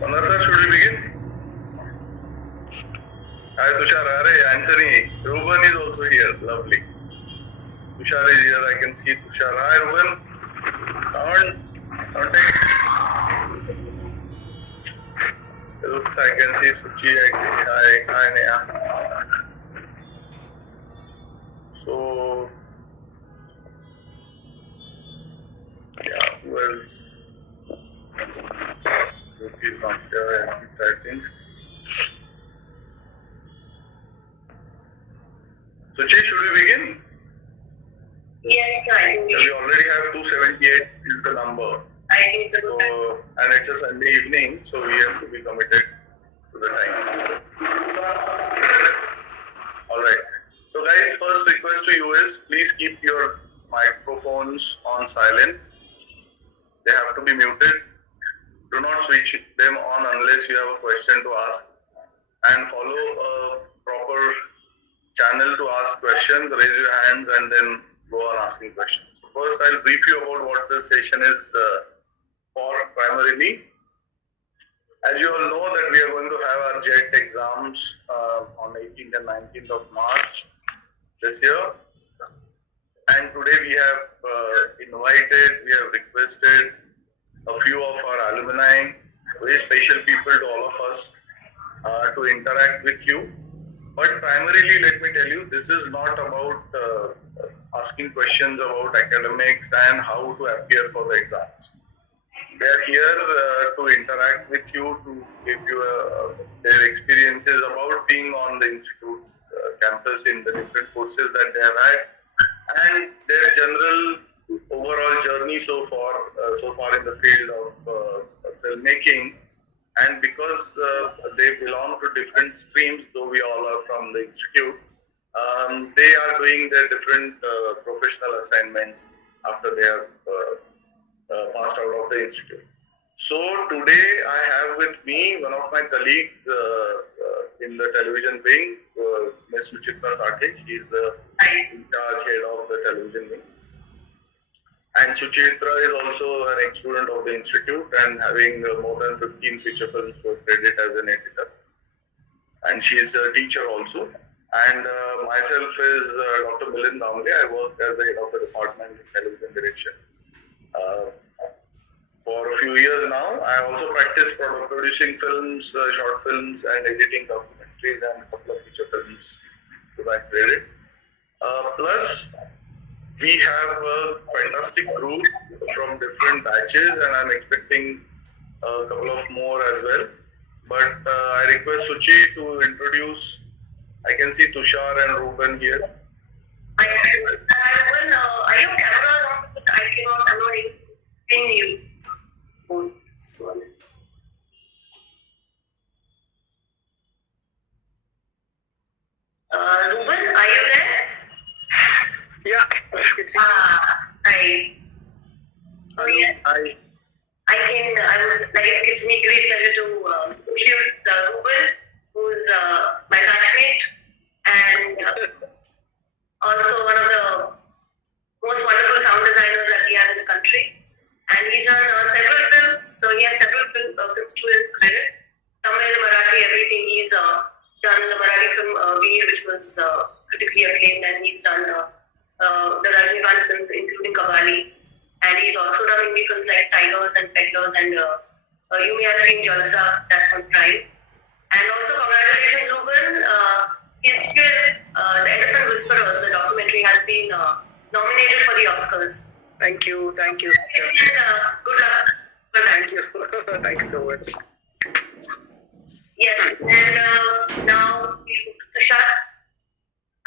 Manasa, should we begin? Hi Tushar, Anthony, Ruben is also here, lovely. Tushar is here, I can see Tushar. Hi Ruben. Looks I can see Suchi actually. Hi Neha. So, yeah, who else? Suchi is not here, I think. Suchi, should we begin? Yes, I think we already have 278 is the number. I think it's a good time. And it's a Sunday evening, so we have to be committed to the time. Alright. So guys, first request to you is please keep your microphones on silent. They have to be muted. Do not switch them on unless you have a question to ask. And follow a proper channel to ask questions. Raise your hands and then go on asking questions. So first, I'll brief you about what this session is for primarily. As you all know that we are going to have our JET exams on 18th and 19th of March this year. And today we have we have requested a few of our alumni, very special people to all of us to interact with you. But primarily, let me tell you, this is not about asking questions about academics and how to appear for the exams. They are here to interact with you, to give you their experiences about being on the institute campus in the different courses that they have had, and their general overall journey so far in the field of filmmaking. And because they belong to different streams, though we all are from the institute, they are doing their different professional assignments after they have passed out of the institute. So today I have with me one of my colleagues in the television wing, Ms. Suchitra Sathe. She is the in-charge head of the television wing. And Suchitra is also an ex-student of the institute and having more than 15 feature films for credit as an editor. And she is a teacher also. And myself is Dr. Milind Damle. I work as the head of the department in television direction for a few years now. I also practice producing films, short films, and editing documentaries and a couple of feature films to my credit. Plus, we have a fantastic group from different batches, and I'm expecting a couple of more as well. But I request Suchi to introduce. I can see Tushar and Ruben here. Are your cameras on? Because I'm not able to pin you. Ruben, are you there? Yeah, hi. Oh yeah. Hi. It gives me great pleasure to introduce Ruben, who's my classmate and also one of the most wonderful sound designers that we have in the country. And he's done several films, so he has several films to his credit. Tamil, Marathi, everything. He's done the Marathi film Veer, which was critically acclaimed, and he's done the Rajinikanth films, including Kavali. And he's also done Hindi films like Tigers and Peddlers, and you may have seen Jalsa, that's on Prime. And also, congratulations, Ruben. His film, The Elephant Whisperers, the documentary, has been nominated for the Oscars. Thank you. And, good luck. Thank you. Thanks so much. Yes, and now Tushar.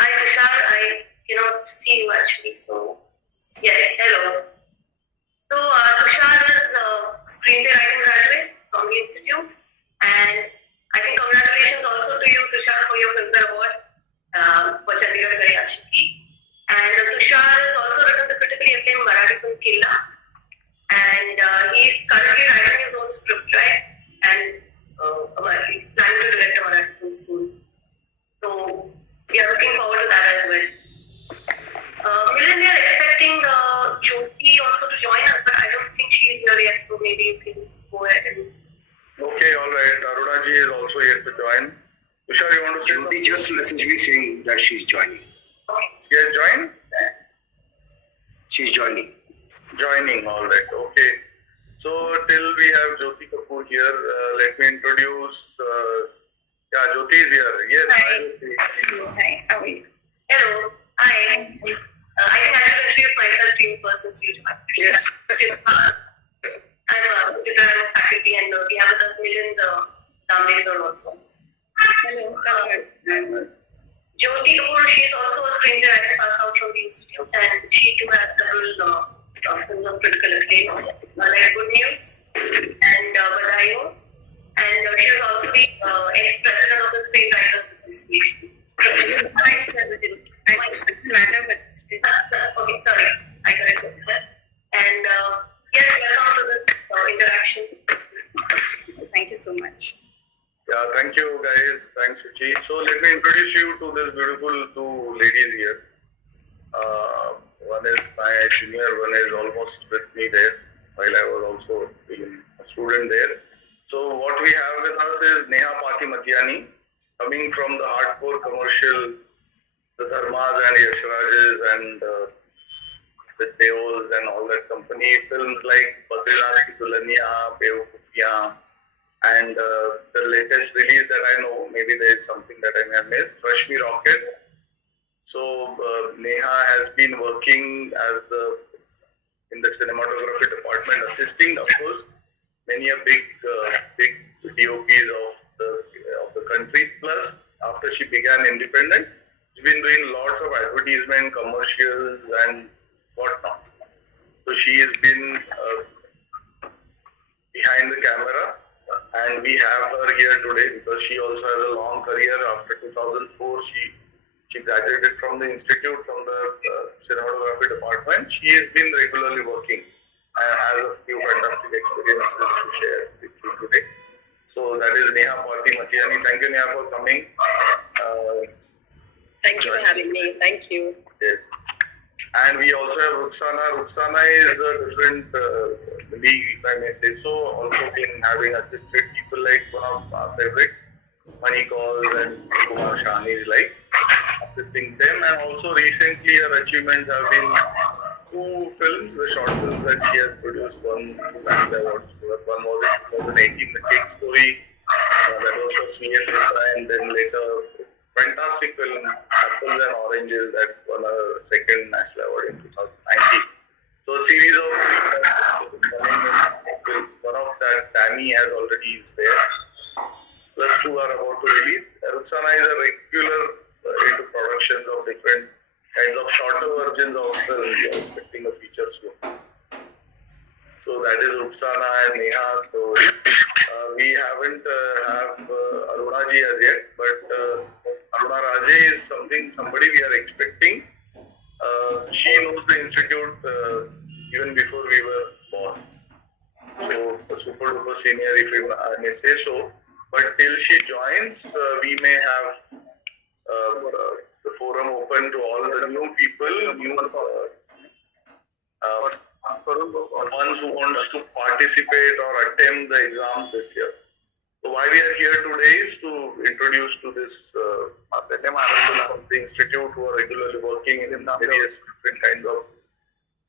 Hi, Tushar. I cannot see you actually, so yes, hello. So Tushar is a screenplay writing graduate from the institute, and I think congratulations also to you, Tushar, for your Filmfare Award for Chandigarh Kari Ashiki. And Tushar has also written the critically acclaimed Marathi film Killa, and he's currently writing his own script, right? And he's planning to direct a Marathi film soon. So we are looking forward to that as well. Milind, we are expecting Jyoti also to join us, but I don't think she's here yet, so maybe you can go ahead and... Okay, all you want to say? Jyoti just messaged me saying that she's joining. She has joined? She's joining. Joining, all right. Okay. So till we have Jyoti Kapoor here, let me introduce. Jyoti is here. Yes. Hi. Jyoti. Hi, how are you? Hello. Hi. I think I should introduce myself to you person, so you do. Yes. I'm Suchitra, I'm faculty, and we have with us Milind Dambe sir also. Hello. Jyoti Kapoor, she is also a screenwriter pass out from the institute, and she too has several films of critical acclaim, like Good News and Badayo, and she was also the ex-president of the Screenwriters Association. Vice president. I think matter, but still. Okay, sorry, I corrected that. And yes, welcome to this interaction. Thank you so much. Yeah, thank you guys. Thanks, Suchi. So let me introduce you to this beautiful two ladies here. One is my junior, one is almost with me there, while I was also being a student there. So what we have with us is Neha Matiani, coming from the hardcore commercial, the Dharmas and Yashrajas and the Deos and all that company, films like Badrinath Ki Dulhaniya, Bewakufiyan, and the latest release that I know, maybe there is something that I may have missed, Rashmi Rocket. So Neha has been working as in the cinematography department, assisting, of course, many a big DOPs of the country. Plus, after she began independent, she's been doing lots of advertisement, commercials, and whatnot. So she has been behind the camera, and we have her here today because she also has a long career. After 2004, she graduated from the institute, from the cinematography department. She has been regularly working and has a few fantastic experiences to share with you today. So that is Neha Matiani. Thank you, Neha, for coming. Thank you for having me. Thank you. Yes. And we also have Ruxana. Ruxana is a different league, if I may say so. Also been having assisted people like one of our favorites, Mani Kaul and Kumar Shani, like assisting them. And also recently her achievements have been two films, the short films that she has produced. One BAFTA awards. One was in 2018, The Cake Story. That was for CFSI, and then later fantastic film Apples and Oranges that won a second national award in 2019. So a series of one of that Danny has already is there. Plus two are about to release. Ruxana is a regular into productions of different kinds of shorter versions of films. We are expecting a feature soon. So that is Ruxana and Neha. So we haven't have Arunaji as yet, but Aruna Raje is somebody we are expecting. She knows the institute even before we were born. So a super duper senior, if I may say so. But till she joins, we may have the forum open to all the new people, ones who wants to participate or attempt the exams this year. So why we are here today is to introduce to this from the institute who are regularly working in various different kinds of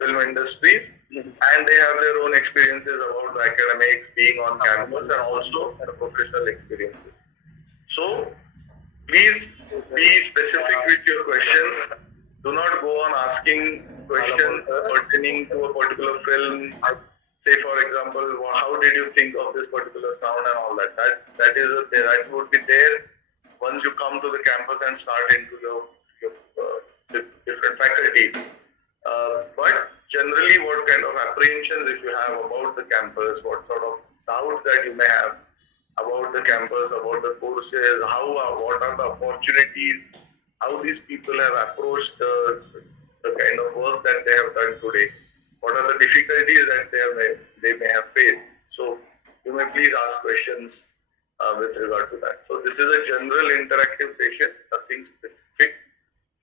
film industries, and they have their own experiences about the academics, being on campus, and also the professional experiences. So please be specific with your questions. Do not go on asking questions pertaining to a particular film. Say, for example, how did you think of this particular sound and all that? That would be there once you come to the campus and start into your different faculties. But generally, what kind of apprehensions if you have about the campus, what sort of doubts that you may have about the campus, about the courses, what are the opportunities, how these people have approached the kind of work that they have done today. What are the difficulties that they may have faced? So you may please ask questions with regard to that. So this is a general interactive session, nothing specific.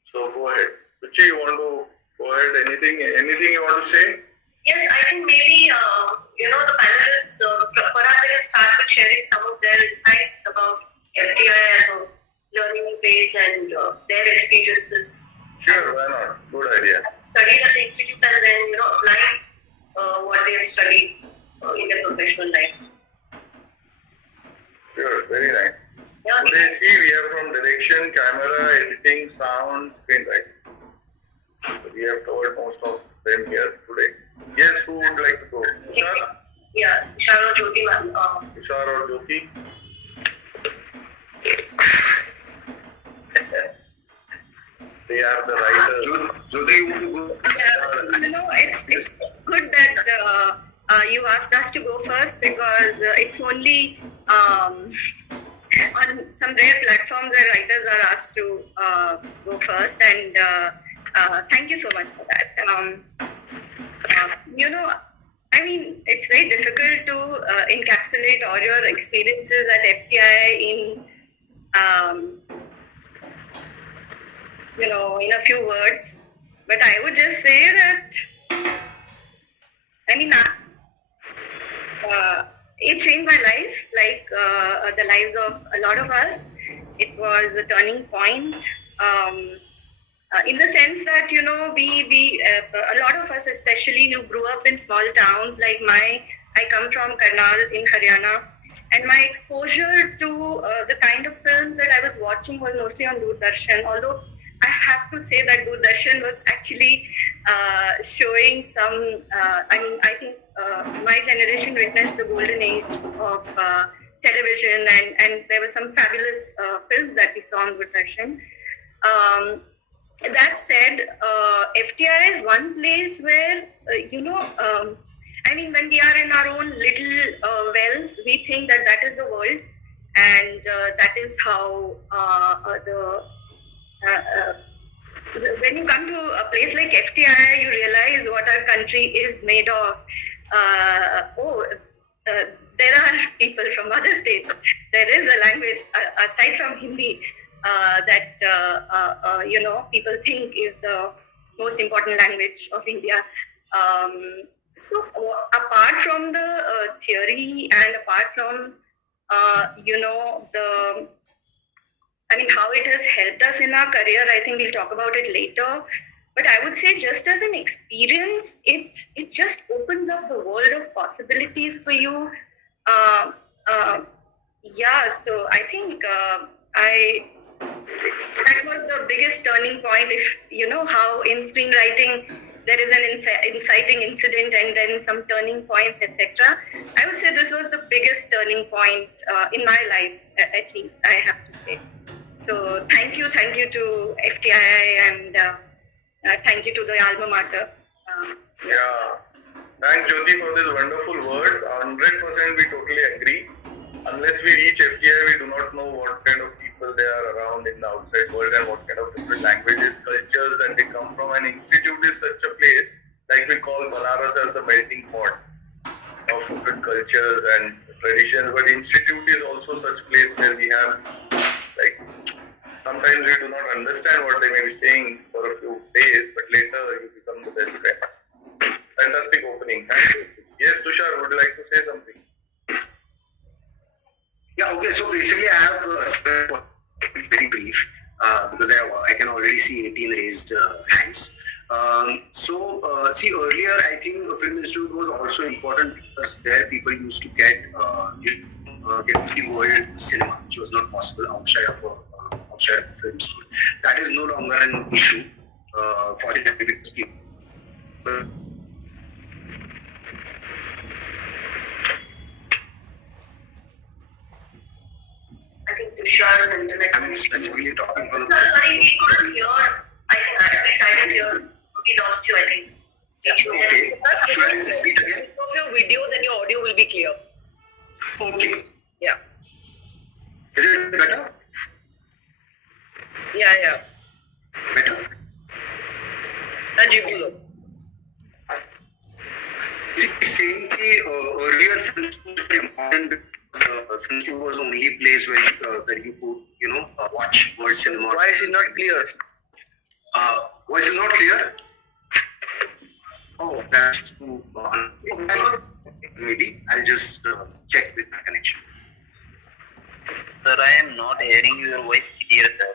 So go ahead. Ruchi, you want to go ahead? Anything you want to say? Yes, I think maybe the panelists perhaps they can start with sharing some of their insights about FTI as a learning space and their experiences. Sure, why not? Good idea. Studied at the institute and then applying what they have studied in their professional life. Sure, very nice. Yeah, Today, see, we have from direction, camera, editing, sound, screenwriting. So we have covered most of them here today. Yes, who would like to go? Tushar? yeah, Tushar or Jyoti ma'am. Tushar or Jyoti? They are the writers. Jyoti, you want to go? It's good that you asked us to go first because it's only on some rare platforms where writers are asked to go first, and thank you so much for that. I mean, it's very difficult to encapsulate all your experiences at FTI in a few words. But I would just say that, it changed my life, like the lives of a lot of us. It was a turning point. In the sense that we a lot of us, especially who grew up in small towns like I come from Karnal in Haryana, and my exposure to the kind of films that I was watching was mostly on Doordarshan. Although I have to say that Doordarshan was actually showing some. I think my generation witnessed the golden age of television, and there were some fabulous films that we saw on Doordarshan. That said, FTI is one place where, when we are in our own little wells, we think that is the world, and that is how when you come to a place like FTI, you realize what our country is made of. There are people from other states. There is a language, aside from Hindi, that people think is the most important language of India. So apart from the theory and apart from how it has helped us in our career, I think we'll talk about it later. But I would say, just as an experience, it just opens up the world of possibilities for you. So I think that was the biggest turning point. If how in screenwriting there is an inciting incident and then some turning points, etc. I would say this was the biggest turning point in my life, at least, I have to say. So thank you to FTI, and thank you to the alma mater. Thanks, Jyoti, for this wonderful word. 100% we totally agree. Unless we reach FTI, we do not know what kind of people they are around in the outside world and what kind of different languages, cultures that they come from. An institute is such a place, like we call Banaras as the melting pot of different cultures and traditions. But institute is also such place where we have, sometimes we do not understand what they may be saying for a few days, but later you become the best friends. Fantastic opening. Thank you. Yes, Tushar, would you like to say something? Yeah, okay, so basically I have very brief because I can already see 18 raised hands. See, earlier I think Film Institute was also important because there people used to get to see world cinema, which was not possible outside of Film Institute. That is no longer an issue, fortunately, because people. I think Tushar's internet. I'm specifically talking for the. Sorry, we couldn't hear. I think I didn't hear. We lost you, I think. Okay. Should I repeat again? Of your video, then your audio will be clear. Okay. Yeah. Is it better? Yeah. Better. Sanjeev, bolo. Saying earlier Film Institute was important because Film Institute was the only place where you could watch world cinema. Why is it not clear? Voice is not clear? Oh, that's too maybe I'll just check with my connection. Sir, I am not hearing your voice clear, sir.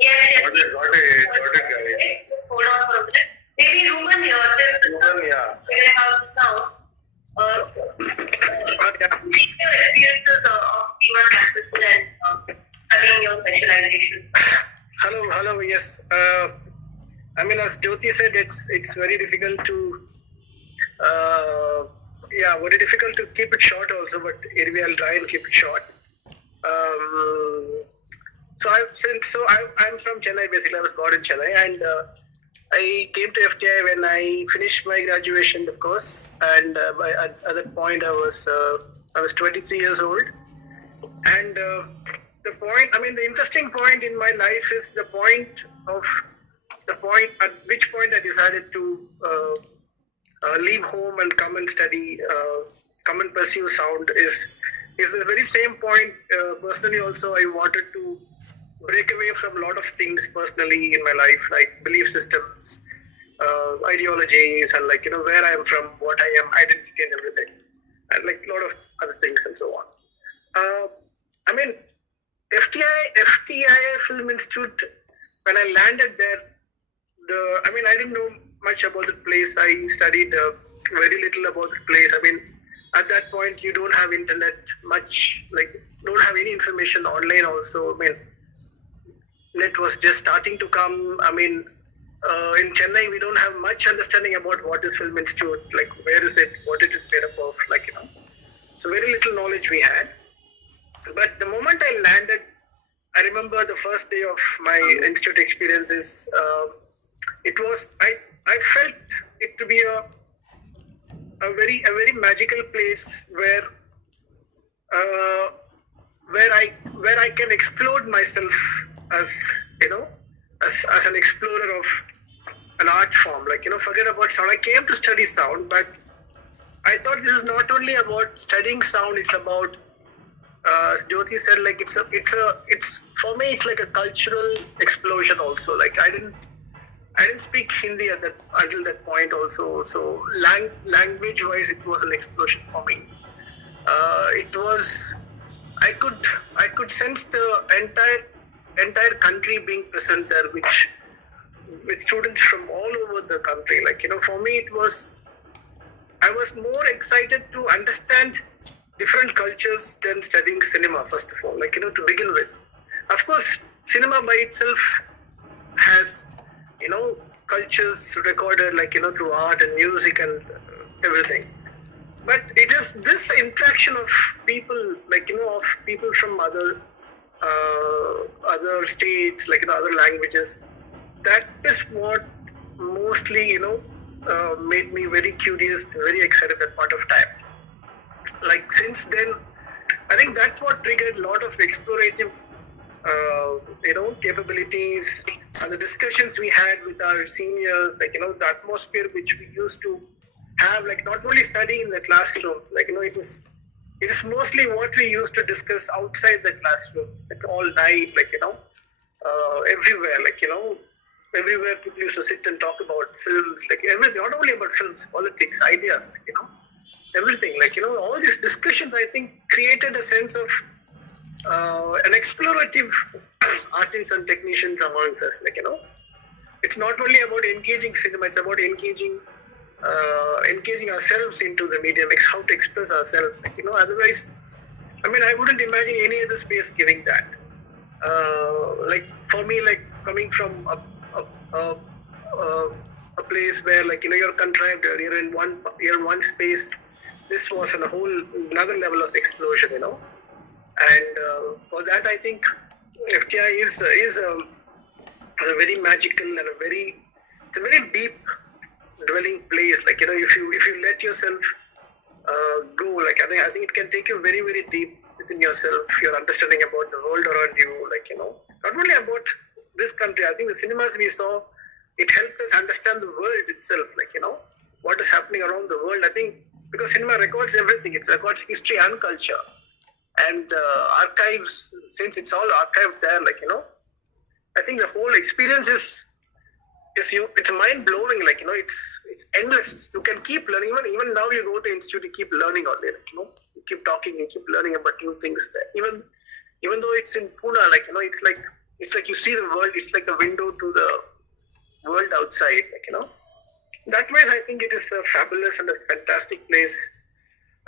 Yes, Got it, guys. Just hold on for a minute. Maybe Ruben here, Yeah. figuring out the sound. Share your experiences of being on campus and studying your specialization. Hello. Yes. As Jyoti said, it's very difficult to, very difficult to keep it short also. But anyway, I'll try and keep it short. I'm from Chennai. Basically, I was born in Chennai, and I came to FTI when I finished my graduation, of course. And at that point, I was 23 years old. And the interesting point in my life is the point at which point I decided to leave home and come and study, come and pursue sound is the very same point. Personally, also, I wanted to break away from a lot of things personally in my life, like belief systems, ideologies, and where I am from, what I am, identity, and everything, and a lot of other things and so on. FTI Film Institute, when I landed there, I didn't know much about the place. I studied very little about the place. At that point, you don't have internet much, don't have any information online also. Net was just starting to come. In Chennai, we don't have much understanding about what is Film Institute, where is it, what it is made up of, So very little knowledge we had. But the moment I landed, I remember the first day of my institute experiences. I felt it to be a very magical place where I can explode myself as an explorer of an art form. Forget about sound. I came to study sound, but I thought this is not only about studying sound. It's about, as Jyoti said, it's for me, it's like a cultural explosion also. I didn't speak Hindi until that point also. So language wise, it was an explosion for me. I could sense the entire country being present there, with students from all over the country. For me, I was more excited to understand different cultures than studying cinema, first of all, to begin with. Of course, cinema by itself has, cultures recorded, through art and music and everything. But it is this interaction of people, of people from other states, other languages. That is what mostly, made me very curious, very excited at that point of time. Since then, I think that's what triggered a lot of explorative, capabilities, and the discussions we had with our seniors, the atmosphere which we used to have, not only studying in the classrooms, it is mostly what we used to discuss outside the classrooms, all night, everywhere, everywhere people used to sit and talk about films, everything, not only about films, politics, ideas, everything, all these discussions, I think, created a sense of an explorative artists and technicians amongst us, it's not only about engaging cinema, it's about engaging ourselves into the medium, how to express ourselves, otherwise, I wouldn't imagine any other space giving that. For me, coming from a place where, you're contrived, you're in one space, this was a whole another level of explosion, and for that, I think FTI is a very magical and a very deep dwelling place. If you let yourself go, I think it can take you very, very deep within yourself. Your understanding about the world around you, not only about this country. I think the cinemas we saw, it helped us understand the world itself. What is happening around the world. I think because cinema records everything. It records history and culture. And archives, since it's all archived there, I think the whole experience is it's mind blowing. It's endless. You can keep learning. Even now, you go to institute, you keep learning all day. you keep talking, you keep learning about new things there. Even though it's in Pune, like it's like you see the world. It's like a window to the world outside, That way, I think it is a fabulous and a fantastic place.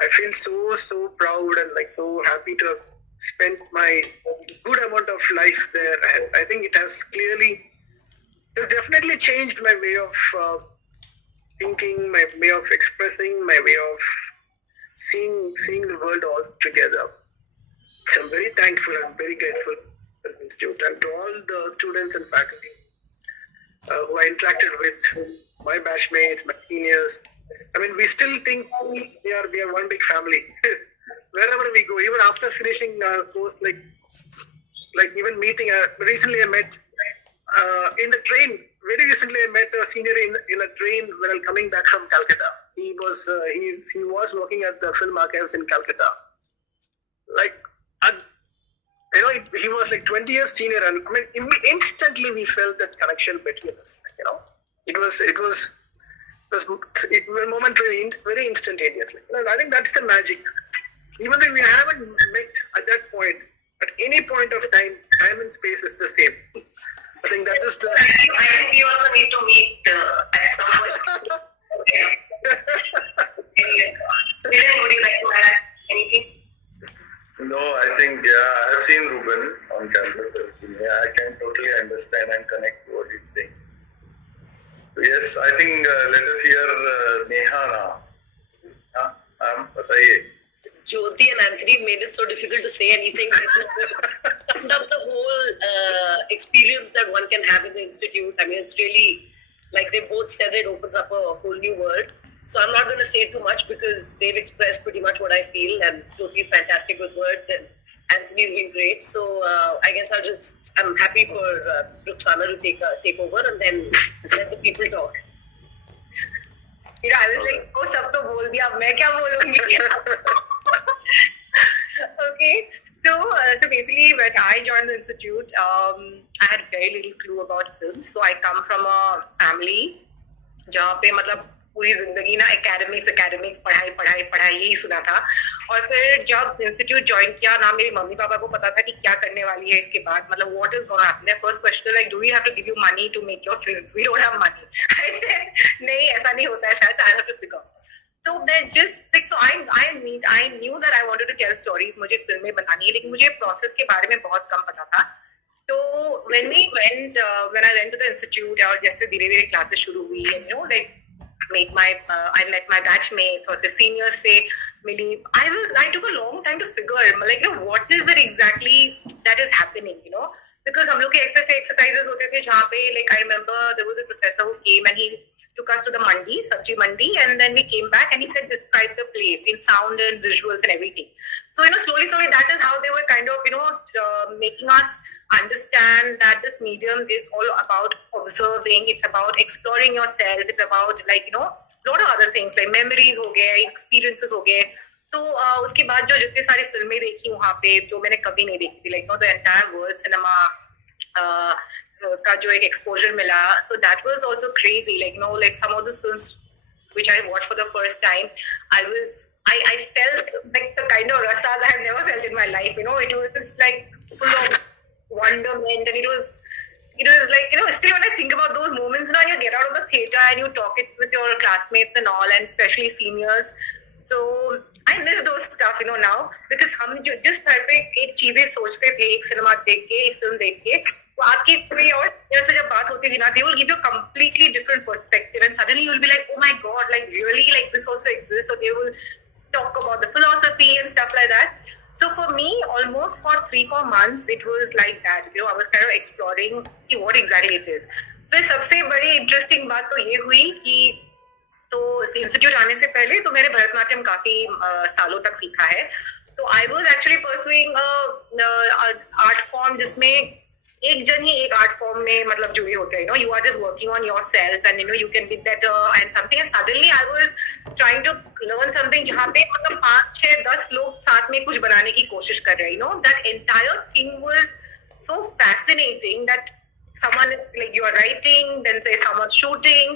I feel so proud and so happy to have spent my good amount of life there, and I think it has definitely changed my way of thinking, my way of expressing, my way of seeing the world all together. So I'm very thankful and very grateful to the institute and to all the students and faculty who I interacted with, my batchmates, my seniors. I mean, we still think we are one big family. Wherever we go, even after finishing course, like even meeting. Recently, I met in the train. Very recently, I met a senior in a train when I'm coming back from Calcutta. He was working at the film archives in Calcutta. He was 20 years senior, and I mean, instantly we felt that connection between us. It was momentarily, very instantaneous. I think that's the magic. Even though we haven't met at that point, at any point of time and space is the same. I think that is the. I think we also need to meet at some point. Dylan, would you like to add anything? No, I think, I have seen Ruben on campus. I can totally understand and connect to what he's saying. So yes, I think let us hear Neha now. Bataiye. Jyoti and Anthony made it so difficult to say anything. Summed up the whole experience that one can have in the institute. I mean, it's really, like they both said, it opens up a whole new world. So I'm not going to say too much because they've expressed pretty much what I feel, and Jyoti is fantastic with words and Anthony's been great. So I guess I'm happy for Ruxana to take over and then let the people talk. I was like, oh, sab to bol diya, main kya bolungi? Okay, so basically when I joined the institute, I had very little clue about films. So I come from a family जहाँ पे मतलब पूरी जिंदगी ना academics पढ़ाई यही सुना था. और फिर जब इंस्टीट्यूट ज्वाइन किया ना, मेरी मम्मी पापा को पता था कि क्या करने वाली है इसके बाद, मतलब what is gonna happen. First question like, do we have to give you money to make your films? We don't have money. I said नहीं, ऐसा नहीं होता है शायद. I have to figure. So that just like, so I knew that I wanted to tell stories. मुझे फिल्में बनानी है, लेकिन मुझे प्रोसेस के बारे में बहुत कम पता था. तो when I went to the institute, और जैसे धीरे-धीरे क्लासेस शुरू हुई, and I met my batchmates or the seniors से मिली. I took a long time to figure what is it exactly that is happening, because हम लोग के exercises होते थे जहाँ पे I remember there was a professor who came and he took us to the mandi, sabji mandi, and then we came back and he said describe the place in sound and visuals and everything. So slowly that is how they were kind of making us understand that this medium is all about observing, it's about exploring yourself, it's about lot of other things like memories हो गए, experiences हो गए. तो उसके बाद जो जितने सारी फिल्में देखी वहाँ पे जो मैंने कभी नहीं देखी थी, the entire world cinema का जो एक exposure मिला, so that was also crazy. Some of those films which I watched for the first time, I felt like the kind of rasas I have never felt in my life. It was full of wonderment, and it was still when I think about those moments, and you get out of the theater and you talk it with your classmates and all, and especially seniors. So I miss those stuff, now, because हम जो जिस तरह पे एक चीजें सोचते थे एक सिनेमा देख के, एक फिल्म देख के, वो आपकी कोई और से जब बात होती थी ना, they will give you a completely different perspective, and suddenly you will be like, oh my god, really, this also exists. So they will talk about the philosophy and stuff like that. So for me, almost for 3-4 months, it was like that. I was kind of exploring what exactly it is. फिर सबसे बड़ी interesting बात तो ये हुई कि तो institute आने से पहले तो मैंने भरतनाट्यम काफी सालों तक सीखा है. तो I was actually pursuing art form जिसमें एक जन ही एक आर्ट फॉर्म में मतलब जुड़े होते हैं. You are just working on yourself and you can be better and something, and suddenly I was trying to learn something जहाँ पे मतलब 5-6-10 लोग साथ में कुछ बनाने की कोशिश कर रहे हैं. That entire thing was so fascinating that someone is you are writing, then there's someone shooting,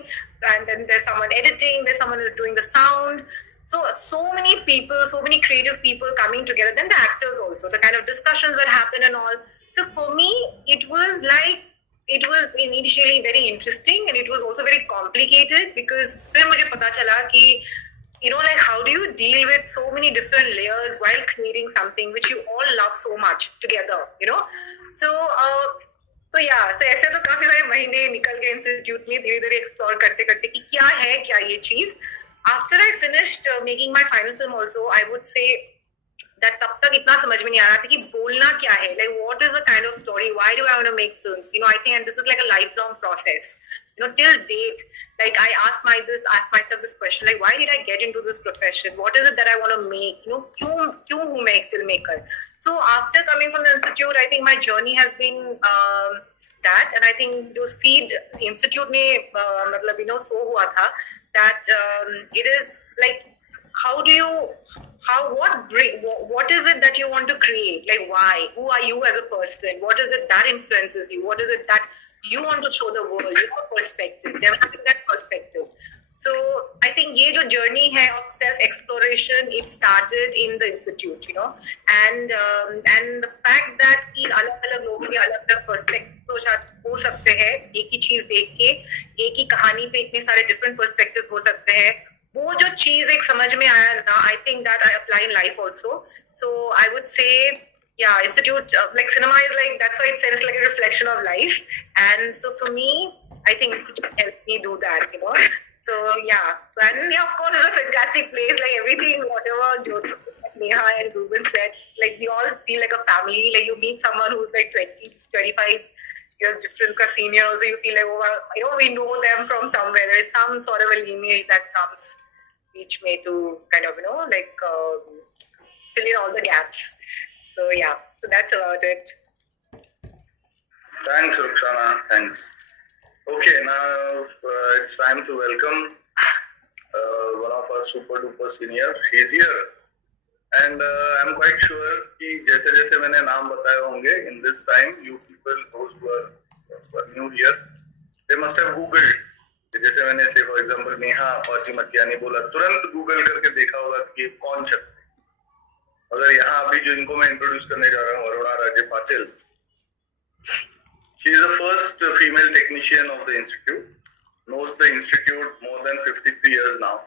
and then there's someone editing, there's someone is doing the sound. So many people, so many creative people coming together. Then the actors also, the kind of discussions that happen and all. So for me, it was initially very interesting, and it was also very complicated because फिर मुझे पता चला कि like how do you deal with so many different layers while creating something which you all love so much together, so ऐसे तो काफी सारे महीने निकल गए इंस्टीट्यूट में धीरे धीरे एक्सप्लोर करते करते कि क्या ये चीज. After I finished making my final film also, I would say that तब तक इतना समझ में नहीं आ रहा था कि बोलना क्या है, like what is the kind of story, why do I want to make films, I think, and this is like a lifelong process, till date, like I ask myself this question, like why did I get into this profession, what is it that I want to make, क्यों हूँ मैं एक filmmaker. So after coming from the institute, I think my journey has been that, and I think जो seed institute ने मतलब so हुआ था that it is like what is it that you want to create, like why, who are you as a person, what is it that influences you, what is it that you want to show the world, your perspective, developing that perspective. So I think ये जो journey है of self exploration, it started in the institute, and the fact that कि अलग-अलग लोगों के अलग-अलग perspectives हो सकते हैं, एक ही चीज देख के एक ही कहानी पे इतने सारे different perspectives हो सकते हैं, वो जो चीज एक समझ में आया ना, I think that I apply in life also. So I would say, yeah, institute, like cinema is like, that's why it's like a reflection of life, and so for me, I think institute helped me do that, So and of course it's a fantastic place, like everything, whatever Neha and Ruben said, like we all feel like a family, like you meet someone who's like 20-25 years difference ka senior, also you feel like, we know them from somewhere, there's some sort of a lineage that comes each way to kind of, fill in all the gaps. So that's about it. Thanks, Ruxana. Thanks. Okay, now it's time to welcome one of our super duper senior. He's here, and I'm quite sure कि जैसे मैंने नाम बताए होंगे, in this time, you people, those who are new here, they must have Googled. जैसे मैंने say for example Neha पाचीमतियानी बोला, तुरंत Google करके देखा होगा कि कौन शख्स है. अगर यहाँ अभी जो इनको मैं इंट्रोड्यूस करने जा रहा हूँ, अरुणा राजे Patil, she is the first female technician of the institute, knows the institute more than 53 years now,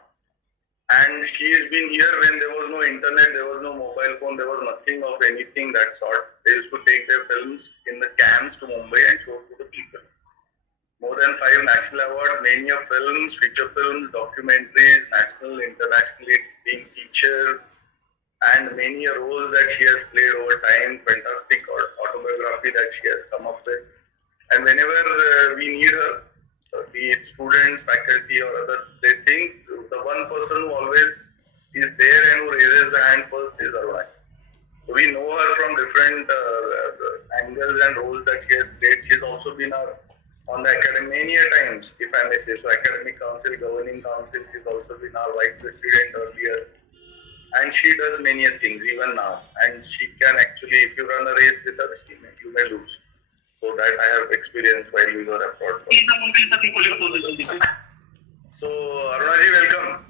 and she has been here when there was no internet, there was no mobile phone, there was nothing of anything that sort. They used to take their films in the cans to Mumbai and show to the people. More than 5 national awards, many of films, feature films, documentaries, national, internationally, being teacher, and many roles that she has played over time, fantastic autobiography that she has come up with. And whenever we need her, be it students, faculty, or other things, the one person who always is there and who raises the hand first is Arunachal. So we know her from different angles and roles that she has played. She's also been on the academy many times, if I may say. So academic council, governing council, she's also been our vice president earlier. And she does many things even now. And she can actually, if you run a race with her, you may lose. So that I have experienced while we were abroad. So Arunaji, welcome.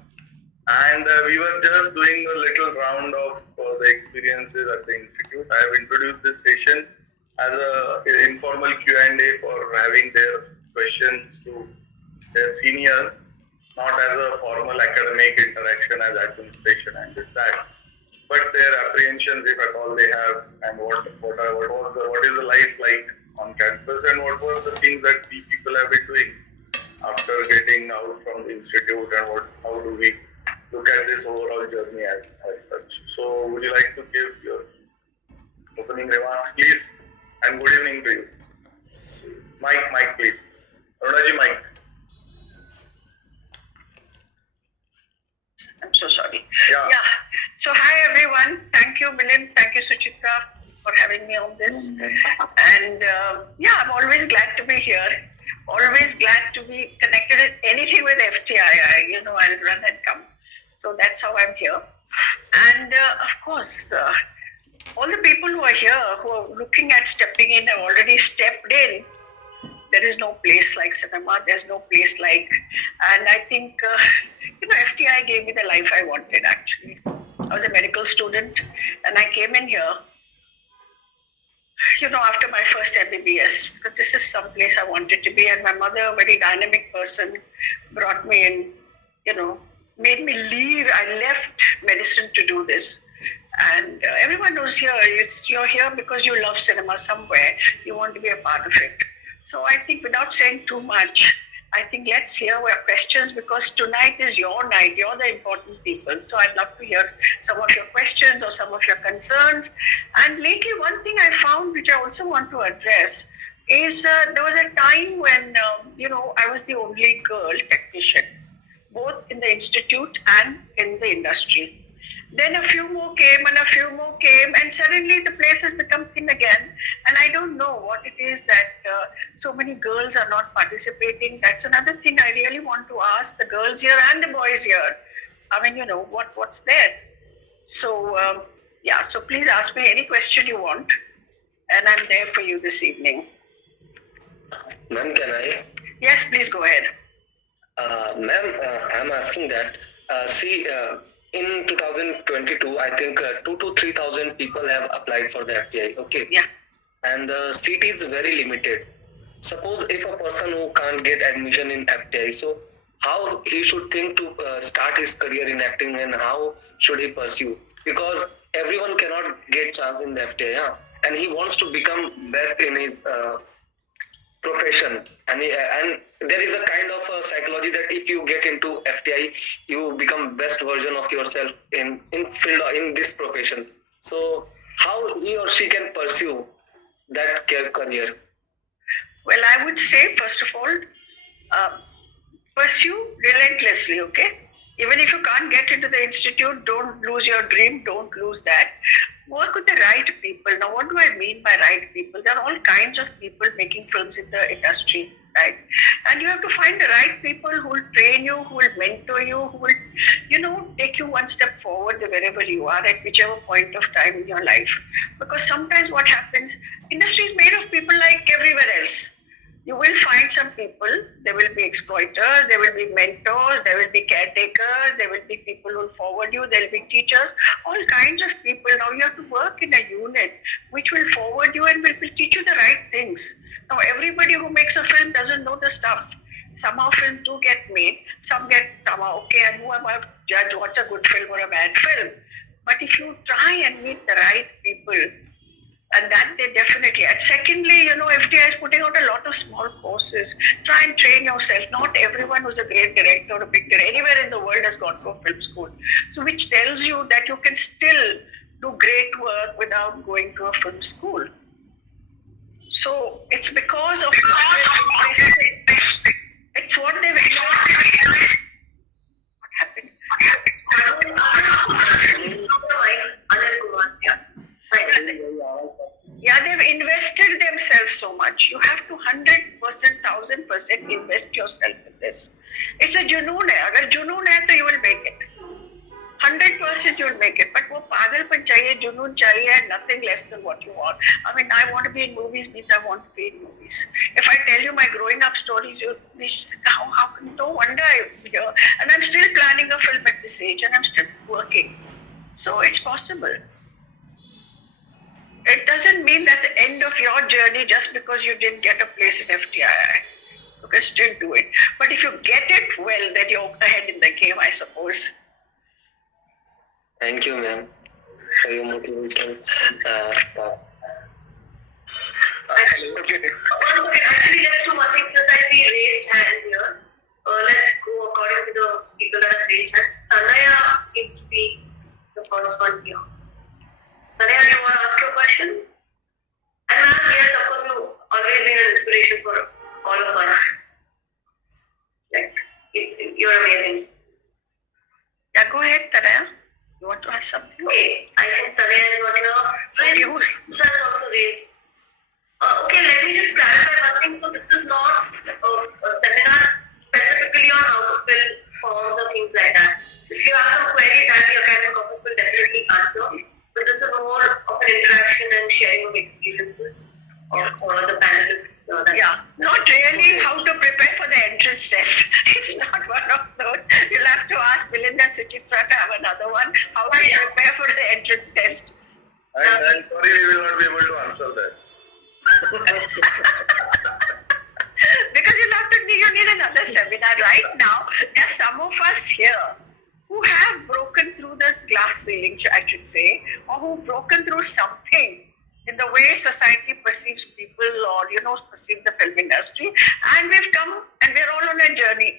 And we were just doing a little round of the experiences at the institute. I have introduced this session as an informal Q&A for having their questions to their seniors, not as a formal academic interaction as administration and this that, but their apprehensions, if at all they have, and what is the life like on campus, and what were the things that we people have been doing after getting out from the institute, and how do we look at this overall journey as such. So would you like to give your opening remarks, please? And good evening to you. Mike, please. Arunaji, Mike. I'm so sorry. Yeah. So hi everyone. Thank you, Milind. Thank you, Suchitra, for having me on this. And I'm always glad to be here. Always glad to be connected with anything with FTI. I'll run and come. So that's how I'm here. And of course, all the people who are here, who are looking at stepping in, have already stepped in. There is no place like cinema. There's no place like, and I think FTI FTI gave me the life I wanted actually. I was a medical student and I came in here, after my first MBBS, because this is some place I wanted to be, and my mother, a very dynamic person, brought me in, made me leave. I left medicine to do this. And everyone who's here, you're here because you love cinema somewhere. You want to be a part of it. So I think without saying too much, I think let's hear your questions, because tonight is your night. You're the important people. So I'd love to hear some of your questions or some of your concerns. And lately, one thing I found, which I also want to address, is there was a time when, I was the only girl technician, both in the institute and in the industry. Then a few more came and a few more came, and suddenly the place has become thin again. And I don't know what it is that so many girls are not participating. That's another thing I really want to ask the girls here and the boys here. I mean, what's there? So, so please ask me any question you want, and I'm there for you this evening. Ma'am, can I? Yes, please go ahead. Ma'am, I'm asking that, in 2022, I think 2,000 to 3,000 people have applied for the FTI, okay? Yeah. And the seat is very limited. Suppose if a person who can't get admission in FTI, so how he should think to start his career in acting, and how should he pursue? Because everyone cannot get chance in the FTI, and he wants to become best in his profession, and there is a kind of psychology that if you get into FTI, you become best version of yourself in this profession. So how he or she can pursue that career? Well, I would say, first of all, pursue relentlessly, okay? Even if you can't get into the institute, don't lose your dream, don't lose that. Work with the right people. Now, what do I mean by right people? There are all kinds of people making films in the industry, right? And you have to find the right people who will train you, who will mentor you, who will, take you one step forward wherever you are at whichever point of time in your life. Because sometimes what happens, industry is made of people like everywhere else. You will find some people, there will be exploiters, there will be mentors, there will be caretakers, there will be people who will forward you, there will be teachers, all kinds of people. Now you have to work in a unit which will forward you and will teach you the right things. Now everybody who makes a film doesn't know the stuff. Somehow films do get made, some get somehow, okay, and who am I to judge what's a good film or a bad film? But if you try and meet the right people, and that they definitely. And secondly, FTI is putting out a lot of small courses. Try and train yourself. Not everyone who's a great director or a big director anywhere in the world has gone to a film school. So which tells you that you can still do great work without going to a film school. So it's because of it's what they've what happened? Yeah, they've invested themselves so much. You have to 100%, 1,000% invest yourself in this. It's a junoon hai. Agar junoon hai, to you will make it. 100% you will make it. But wo pagalpan chahiye, junoon chahiye, and nothing less than what you want. I mean, I want to be in movies means I want to be in movies. If I tell you my growing up stories, you'll be, how no wonder I'm here. And I'm still planning a film at this age, and I'm still working. So it's possible. It doesn't mean that's the end of your journey just because you didn't get a place in FTI. You can still do it. But if you get it, well, then you're ahead in the game, I suppose. Thank you, ma'am, for your motivation. Actually, let's do one thing since I see raised hands here. Let's go according to the people that have raised hands. Tanaya seems to be the first one here. Tanaya, do you want to ask your question? And ma'am, yes, of course, you've always been an inspiration for all of us. You're amazing. Yeah, go ahead, Tanaya. You want to ask something? Okay, I think Tanaya is wanting a friend. Sir also raised. Okay, let me just clarify one thing. So this is not a seminar specifically on how to fill forms or things like that. If you have some queries, the academic office will definitely answer. But this is more of an interaction and sharing of experiences of all the panelists. Not really how to prepare for the entrance test. It's not one of those. You'll have to ask Melinda us here who have broken through the glass ceiling, I should say, or who've broken through something in the way society perceives people or, perceives the film industry. And we've come and we're all on a journey.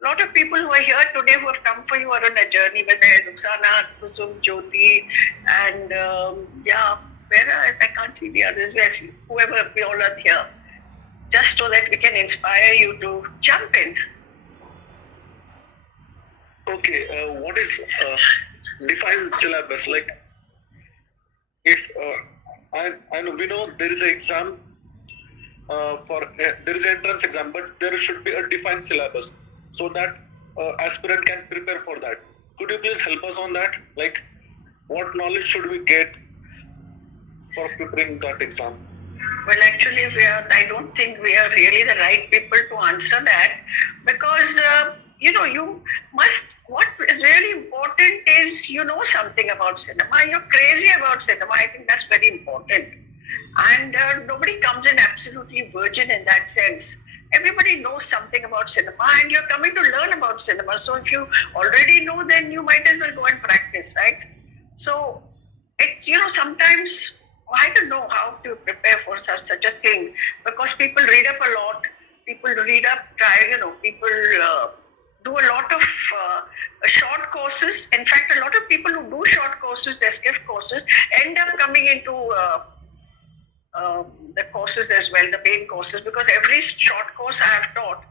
A lot of people who are here today who have come for you are on a journey, whether it's Ruxana, Kusum, Jyoti, and I can't see the others, whoever we all are here, just so that we can inspire you to jump in. Okay, what is defines syllabus? Like, if and we know there is an exam there is an entrance exam, but there should be a defined syllabus so that aspirant can prepare for that. Could you please help us on that? Like, what knowledge should we get for preparing that exam? Well, actually, I don't think we are really the right people to answer that, because what is really important is you know something about cinema. You're crazy about cinema. I think that's very important. And nobody comes in absolutely virgin in that sense. Everybody knows something about cinema, and you're coming to learn about cinema. So if you already know, then you might as well go and practice, right? So it's, sometimes I don't know how to prepare for such a thing, because people read up a lot. People read up, people do a lot of short courses. In fact, a lot of people who do short courses, their skiff courses, end up coming into the courses as well, the main courses, because every short course I have taught,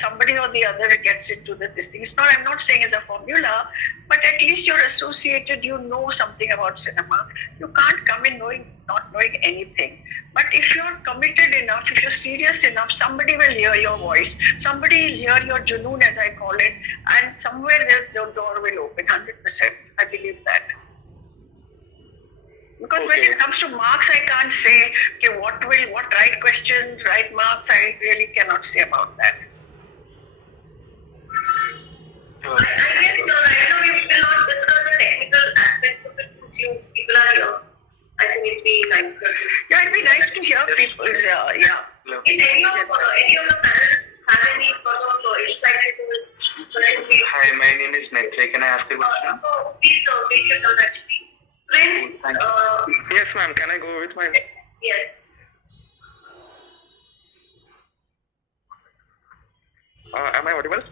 somebody or the other gets into this thing. I'm not saying it's a formula, but at least you're associated, you know something about cinema. You can't come in not knowing anything. But if you're committed enough, if you're serious enough, somebody will hear your voice. Somebody will hear your junoon, as I call it, and somewhere the door will open, 100%. I believe that. Because when it comes to marks, I can't say what right questions, right marks. I really cannot say about that. I guess right now we will not discuss the technical aspects of it since people are here. I think it'd be nice. Yeah, it'd be nice to hear people's If any of the panel have any sort of insight into this, Hi, my name is Maitreyi. Can I ask a question? Please wait your turn actually. Prince, Yes, ma'am. Can I go with my? yes. Am I audible?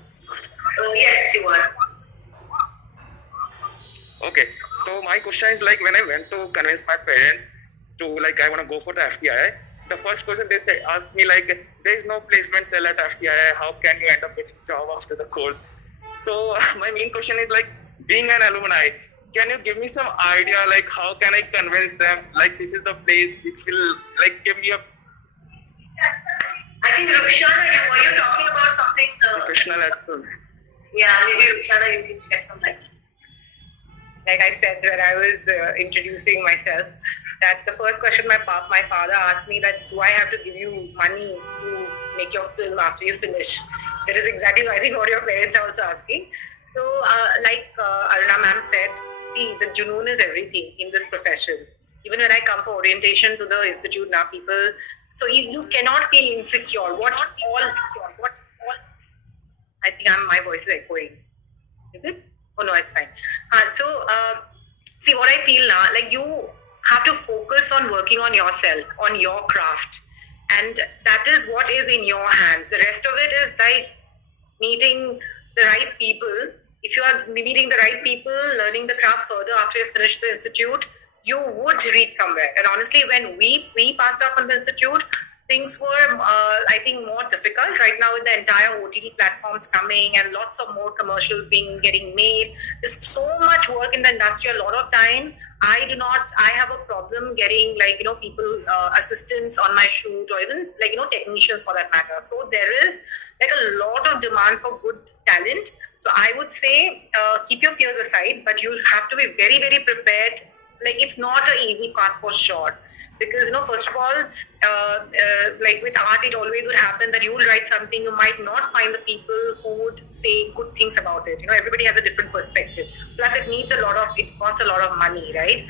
Yes, you are. Okay. So my question is, like, when I went to convince my parents to, like, I want to go for the FTI, the first question they asked me, like, there is no placement cell at FTI. How can you end up with a job after the course? So my main question is, like, being an alumni, can you give me some idea, like, how can I convince them, like, this is the place which will, like, give me a I think Ruxana, were you talking about something? professional actor? Yeah, maybe Ruxana, you can shed some light. Like I said when I was introducing myself, that the first question my father asked me, that do I have to give you money to make your film after you finish? That is exactly I think what your parents are also asking. So like Aruna ma'am said, see, the junoon is everything in this profession. Even when I come for orientation to the institute now, people, so you cannot feel insecure. What all? I think my voice is echoing. Is it? Oh no, it's fine. See what I feel now, like you have to focus on working on yourself, on your craft, and that is what is in your hands. The rest of it is like meeting the right people. If you are meeting the right people, learning the craft further after you finish the institute, you would reach somewhere. And honestly, when we passed out from the institute, things were, I think, more difficult. Right now, with the entire OTT platforms coming and lots of more commercials getting made, there's so much work in the industry. A lot of time, I have a problem getting, like, people, assistants on my shoot, or even, like, technicians for that matter. So there is, like, a lot of demand for good talent. So I would say, keep your fears aside, but you have to be very, very prepared. Like, it's not an easy path for sure. Because, first of all, like with art, it always would happen that you will write something, you might not find the people who would say good things about it. Everybody has a different perspective. Plus, it costs a lot of money, right?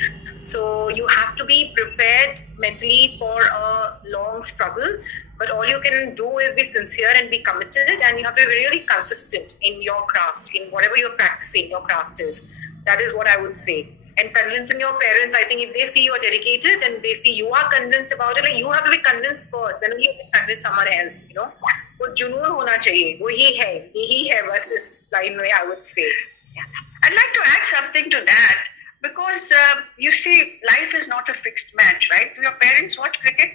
So you have to be prepared mentally for a long struggle. But all you can do is be sincere and be committed, and you have to be really consistent in your craft, in whatever you're practicing, your craft is. That is what I would say. And convincing your parents, I think if they see you are dedicated and they see you are convinced about it, like you have to be convinced first, then only you can convince someone else, वो जुनून होना चाहिए, वही है, यही है बस इस लाइन में, I would say. I'd like to add something to that, because you see, life is not a fixed match, right? Do your parents watch cricket?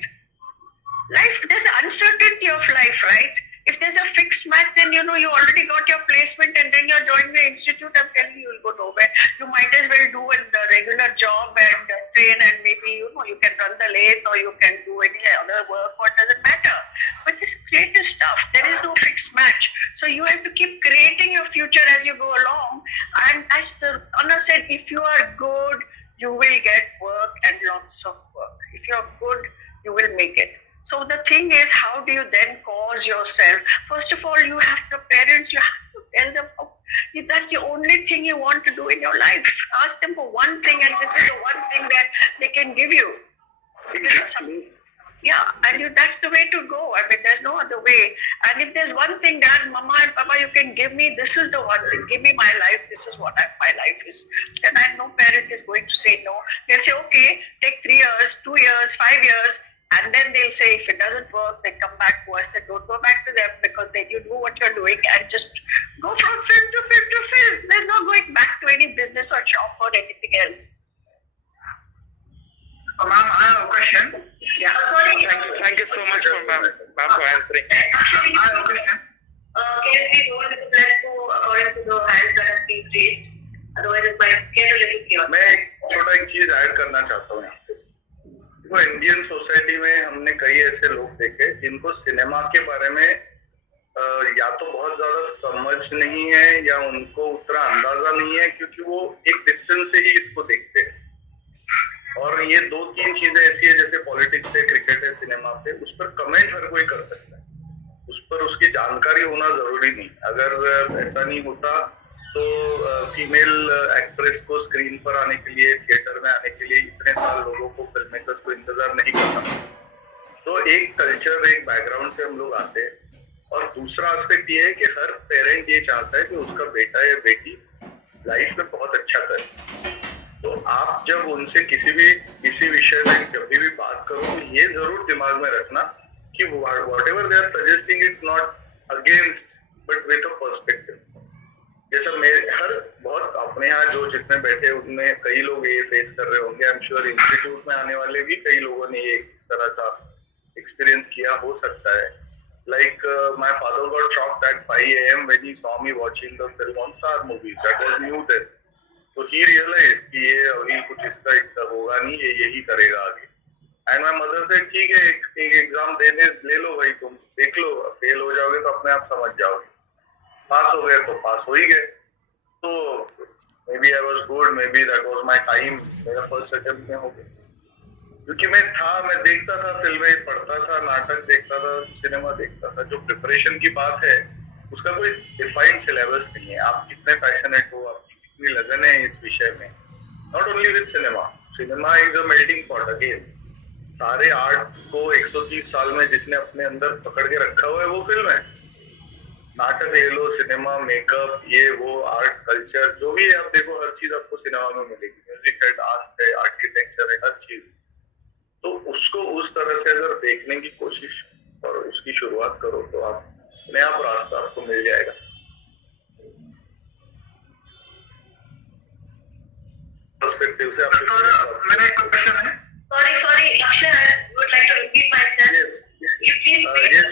There's an uncertainty of life, right? If there's a fixed match, then you already got your placement, and then you're joining the institute. I'm telling you, you'll go nowhere. You might as well do a regular job and train, and maybe you can run the lathe, or you can do any other work, or it doesn't matter. But this creative stuff, there is no fixed match. So you have to keep creating your future as you go along. And as Anna said, if you are good, you will get work and lots of work. If you're good, you will make it. So the thing is, how do you then cause yourself? First of all, you have the parents, you have to tell them, if that's the only thing you want to do in your life. Ask them for one thing, and this is the one thing that they can give you. Yeah, and that's the way to go. I mean, there's no other way. And if there's one thing that Mama and Papa, you can give me, this is the one thing. Give me my life. This is what my life is. Then no parent is going to say no. They'll say, okay, take 3 years, 2 years, 5 years. And then they'll say, if it doesn't work, then come back to us. And don't go back to them, because then you know what you're doing, and just go from film to film to film. There's no going back to any business or shop or anything else. Ma'am, I have a question. Yeah. Sorry. Thank you so much for answering. Actually, I have a question. Can you please hold, because let's go according to the hands that have been raised. Otherwise, it might get a little chaotic. मैं छोटा एक चीज add करना चाहता हूँ यहाँ पे. देखो, इंडियन सोसाइटी में हमने कई ऐसे लोग देखे जिनको सिनेमा के बारे में या तो बहुत ज्यादा समझ नहीं है, या उनको उतना अंदाजा नहीं है, क्योंकि वो एक डिस्टेंस से ही इसको देखते हैं. और ये 2-3 चीजें ऐसी है, जैसे पॉलिटिक्स है, क्रिकेट है, सिनेमा पे, उस पर कमेंट हर कोई कर सकता है. उस पर उसकी जानकारी होना जरूरी नहीं. अगर ऐसा नहीं होता तो फीमेल एक्ट्रेस को स्क्रीन पर आने के लिए, थिएटर में आने के लिए इतने साल लोगों को, फिल्म मेकर्स को इंतजार नहीं करना. तो एक कल्चर, एक बैकग्राउंड से हम लोग आते हैं. और दूसरा एस्पेक्ट ये है कि हर पेरेंट ये चाहता है कि उसका बेटा या बेटी लाइफ में बहुत अच्छा करे. तो आप जब उनसे किसी विषय में जब भी बात करो, तो ये जरूर दिमाग में रखना कि whatever they are suggesting, it's not against, but with a perspective. जैसा बहुत अपने यहाँ जो जितने बैठे उनमें कई लोग ये फेस कर रहे होंगे. आई एम श्योर इंस्टीट्यूट में आने वाले भी कई लोगों ने ये इस तरह का एक्सपीरियंस किया हो सकता है. Like my father got shocked at 5 a.m. when he saw me watching the film on Star Movies. That was new then. So he realized कि ये अभी कुछ इसका होगा नहीं, ये यही करेगा आगे. And my mother said, ठीक है, एक एग्जाम ले लो भाई, तुम देख लो, फेल हो जाओगे तो अपने आप समझ जाओगे, पास हो गए तो पास हो ही गए. तो maybe I was good, maybe that was my time. मेरा फर्स्ट अटेम्प्ट में हो गया, क्योंकि मैं देखता था फिल्में, पढ़ता था, नाटक देखता था, सिनेमा देखता था. जो प्रिपरेशन की बात है, उसका कोई डिफाइंड सिलेबस नहीं है. आप कितने पैशनेट हो, आपकी कितनी लगन है इस विषय में. Not only with cinema is a melting pot. Again, सारे आर्ट को 130 साल में जिसने अपने अंदर पकड़ के रखा हुआ है वो फिल्म है. नाटक ले लो, सिनेमा, मेकअप, ये वो, आर्ट, कल्चर, जो भी है आप देखो, हर चीज आपको सिनेमा में मिलेगी. म्यूजिक है, डांस है, आर्किटेक्चर है, हर चीज. तो उसको उस तरह से अगर देखने की कोशिश और उसकी शुरुआत करो, तो आप अपने आप रास्ता आपको मिल जाएगा. पर्सपेक्टिव से मेरा एक क्वेश्चन है. Sorry, Akshay, I would like to repeat myself. Yes. Please, Yes,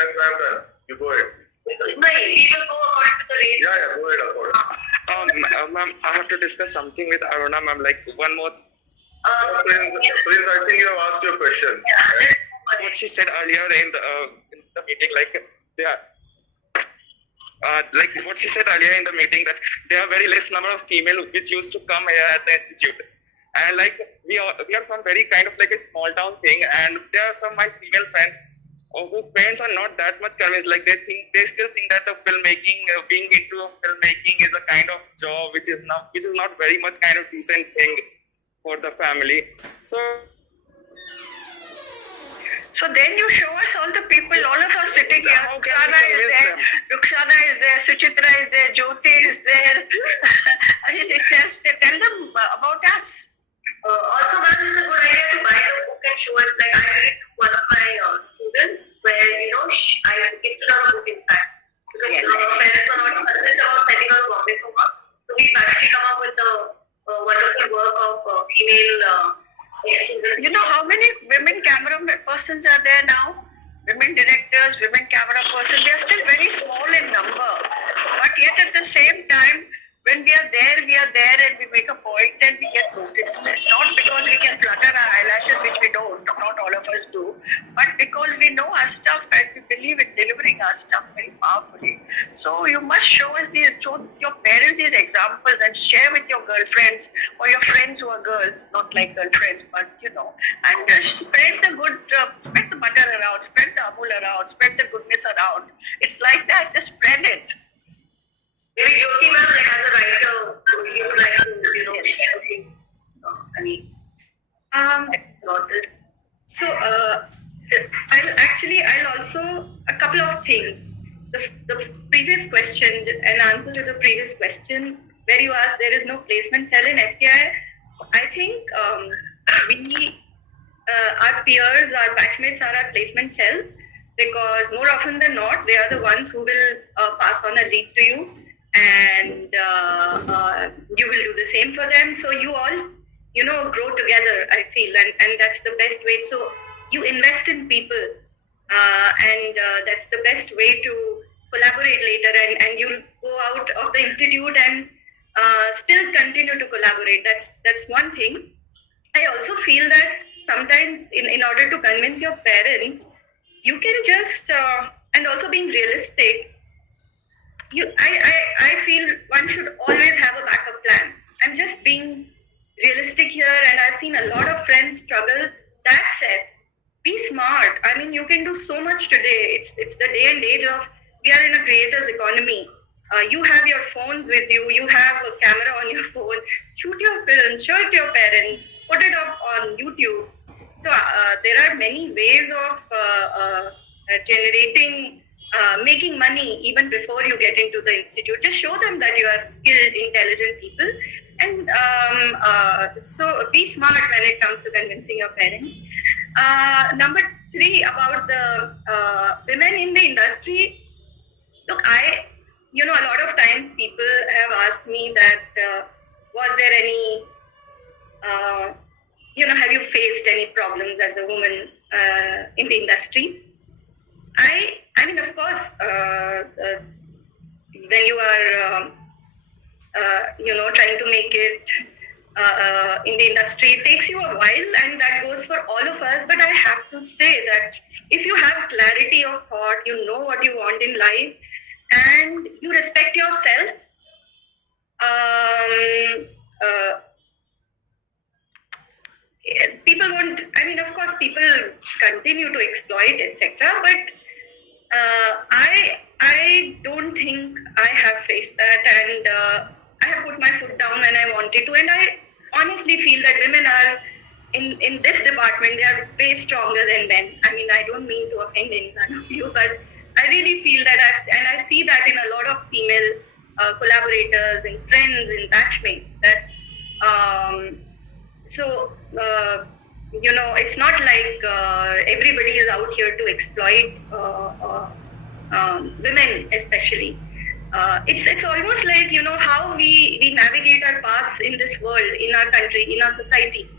I'm done. You go ahead. we will go according to the race. Yeah, go ahead. Ma'am, I have to discuss something with Aruna, ma'am. Like one more. Prince, I think you have asked your question. Yeah. What she said earlier in the meeting, like they are. Like what she said earlier in the meeting, that there are very less number of female which used to come here at the institute. And like we are from very kind of like a small town thing, and there are some my female friends whose parents are not that much convinced. Like they still think that the filmmaking, being into filmmaking, is a kind of job which is not very much kind of decent thing for the family. So then you show us all the people, all of us sitting here. Ruxana is there, Suchitra is there, Jyoti is there. I mean, tell them about us. Also, ma'am, it's a good idea to buy the book and show it. Like I did to one of my students, where I gifted her a book, in fact, because parents are not convinced about setting up Bombay for work. So we've actually come up with a wonderful work of female. You know how many women camera persons are there now? Women directors, women camera persons, they are still very small in number. But yet at the same time, when we are there and we make a point and we get noticed. It's not because we can flutter our eyelashes, which we don't, not all of us do, but because we know our stuff and we believe in delivering our stuff very powerfully. So you must show your parents these examples and share with your girlfriends or your friends who are girls, not like girlfriends, but and spread the good, spread the butter around, spread the amul around, spread the goodness around. It's like that, just spread it. Maybe Jyoti ma'am, as a writer, you would like to, not this. So, I'll also, a couple of things. The previous question, an answer to the previous question, where you asked there is no placement cell in FTI, I think our peers, our batchmates are our placement cells, because more often than not, they are the ones who will pass on a lead to you, and you will do the same for them. So you all, grow together, I feel, and that's the best way. So you invest in people, and that's the best way to collaborate later, and you'll go out of the institute and still continue to collaborate. That's one thing. I also feel that sometimes in order to convince your parents, you can just, and also being realistic, I feel one should always have a backup plan. I'm just being realistic here, and I've seen a lot of friends struggle. That said, be smart. I mean, you can do so much today. It's the day and age of, we are in a creator's economy. You have your phones with you. You have a camera on your phone. Shoot your films, show it to your parents, put it up on YouTube. So there are many ways of generating, making money even before you get into the institute. Just show them that you are skilled, intelligent people. And so be smart when it comes to convincing your parents. Number 3, about the women in the industry. Look, a lot of times people have asked me that, was there any, have you faced any problems as a woman in the industry? I mean, of course, when you are, trying to make it in the industry, it takes you a while, and that goes for all of us. But I have to say that if you have clarity of thought, you know what you want in life, and you respect yourself, people won't, of course, people continue to exploit, etc. But I don't think I have faced that, and I have put my foot down when I wanted to, and I honestly feel that women are, in this department, they are way stronger than men. I don't mean to offend any one of you, but I really feel that, I see that in a lot of female collaborators and friends and batchmates, that it's not like everybody is out here to exploit women, especially. It's almost like, how we navigate our paths in this world, in our country, in our society.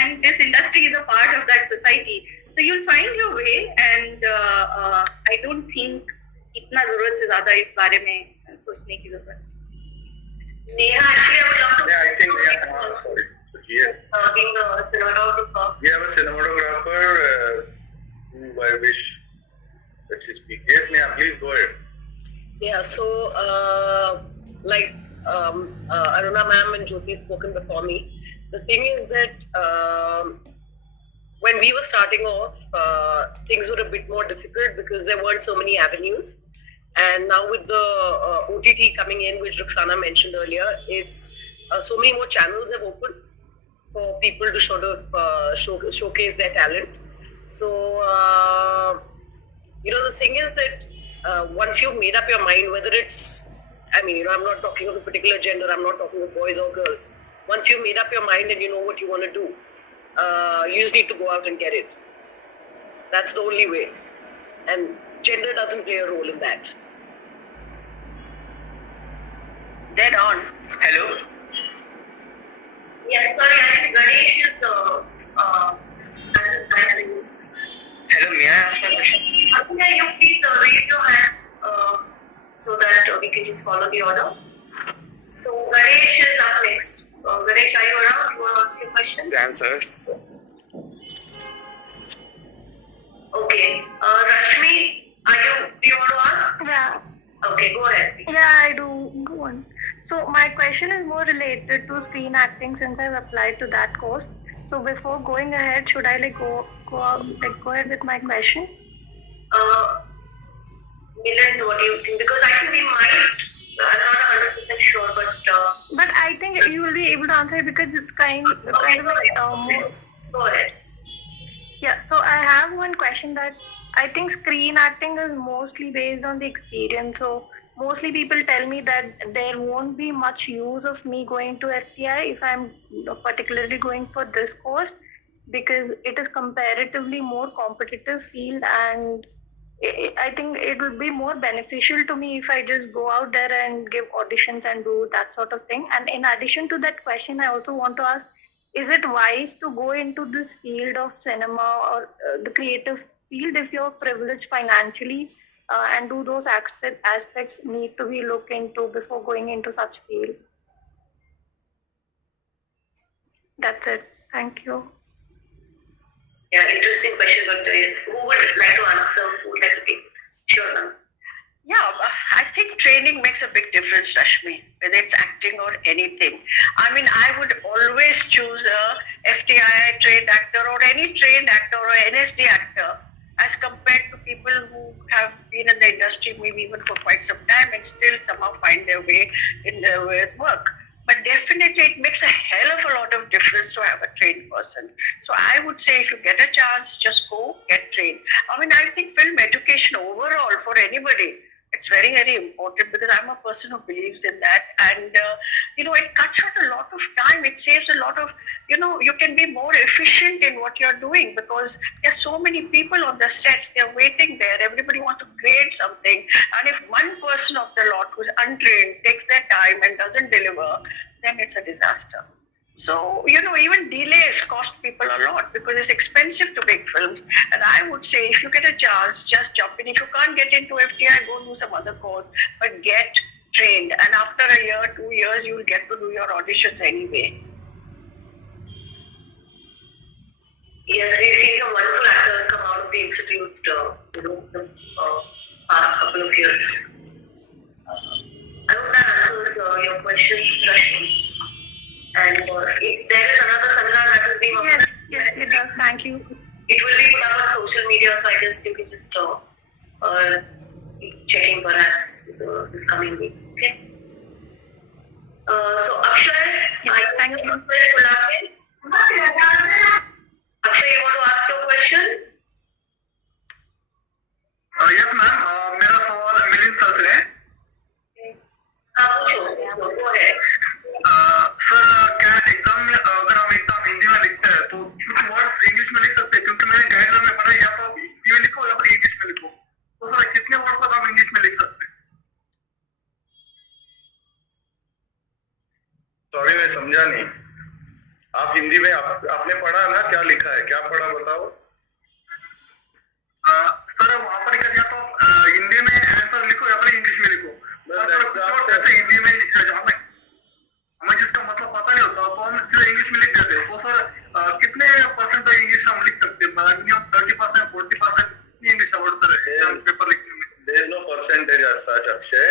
And this industry is a part of that society. So you'll find your way, and I don't think इतना जरूरत से ज़्यादा इस बारे में सोचने की जरूरत है. Neha, actually, I would love to. Yeah, I think sorry. Yes. Being a cinematographer. We have a cinematographer who I wish that she speak. Yes, Neha, please go ahead. Yeah, so like Aruna ma'am and Jyoti spoken before me. The thing is that when we were starting off, things were a bit more difficult because there weren't so many avenues. And now with the OTT coming in, which Ruxana mentioned earlier, it's so many more channels have opened for people to sort of showcase their talent. So, the thing is that once you've made up your mind, whether it's, I'm not talking of a particular gender, I'm not talking of boys or girls. Once you've made up your mind and you know what you want to do, you just need to go out and get it. That's the only way. And gender doesn't play a role in that. Dead on. Hello. Yes, sorry, I think Ganesh is Hello, may I ask my question? Apunya, you please raise your hand so that we can just follow the order. So Ganesh is up next. Ganesh, are you around? You want to ask your question? The answers. Okay. Rashmi, do you want to ask? Yeah. Okay, go ahead. Yeah, I do. Go on. So my question is more related to screen acting since I've applied to that course. So before going ahead, should I go ahead with my question? Milan, what do you think? Because I think we might. I'm not 100% sure, but. But I think you will be able to answer it because it's kind of more. Go ahead. Yeah. So I have one question that I think screen acting is mostly based on the experience. So mostly people tell me that there won't be much use of me going to FTI if I'm particularly going for this course because it is comparatively more competitive field, and I think it will be more beneficial to me if I just go out there and give auditions and do that sort of thing. And in addition to that question, I also want to ask, is it wise to go into this field of cinema or the creative field if you're privileged financially, and do those aspects need to be looked into before going into such field? That's it. Thank you. Yeah, interesting question, but who would like to answer? Who would like to take? Sure, ma'am. Yeah, I think training makes a big difference, Rashmi, whether it's acting or anything. I mean, I would always choose a FTI trained actor or any trained actor or NSD actor as compared to people who have been in the industry maybe even for quite some time and still somehow find their way in their work. But definitely it makes a hell of a lot of difference to have a trained person. So I would say if you get a chance, just go get trained. I mean, I think film education overall for anybody, it's very, very important because I'm a person who believes in that. And, it cuts short a lot of time. It saves a lot of, you can be more efficient in what you're doing because there's so many people on the sets. They're waiting there. Everybody wants to create something. And if one person of the lot who's untrained takes their time and doesn't deliver, then it's a disaster. So, even delays cost people a lot because it's expensive to make films. And I would say if you get a chance, just jump in. If you can't get into FTI, go do some other course, but get trained. And after a year, 2 years, you will get to do your auditions anyway. Yes, we've seen some wonderful actors come out of the institute, the past couple of years. I hope that answers your question, Rashmi. And if there is another seminar that is being offered, Yes, it does. Thank you. it will be put up on social media, so I guess you can just keep checking perhaps this coming week. Okay. So Akshay, thank you. Akshay, you want to ask your question? Yes, ma'am. मेरा सवाल Milind sir से है. पूछो, go ahead. Sir क्या exam में अगर हम exam Hindi में लिखते हैं तो कुछ वर्ड्स इंग्लिश में लिख सकते हैं क्योंकि मैंने डायग्राम में पढ़ा या तो हिंदी में लिखो या फिर इंग्लिश में लिखो. तो सर कितने वर्ड्स तक हम इंग्लिश में लिख सकते हैं? सॉरी मैं समझा नहीं. आप हिंदी में आपने पढ़ा ना, क्या लिखा है, क्या पढ़ा बताओ. सर वहाँ पर क्या या तो हिंदी में आंसर लिखो या फिर इंग्लिश में लिखो. जैसे हिंदी में हमें जिसका मतलब पता नहीं होता तो हम सीधे इंग्लिश में लिख देते हैं. तो सर कितने परसेंट तक इंग्लिश हम लिख सकते हैं? 30%, 40% इंग्लिश वर्ड सर पेपर लिखने में. There is no percentage as such Akshay.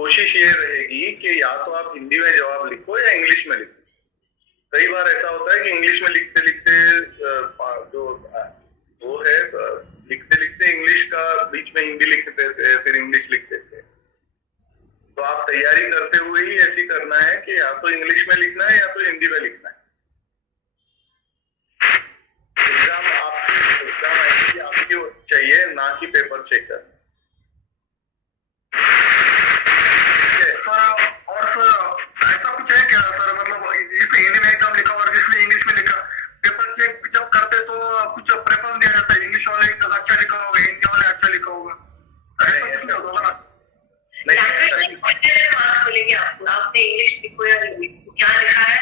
कोशिश ये रहेगी कि या तो आप हिंदी में जवाब लिखो या इंग्लिश में लिखो. कई बार ऐसा होता है कि इंग्लिश में लिखते लिखते जो वो है लिखते लिखते इंग्लिश का बीच में हिंदी लिख देते हैं, फिर इंग्लिश लिख देते हैं। तो आप तैयारी करते हुए ही ऐसी करना है कि या तो इंग्लिश में लिखना है या तो हिंदी में लिखना है। एग्जाम आपकी चाहिए, ना कि पेपर चेक करना। और ऐसा कुछ है क्या सर, मतलब जिसने हिंदी में एग्जाम लिखा और जिसने इंग्लिश में लिखा, पेपर चेक जब करते तो कुछ प्रेफरेंस दिया जाता है, इंग्लिश वाले अच्छा लिखा होगा, हिंदी वाले अच्छा लिखा होगा? मार्क्स मिलेंगे आपको, आपने इंग्लिश लिखो या हिंदी क्या लिखा है,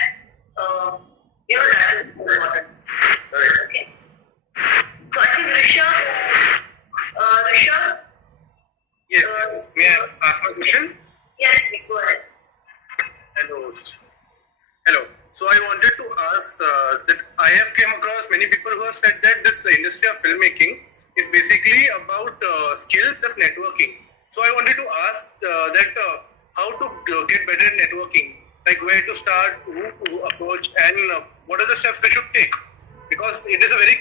that is important. Okay. So I think Rishabh. Yes. May I ask my question? Yes, please go ahead. Hello. So I wanted to ask that I have came across many people who have said that this industry of filmmaking is basically about skill plus networking. So I wanted to ask how to get better at networking, like where to start, who to approach, and what are the steps we should take, because it is a very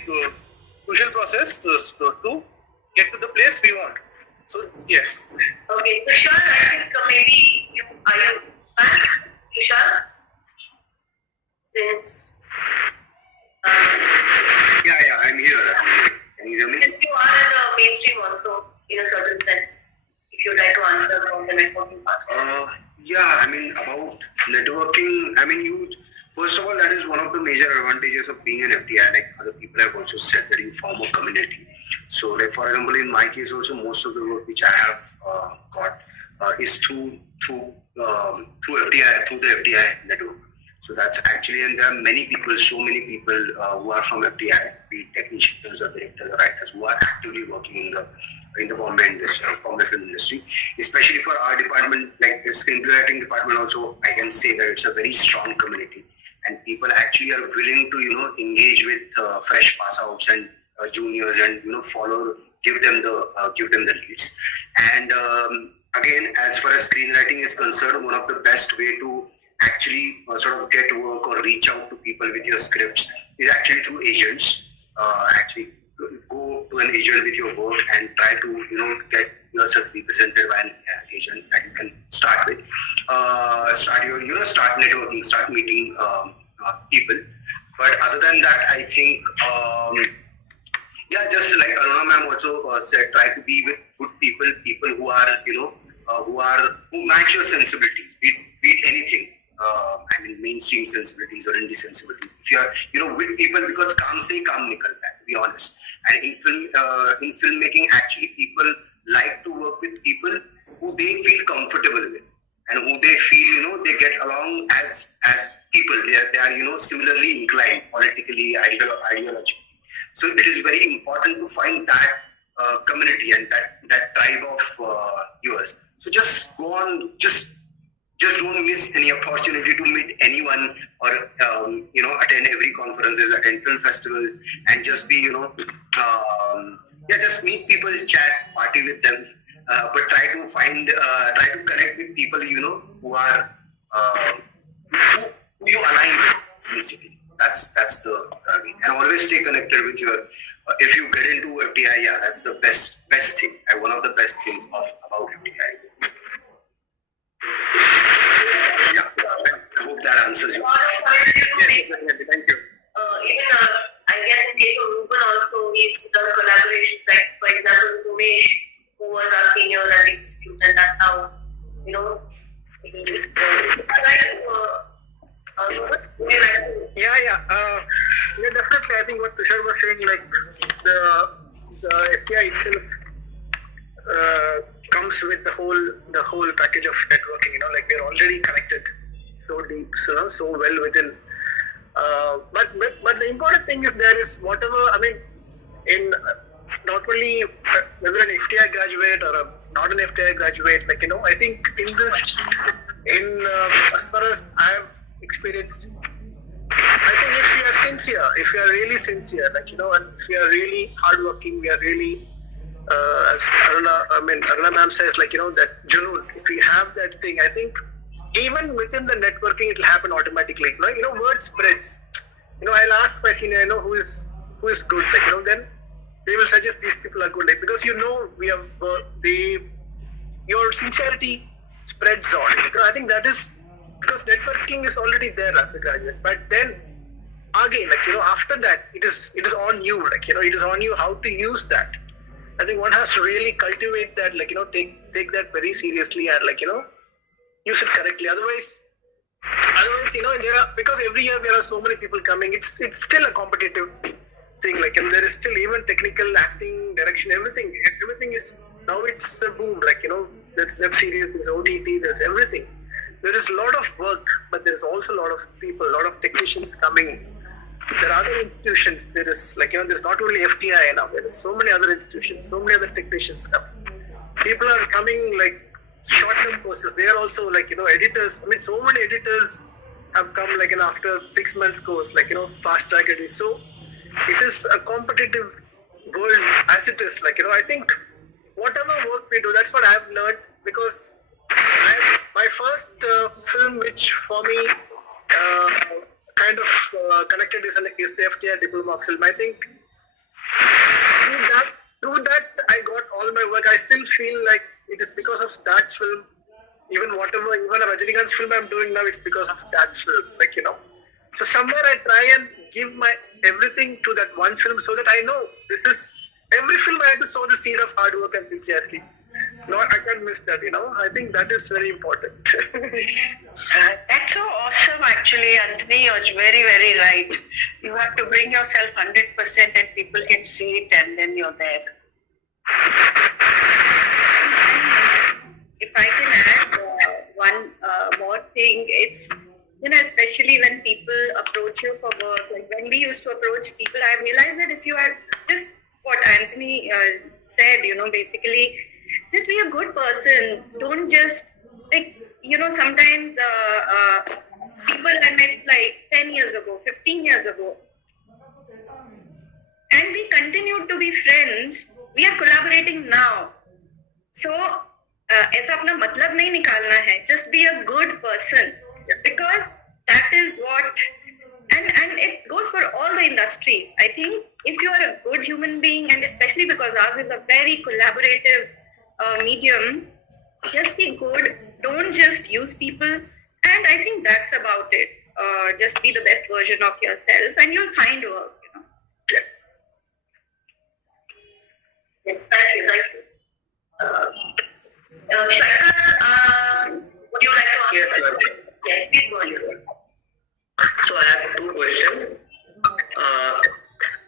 crucial process to get to the place we want. So yes. Okay, Vishal, I think maybe you back, Vishal? Since Yeah, I'm here. Can you hear me? since you are in the mainstream also, in a certain sense, if you'd like to answer from the networking part. Yeah, I mean, about networking, I mean, first of all, that is one of the major advantages of being an FTI. Like other people have also said that you form a community. So, like for example, in my case also, most of the work which I have got is through FTI, through the FTI network. So that's actually, and there are many people, so many people who are from FTI, be it technicians or directors or writers, who are actively working in the Bombay industry, Bombay film industry. Especially for our department, like the screenplay writing department, also I can say that it's a very strong community, and people actually are willing to engage with fresh pass outs and juniors, and give them the leads. And again, as far as screenwriting is concerned, one of the best way to actually sort of get work or reach out to people with your scripts is actually through agents. Actually go to an agent with your work and try to get yourself represented by an agent that you can start with. Start networking, start meeting people. But other than that, I think just like Aruna ma'am also said, try to be with good people who are who match your sensibilities, be it anything. I mean, mainstream sensibilities or indie sensibilities. If you are with people, because kaam se kaam nikalta hai, to be honest. And in filmmaking, actually, people like to work with people who they feel comfortable with, and who they feel they get along as people. They are similarly inclined politically, ideologically. So it is very important to find that community and that tribe of yours. So just go on, just don't miss any opportunity to meet anyone, or attend every conferences, attend film festivals, and just be just meet people, chat, party with them, but try to connect with people who are who you align with, basically. That's the and always stay connected with your. If you get into FTI, that's the best thing. One of the best things about FTI. Yeah, I hope that answers you. Thank you. Even I guess in case of Ruben also, he's done collaborations, like for example Umesh, who was our senior at the institute, and that's how Yeah, definitely. I think what Tushar was saying, like the FTI itself comes with the whole package of networking. Like we're already connected so deep, so well within. But the important thing is there is whatever. I mean, in not only whether an FTI graduate or not an FTI graduate, I think as far as I have experienced, I think if we are sincere, if we are really sincere, and if we are really hardworking, we are really, as Aruna ma'am says, that junoon, if we have that thing, I think even within the networking, it will happen automatically. Word spreads. I'll ask my senior, who is good. Then they will suggest these people are good. Because we have your sincerity spreads on. I think that is because networking is already there as a graduate. But then again, after that, it is on you. It is on you how to use that. I think one has to really cultivate that. Take that very seriously and use it correctly. Otherwise, because every year there are so many people coming. It's still a competitive thing. There is still even technical, acting, direction, everything is now it's a boom. There's web series, there's OTT, there's everything. There is a lot of work, but there is also a lot of people, a lot of technicians coming. There are other institutions. There is there's not only FTI now. There is so many other institutions, so many other technicians coming. People are coming short-term courses. They are also editors. So many editors have come after 6 months course, fast track editing. So it is a competitive world as it is. I think whatever work we do, that's what I've learned, because my first film, which for me kind of connected is the FTI diploma film. I think through that I got all my work. I still feel like it is because of that film. Even a Rajinikanth film I'm doing now, it's because of that film. So somewhere I try and give my everything to that one film, so that I know this is every film I have to sow the seed of hard work and sincerity. No, I can't miss that. I think that is very important. That's so awesome, actually, Anthony. You're very, very right. You have to bring yourself 100% and people can see it, and then you're there. If I can add one more thing, it's, especially when people approach you for work, when we used to approach people, I realized that if you are just what Anthony said, basically, just be a good person. Don't just, sometimes people I met 10 years ago, 15 years ago, and we continued to be friends. We are collaborating now. So, ऐसा अपना मतलब नहीं निकालना है. Just be a good person, because that is what, and it goes for all the industries. I think if you are a good human being, and especially because ours is a very collaborative medium, just be good. Don't just use people, and I think that's about it. Just be the best version of yourself, and you'll find work. Yes, thank you. Shankar, would you like to ask? Yes, ma'am. Yes, please go ahead. So I have two questions.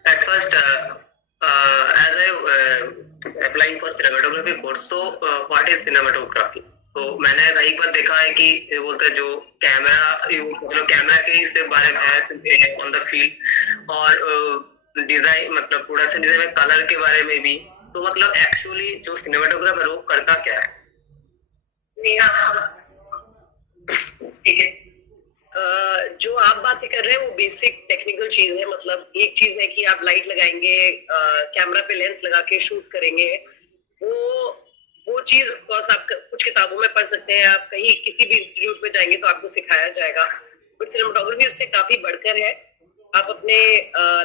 At first, as I applying for cinematography course, so what is cinematography? तो मैंने कई बार देखा है कि ये बोलते हैं जो कैमरा के ही से बारे में है ऑन द फील्ड, और डिजाइन मतलब प्रोडक्शन डिजाइन में कलर के बारे में भी. तो मतलब एक्चुअली जो सिनेमाटोग्राफर वो करता क्या है? जो आप बातें कर रहे हैं वो बेसिक टेक्निकल चीज है. मतलब एक चीज है कि आप लाइट लगाएंगे, कैमरा पे लेंस लगा के शूट करेंगे. वो चीज ऑफ कोर्स आप कुछ किताबों में पढ़ सकते हैं, आप कहीं किसी भी इंस्टीट्यूट में जाएंगे तो आपको सिखाया जाएगा. बट सिनेमाटोग्राफी उससे काफी बढ़कर है. आप अपने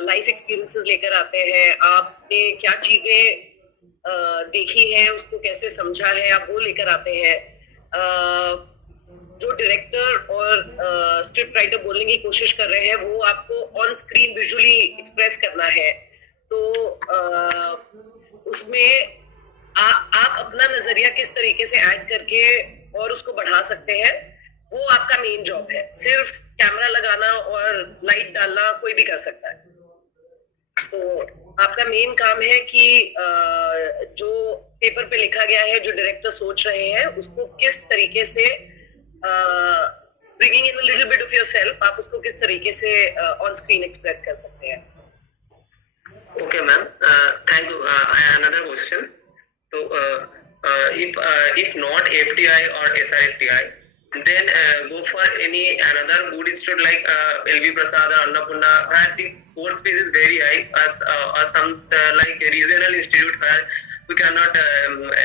लाइफ एक्सपीरियंसेस लेकर आते हैं, आपने क्या चीजें देखी है, उसको कैसे समझा है, आप वो लेकर आते हैं. जो डायरेक्टर और स्क्रिप्ट राइटर बोलने की कोशिश कर रहे हैं वो आपको ऑन स्क्रीन विजुअली एक्सप्रेस करना है. तो उसमें आप अपना नजरिया किस तरीके से ऐड करके और उसको बढ़ा सकते हैं, वो आपका मेन जॉब है. सिर्फ कैमरा लगाना और लाइट डालना कोई भी कर सकता है. तो आपका मेन काम है कि जो पेपर पे लिखा गया है, जो डायरेक्टर सोच रहे हैं, उसको किस तरीके से bringing in a little bit of yourself, आप उसको किस तरीके से ऑन स्क्रीन एक्सप्रेस कर सकते हैं. Okay, ma'am. Thank you. Another question. So, if not FTI or SRFTI, then go for another good institute like LV Prasad or Annapurna. I think course fees is very high. Or some like regional institute where we cannot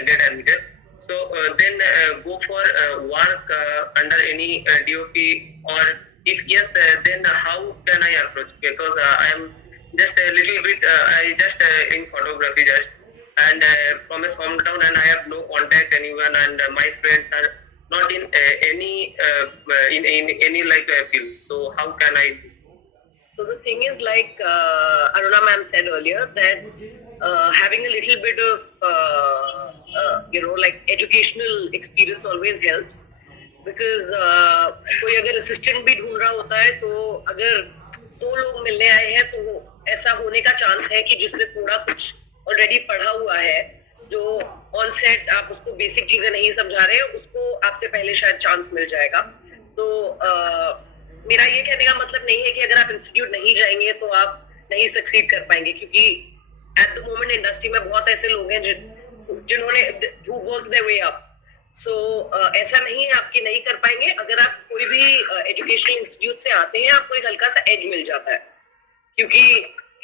get admitted. So then go for work under any DOP, or if yes, then how can I approach? Because I am just a little bit, I just in photography just, and from a small town, and I have no contact anyone, and my friends are not in in any like field. So how can I? So the thing is, like Aruna ma'am said earlier, that having a little bit of like educational experience always helps, because कोई अगर assistant भी ढूंढ रहा होता है, तो अगर 2 लोग मिलने आए हैं तो ऐसा होने का चांस है कि जिसने थोड़ा कुछ ऑलरेडी पढ़ा हुआ है, जो ऑन सेट आप उसको बेसिक चीजें नहीं समझा रहे, उसको आपसे पहले शायद चांस मिल जाएगा. तो मेरा ये कहने का मतलब नहीं है कि अगर आप इंस्टीट्यूट नहीं जाएंगे तो आप नहीं सक्सीड कर पाएंगे, क्योंकि एट द मोमेंट इंडस्ट्री में बहुत ऐसे लोग हैं जिन्होंने who worked their way up. So ऐसा नहीं है आपकी नहीं कर पाएंगे. अगर आप कोई भी एजुकेशनल इंस्टीट्यूट से आते हैं, आपको एक हल्का सा एज मिल जाता है, क्योंकि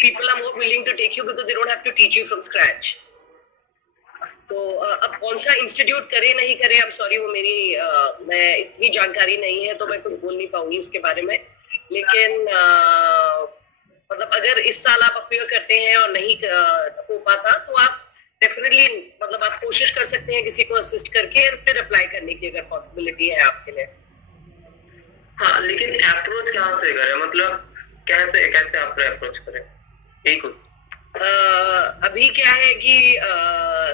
people are more willing to take you because they don't have to teach you from scratch. तो अब कौन सा इंस्टीट्यूट करे नहीं करे, अब सॉरी, वो मेरी मैं इतनी जानकारी नहीं है तो मैं कुछ बोल नहीं पाऊंगी उसके बारे में. लेकिन मतलब अगर इस साल आप अपीयर करते हैं और नहीं हो पाता, तो आप डेफिनेटली मतलब आप कोशिश कर सकते हैं किसी को असिस्ट करके और फिर अप्लाई करने की अगर पॉसिबिलिटी है आपके लिए. हाँ, लेकिन अप्रोच कहाँ से करें, मतलब कैसे कैसे आप अप्रोच करें, यही कुछ. अभी क्या है कि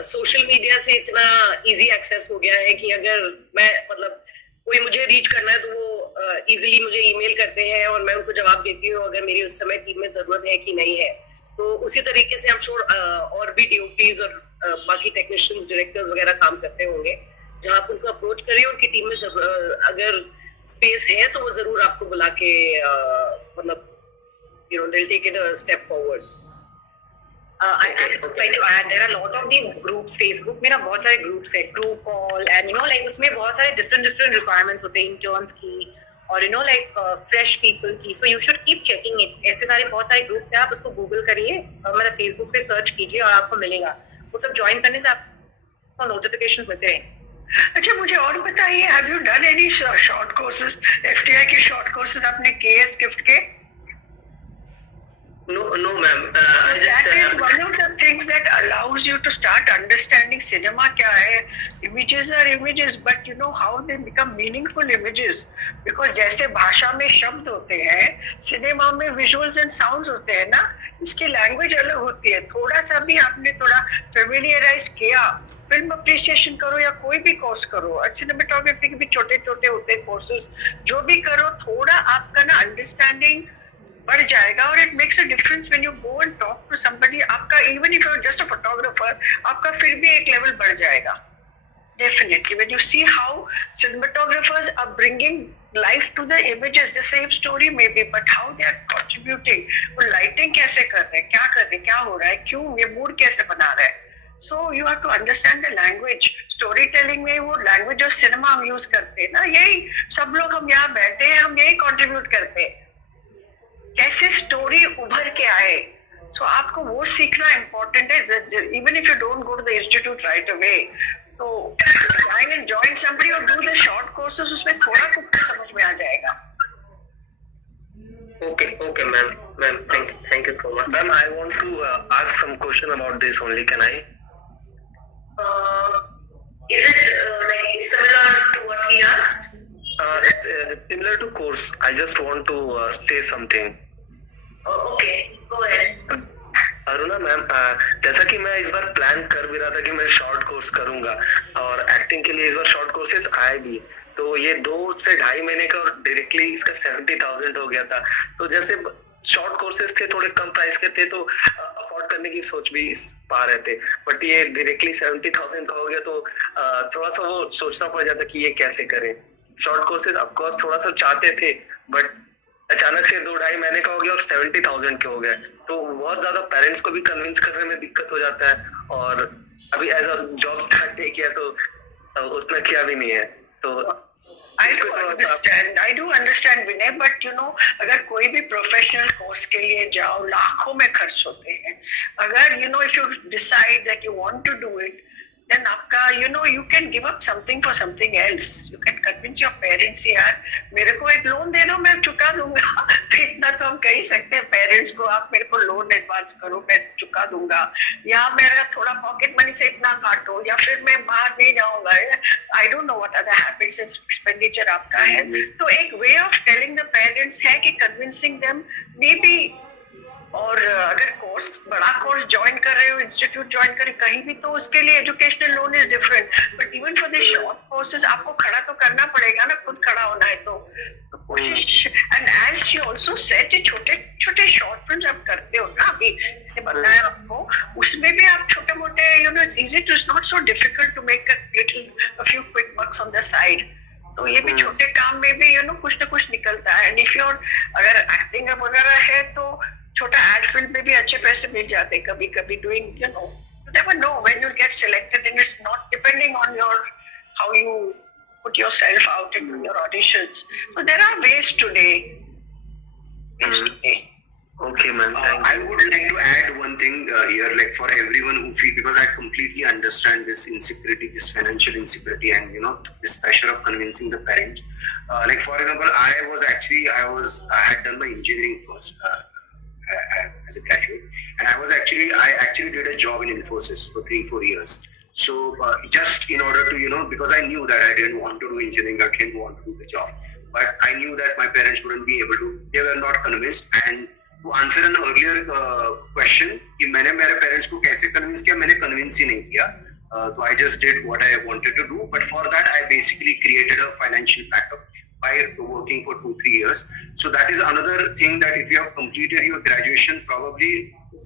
सोशल मीडिया से इतना इजी एक्सेस हो गया है कि अगर मैं मतलब कोई मुझे रीच करना है तो वो इजीली मुझे ईमेल करते हैं और मैं उनको जवाब देती हूँ अगर मेरी उस समय टीम में जरूरत है कि नहीं है. तो उसी तरीके से हम श्योर और भी DOPs और बाकी टेक्नीशियंस, डायरेक्टर्स वगैरह काम करते होंगे, जहाँ आप उनको अप्रोच करिए, उनकी टीम में अगर स्पेस है तो वो जरूर आपको बुला के मतलब they'll take it a step forward. I just like to add, there are a lot of these groups. Facebook में ना बहुत सारे groups है, group call, and like उसमें बहुत सारे different requirements होते हैं, interns की और like fresh people की. So you should keep checking it. ऐसे सारे बहुत सारे groups हैं, आप उसको Google करिए, मतलब Facebook पे search कीजिए और आपको मिलेगा. वो सब join करने से आपको notifications मिलते हैं. अच्छा, मुझे और बताइए, have you done any short courses? FTI के short courses आपने किए SCIFT के? No, ma'am. That is one of the things that allows you to start understanding cinema क्या है. Images are images, but you know how they become meaningful images. Because जैसे भाषा में शब्द होते हैं, सिनेमा में visuals and sounds होते हैं ना, इसकी language अलग होती है. थोड़ा सा भी आपने थोड़ा familiarize किया, फिल्म अप्रिसिएशन करो या कोई भी कोर्स करो, सिनेमेटोग्राफी के भी छोटे छोटे होते हैं कोर्सेज, जो भी करो, थोड़ा आपका ना अंडरस्टैंडिंग बढ़ जाएगा. और it makes a difference when you go and talk to somebody. आपका even if you are just a photographer, आपका फिर भी एक लेवल बढ़ जाएगा. Definitely, when you see how cinematographers are bringing life to the images, the same story maybe, but how they are contributing. वो lighting कैसे कर रहे हैं, क्या कर रहे हैं, क्या हो रहा है, क्यों ये mood कैसे बना रहा है. So you have to understand the language. Storytelling में वो language of cinema हम use करते हैं ना, यही सब लोग हम यहाँ बैठे हैं, हम यही contribute करते हैं. कैसे स्टोरी उभर के आए. सो आपको वो सीखना इम्पोर्टेंट है. Even if you don't go to the institute right away, तो जाएंगे जॉइन समबडी और डू द शॉर्ट कोर्सेज, उसमें थोड़ा कुछ समझ में आ जाएगा. Okay, ma'am. Thank you so much. Ma'am, I want to ask some question about this only. Can I? Is it like similar to what he asked? It's similar to course. I just want to say something. Oh, okay, go ahead. Aruna ma'am, जैसा कि मैं इस बार plan कर भी रहा था कि मैं शॉर्ट कोर्स करूंगा और एक्टिंग के लिए इस बार शॉर्ट कोर्सेज आए भी, तो ये 2 से 2.5 महीने का और डायरेक्टली इसका 70,000 हो गया था. तो जैसे शॉर्ट कोर्सेज थे, थोड़े कम प्राइस के थे, तो अफोर्ड करने की सोच भी पा रहे थे, बट ये डायरेक्टली 70,000 का हो गया, तो थोड़ा सा वो सोचना पड़ जाता कि ये कैसे करें. शॉर्ट कोर्सेज ऑफकोर्स थोड़ा सा चाहते थे, बट अचानक से 2-2.5 महीने का हो गया और 70,000 के हो गए, तो बहुत ज्यादा पेरेंट्स को भी कन्विंस करने में दिक्कत हो जाता है. और अभी एज अ जॉब स्टार्ट नहीं किया तो उतना किया भी नहीं है. तो I do understand Vinay, but you know अगर कोई भी प्रोफेशनल कोर्स के लिए जाओ, लाखों में खर्च होते हैं. अगर you know if you decide that you want to do it, then you can give up something for something else. You can convince your parents, यार मेरे को एक लोन दे दो मैं चुका दूंगा. इतना तो हम कह ही सकते हैं पेरेंट्स को, आप मेरे को लोन एडवांस करो मैं चुका दूंगा, या मेरा थोड़ा पॉकेट मनी से इतना काटो, या फिर मैं बाहर नहीं जाऊंगा. I don't know what other habits and expenditure आपका है. तो एक way of telling the parents है कि कन्विंसिंग देम मे बी. और अगर कोर्स बड़ा कोर्स ज्वाइन कर रहे हो, इंस्टीट्यूट ज्वाइन कर रहे कहीं भी, तो उसके लिए educational loan is different. But even for the short courses आपको खड़ा तो करना पड़ेगा ना, खुद खड़ा होना है तो कोशिश. And as she also said, छोटे छोटे शॉर्ट फिल्म्स आप करते हो ना, अभी इसने बताया आपको, उसमें भी आप छोटे मोटे it's easy to, it's not so difficult to make a few quick bucks on the side. तो ये भी छोटे काम में भी कुछ ना कुछ निकलता है. एंड इफ योर अगर एक्टिंग वगैरह है तो छोटा एड फिल्म में भी अच्छे पैसे मिल जाते हैं कभी कभी. Doing you never know when you get selected, and it's not depending on how you put yourself out into your auditions. So there are ways today. Okay, ma'am. I would like to add one thing here, like for everyone who feel, because I completely understand this insecurity, this financial insecurity, and this pressure of convincing the parents. Like for example, I had done my engineering first. As a graduate, and I actually did a job in Infosys for 3-4 years. So just in order to because I knew that I didn't want to do engineering, I didn't want to do the job, but I knew that my parents wouldn't be able to. They were not convinced. And to answer an earlier question कि मैंने मेरे parents को कैसे convince किया, मैंने convince ही नहीं किया. So I just did what I wanted to do, but for that I basically created a financial backup by working for 2-3 years. So that is another thing, that if you have completed your graduation, probably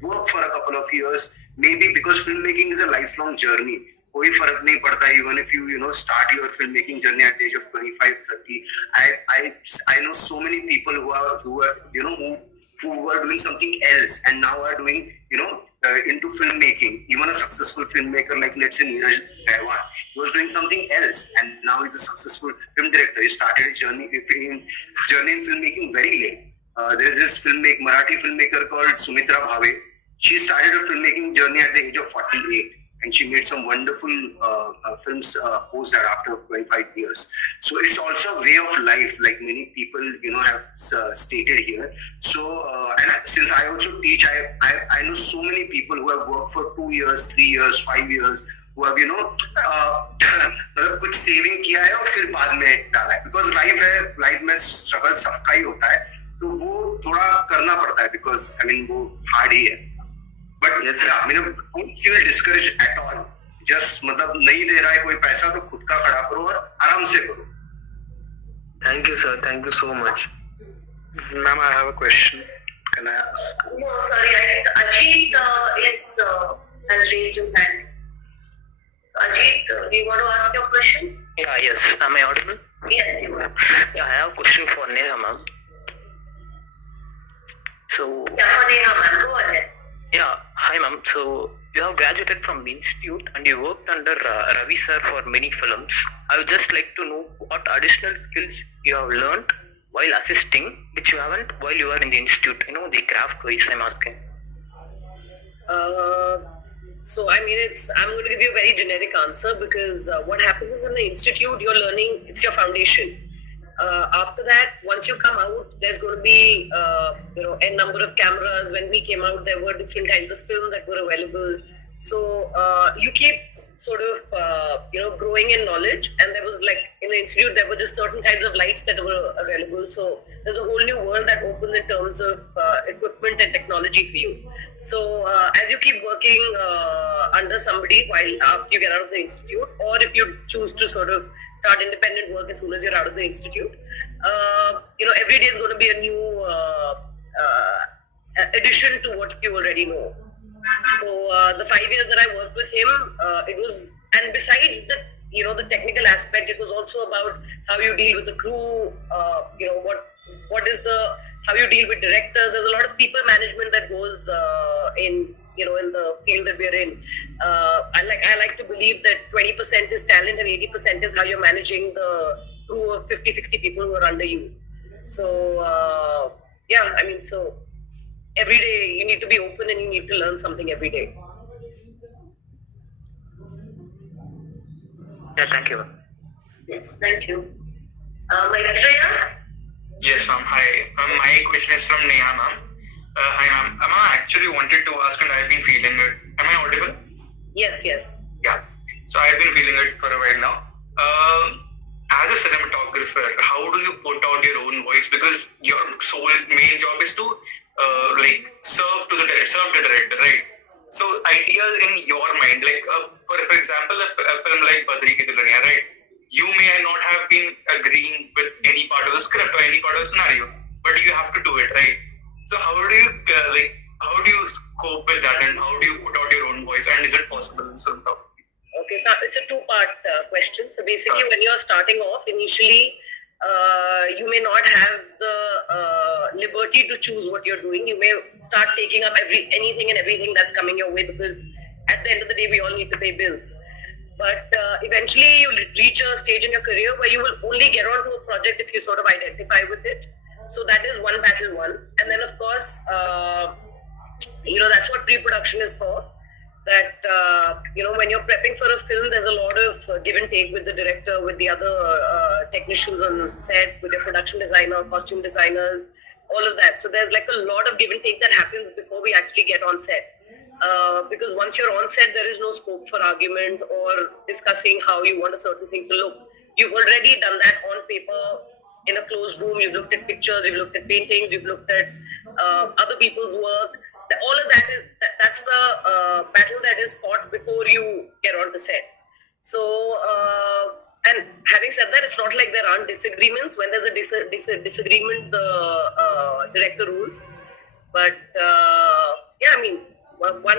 work for a couple of years, maybe, because filmmaking is a lifelong journey. कोई फर्क नहीं पड़ता, even if you start your filmmaking journey at the age of 25-30. I know so many people who were doing something else and now are doing into filmmaking. Even a successful filmmaker like, let's say, Neeraj Gaiwan, he was doing something else and now he's a successful film director. He started his journey in filmmaking very late. There is this Marathi filmmaker called Sumitra Bhave. She started her filmmaking journey at the age of 48, and she made some wonderful films post that after 25 years. So it's also a way of life, like many people have stated here. So and since I also teach, I know so many people who have worked for 2 years, 3 years, 5 years, who have मतलब कुछ saving किया है और फिर बाद में डाला है. बिकॉज लाइफ में स्ट्रगल सबका ही होता है, तो वो थोड़ा करना पड़ता है, बिकॉज वो हार्ड ही है. But don't feel discouraged at all. Just मतलब नहीं दे रहा है कोई पैसा तो खुद का खड़ा करो और आराम से करो. Thank you, sir. Thank you so much. Ma'am, I have a question. Can I ask? No, sorry. I think Ajit has raised his hand. Ajit, do you want to ask your question? Yeah, yes. Am I audible? Yes, you are. Yeah, I have a question for Neha, ma'am. So. Yeah, for Neha, ma'am. Go ahead. Yeah, hi, ma'am. So you have graduated from the institute and you worked under Ravi sir for many films. I would just like to know what additional skills you have learned while assisting, which you haven't while you were in the institute. The craft wise, I'm asking. So I'm going to give you a very generic answer, because what happens is, in the institute you're learning, it's your foundation. After that, once you come out, there's going to be a number of cameras. When we came out, there were different kinds of film that were available. So you keep sort of growing in knowledge, and there was, like, in the institute there were just certain kinds of lights that were available. So there's a whole new world that opened in terms of equipment and technology for you. So as you keep working under somebody while after you get out of the institute, or if you choose to sort of start independent work as soon as you're out of the institute, every day is going to be a new addition to what you already know. So the 5 years that I worked with him, it was, and besides the technical aspect, it was also about how you deal with the crew. How you deal with directors. There's a lot of people management that goes in the field that we're in. I like to believe that 20% is talent and 80% is how you're managing the crew of 50-60 people who are under you. So so every day you need to be open and you need to learn something every day. Yeah, thank you. Yes, thank you. Maitreya? Yes, ma'am. Hi. My question is from Neha, ma'am. Hi, ma'am. I actually wanted to ask, and I've been feeling it. Am I audible? Yes, yes. Yeah. So I've been feeling it for a while now. As a cinematographer, how do you put out your own voice? Because your sole main job is to serve the director, right? So ideas in your mind, for example, a film like Badri Ki Dulhaniya, right? You may not have been agreeing with any part of the script or any part of the scenario, but you have to do it, right? So how do you cope with that, and how do you put out your own voice, and is it possible in cinematography? Okay, so it's a two-part question. So basically, when you're starting off, initially, you may not have the liberty to choose what you're doing. You may start taking up anything and everything that's coming your way, because at the end of the day, we all need to pay bills. But eventually, you reach a stage in your career where you will only get onto a project if you sort of identify with it. So that is one battle won. And then, of course, that's what pre-production is for. That, when you're prepping for a film, there's a lot of give and take with the director, with the other technicians on set, with your production designer, costume designers, all of that. So there's like a lot of give and take that happens before we actually get on set. Because once you're on set, there is no scope for argument or discussing how you want a certain thing to look. You've already done that on paper in a closed room. You've looked at pictures, you've looked at paintings, you've looked at other people's work. All of that's a battle that is fought before you get on the set. So, and having said that, it's not like there aren't disagreements. When there's a disagreement, the director rules. But when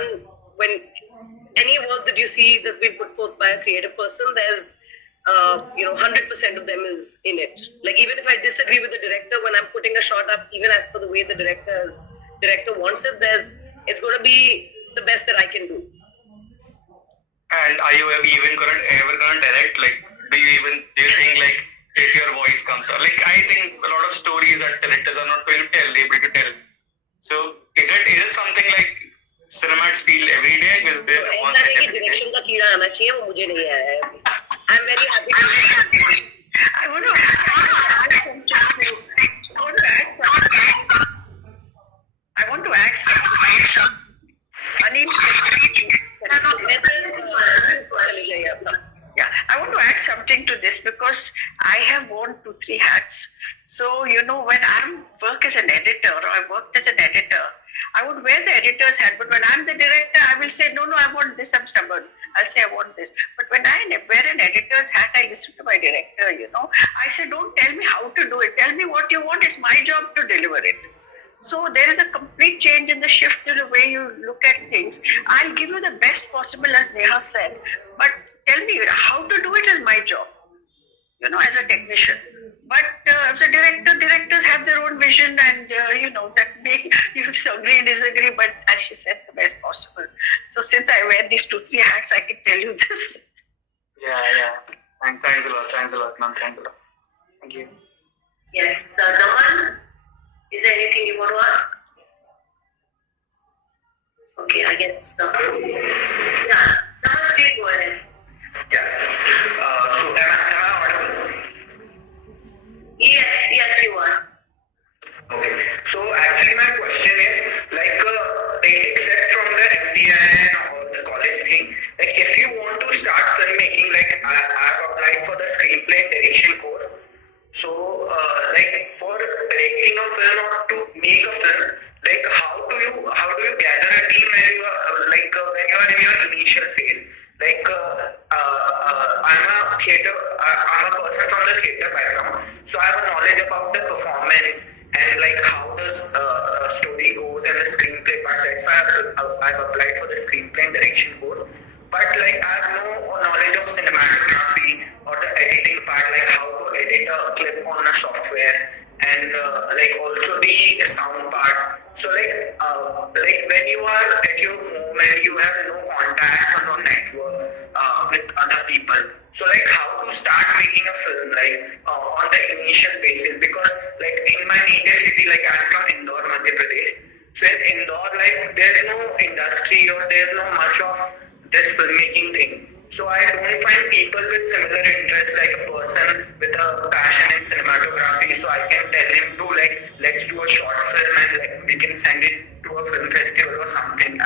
any work that you see that's been put forth by a creative person, there's 100% of them is in it. Like, even if I disagree with the director, when I'm putting a shot up, even as per the way the director wants it, it's going to be the best that I can do. And are you ever going to direct? Like, do you think like if your voice comes out? Like, I think a lot of stories that directors are not able to tell. So is it something like cinemats feel every day? Because they're on set every day. Direction का कीड़ा आना चाहिए, वो मुझे नहीं आया है अभी. I'm very happy to I want to add something. I want to add something to this because I have worn 2-3 hats. So, when I work as an editor, or I worked as an editor, I would wear the editor's hat. But when I'm the director, I will say, no, I want this, I'm stubborn. I'll say, I want this. But when I wear an editor's hat, I listen to my director, I say, don't tell me how to do it. Tell me what you want. It's my job to deliver it. So there is a complete change in the shift to the way you look at things. I'll give you the best possible, as Neha said. But tell me, how to do it is my job, as a technician. But as a directors have their own vision, and that may you agree, disagree, but as she said, the best possible. So since I wear these 2-3 hats, I can tell you this. Yeah. Thanks a lot, ma'am. Thanks a lot. Thank you. Yes, Naman, is there anything you want to ask? Okay, I guess Naman. Yeah, Naman, please go ahead. So am I audible? Yes, you are. Okay. So actually my question is except from the FTI or the college thing, like if you want to start filmmaking, like I've applied for the screenplay and direction course. So for directing a film or to make a film, like how do you gather a team when you are when you are in your initial phase? I'm a person from the theatre background, so I have a knowledge about the performance and how the story goes and the screenplay part. That's why I've applied for the screenplay and direction course. But I have no knowledge of cinematography or the editing part, like how to edit a clip on a software, and also the sound part. So when you are at your home and you have no contact or no network with other people, so how to start making a film on the initial basis, because in my native city, I'm from Indore, Madhya Pradesh. So in Indore, there's no industry or there's no much of this filmmaking thing. So I don't find people with similar interests, like a person with a passion in cinematography. So I can tell him to like, let's do a short film and like we can send it to a film festival or something.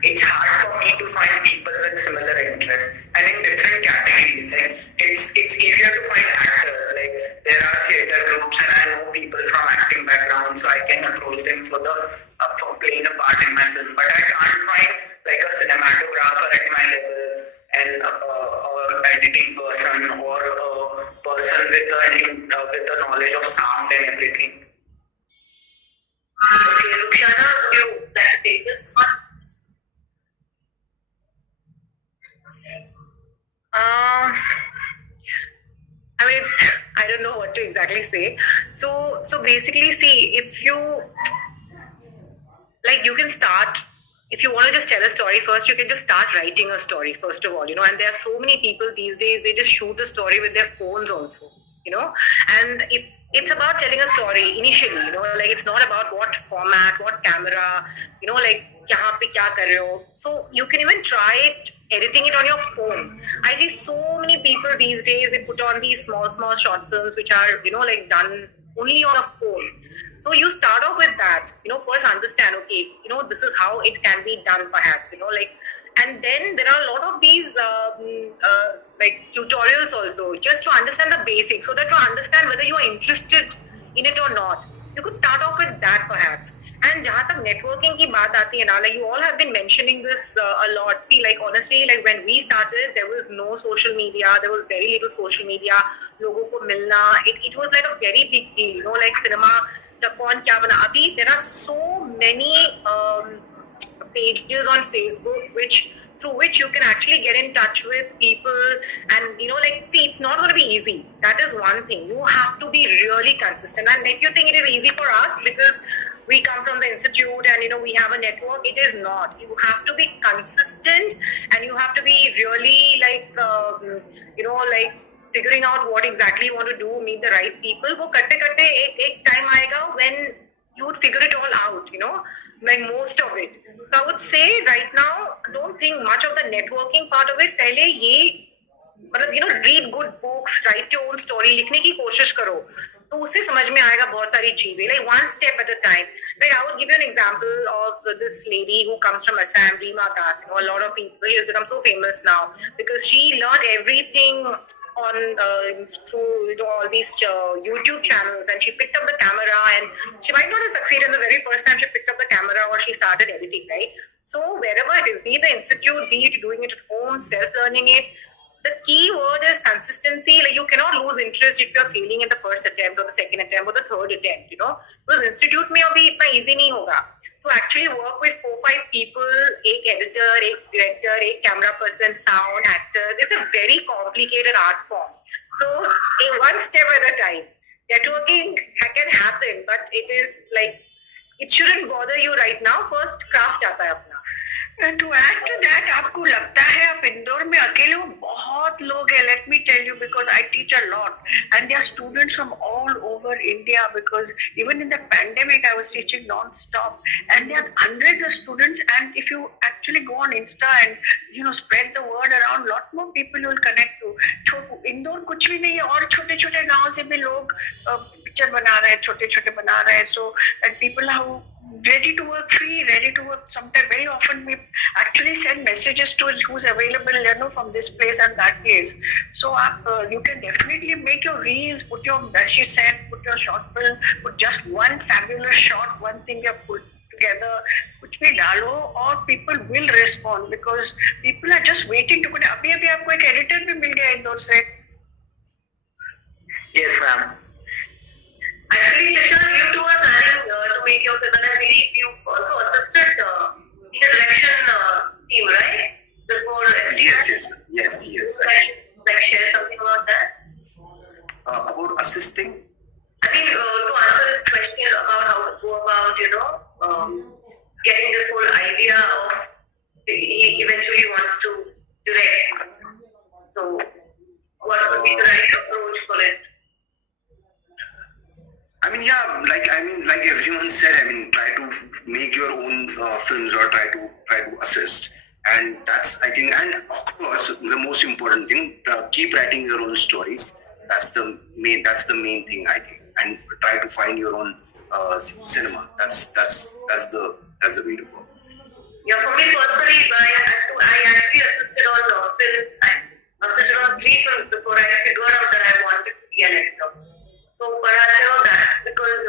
It's hard for me to find people with similar interests and in different categories. Like it's easier to find actors. Like there are theater groups and I know people from acting background, so I can approach them for playing a part in my film. But I can't find like a cinematographer at my level and or editing person or a person with the knowledge of sound and everything. Okay, Rukhsana, would you like to take this one? I mean, I don't know what to exactly say. So basically, see, if you like, you can start. If you want to just tell a story first, you can just start writing a story first of all, you know. And there are so many people these days, they just shoot a story with their phones also, you know. And if it's about telling a story initially, you know, like it's not about what format, what camera, you know, like yahan pe kya kar rahe ho. So you can even try it editing it on your phone. I see so many people these days, they put on these small short films which are, you know, like done only on a phone. So you start off with that, you know, first understand, okay, you know, this is how it can be done perhaps, you know, like, and then there are a lot of these like tutorials also, just to understand the basics, so that to understand whether you are interested in it or not. You could start off with that perhaps. And jahan tak networking ki baat aati hai na, like you all have been mentioning this a lot. See, like honestly, like when we started, there was no social media, there was very little social media. Logo ko milna, it was like a very big deal, you know, like cinema, the kaun kya bana. Abhi there are so many pages on Facebook through which you can actually get in touch with people, and you know, like, see, it's not going to be easy. That is one thing. You have to be really consistent. And if you think it is easy for us because we come from the institute and you know we have a network, it is not. You have to be consistent and you have to be really like you know, like figuring out what exactly you want to do, meet the right people. वो करते करते एक time आएगा when you would figure it all out, you know, like most of it. So I would say right now, don't think much of the networking part of it. पहले ये, मतलब, you know, read good books, write your own story, लिखने की कोशिश करो, तो उससे समझ में आएगा बहुत सारी चीजें. Like one step at a time. Like I would give you an example of this lady who comes from Assam, Reema Das. You know, a lot of people, she has become so famous now because she learned everything on through, you know, all these YouTube channels, and she picked up the camera, and she might not have succeeded the very first time she picked up the camera or she started editing, right? So wherever it is, be it the institute, be it doing it at home, self-learning it, the key word is consistency. Like you cannot lose interest if you're failing in the first attempt or the second attempt or the third attempt, you know, because institute में अभी इतना easy नहीं होगा. To actually work with 4-5 people, एक editor, एक director, एक camera person, sound, actors, it's a very complicated art form. So one step at a time. Networking can happen, but it is like, it shouldn't bother you right now. First craft आता है अपना. And to add to that, आपको लगता है आप इंदौर में अकेले हो? बहुत लोग हैं. Let me tell you, because I teach a lot, and there are students from all over India. Because even in the pandemic, I was teaching non-stop, and there are hundreds of students. And if you actually go on Insta and you know spread the word around, lot more people you will connect to. Indore कुछ भी नहीं है, और छोटे-छोटे गांव से भी लोग पिक्चर बना रहे हैं, छोटे-छोटे बना रहे हैं. So and people are ready to work free, ready to work. Sometimes, very often, we actually send messages to who's available, you know, from this place and that place. So you can definitely make your reels, put your, as she said, put your short film, put just one fabulous shot, one thing you have put together, कुछ भी डालो, और people will respond because people are just waiting to put. अभी आपको एक editor भी मिल गया इंदौर से. Yes, ma'am. Actually, Krishna, you two are planning to make your film, and I believe you also assisted in the direction team, right? Before Yes. Like share something about that. About assisting. I think to answer this question about how to go about, you know, getting this whole idea of he eventually wants to direct. So, what would be the right approach for it? Like everyone said, try to make your own films or try to assist. And that's, I think, and of course, the most important thing, keep writing your own stories. That's the main thing, I think, and try to find your own cinema. That's the way to go. Yeah, for me personally, I actually assisted on films. I assisted on 3 films before I figured out that I wanted to be an actor. So perhaps that, because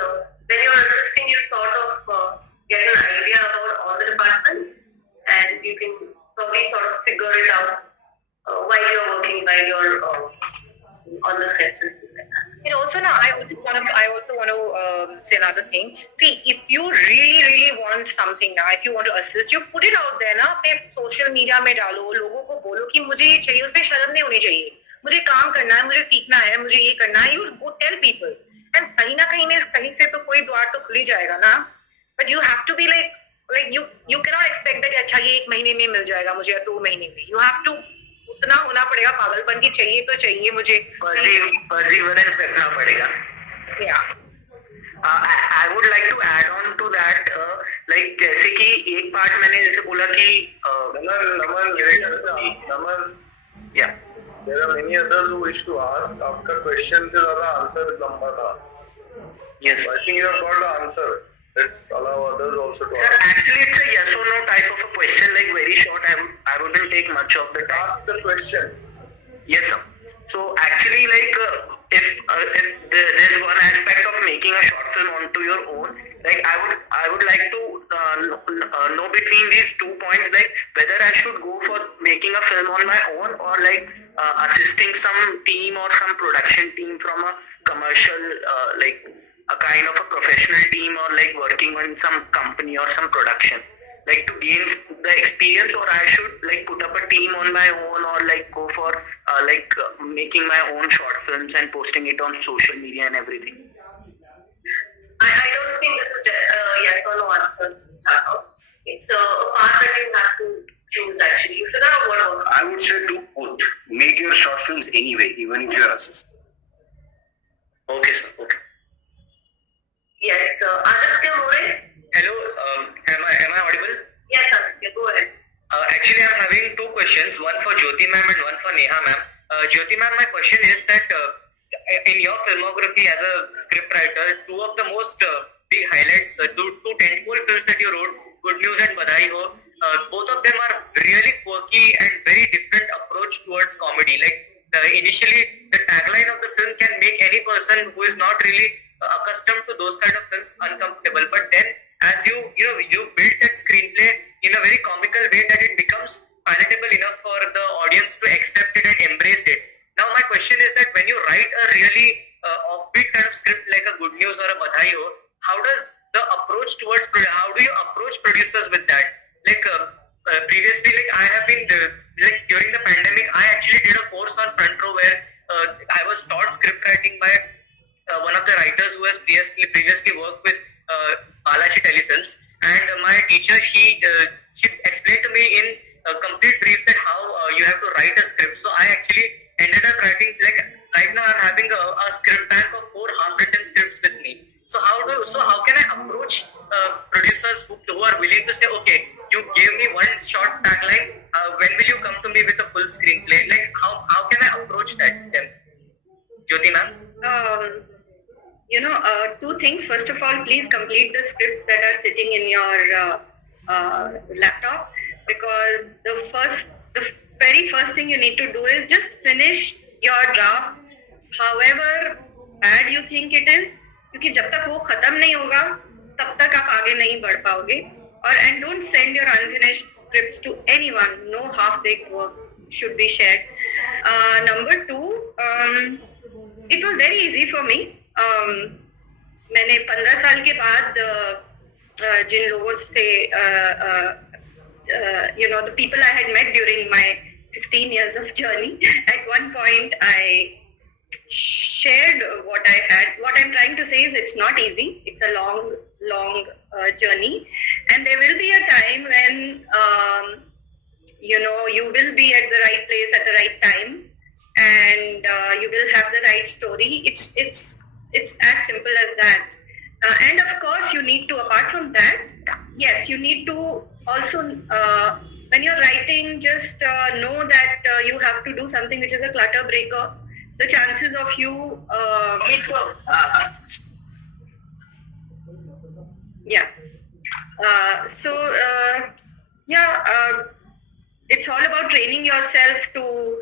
when you're assisting, you sort of get an idea about all the departments, and you can probably sort of figure it out while you're working, while you're on the sets and things like that. And also now, I also want to say another thing. See, if you really want something now, if you want to assist, you put it out there ना, अपने social media में डालो, लोगों को बोलो कि मुझे ये चाहिए, उसमें शर्म नहीं होनी चाहिए. मुझे काम करना है, मुझे सीखना है, मुझे ये करना है. You go tell people, and कहीं ना कहीं से तो कोई द्वार तो खुल ही जाएगा ना. But you have to be like you cannot expect that अच्छा ये 1 महीने में मिल जाएगा मुझे या 2 महीने में. You have to उतना होना पड़ेगा, पागलपन की चाहिए तो चाहिए मुझे, perseverance रखना पड़ेगा. Yeah. I would like to add on to that, like जैसे कि एक पार्ट मैंने जैसे बोला कि Naman, yeah, there are many others who wish to ask. आपका question से ज़्यादा answer लंबा था. yes. So I think you have got the answer. Let's allow others also to Sir, ask. actually it's a yes or no type of a question, like very short. I wouldn't take much of the time. Ask the question. Yes, sir. So actually, like if there's one aspect of making a short film onto your own, like I would like to know between these 2 points, like whether I should go for making a film on my own or like assisting some team or some production team from a commercial like a kind of a professional team, or like working on some company or some production, like to gain the experience, or I should like put up a team on my own, or like go for making my own short films and posting it on social media and everything. I don't think this is a yes or no answer to start out. It's a path that you have to choose actually. You figure out what works. I would say do both. Make your short films anyway, even if you're assistant. Okay, sir. Okay. Yes, Aditya More. Hello. Am I audible? Yes, Aditya, go ahead. Actually, I'm having 2 questions. One for Jyoti ma'am and one for Neha ma'am. Jyoti ma'am, my question is that in your filmography as a scriptwriter, 2 of the most big highlights, 2 tentpole films that you wrote, Good News and Badai Ho, both of them are really quirky and very different approach towards comedy. Like initially, the tagline of the film can make any person who is not really accustomed to those kind of films uncomfortable. But then, as you build that screenplay in a very comical way that it becomes palatable enough for the audience to accept it and embrace it. Now, my question is that when you write a really offbeat kind of script like a Good News or a Badhai Ho, how do you approach producers with that? Like previously, like I have been like during the pandemic, I actually did a course on front row where I was taught script writing by one of the writers who has previously worked with Balaji Telefilms, and my teacher she explained to me in a complete brief that how you have to write a script. So I actually ended up writing, like right now I'm having a script bank of 4 half-written scripts with me. So how can I approach producers who are willing to say, okay, you gave me one short tagline, when will you come to me with a full screenplay? Like how can I approach that then? Jyoti ma'am? 2 things. First of all, please complete the scripts that are sitting in your laptop, because the very first thing you need to do is just finish your draft, however bad you think it is, क्योंकि जब तक वो खत्म नहीं होगा तब तक आप आगे नहीं बढ़ पाओगे. And don't send your unfinished scripts to anyone. No half-baked work should be shared. Number 2, it was very easy for me. मैंने 15 साल के बाद जिन लोगों से the people I had met during my 15 years of journey, at one point I shared what I had. What I'm trying to say is it's not easy. It's a long journey, and there will be a time when you will be at the right place at the right time, and you will have the right story. It's as simple as that. And of course, you need to, apart from that, yes, you need to also, when you're writing, just know that you have to do something which is a clutter breaker. The chances of you yeah. It's all about training yourself to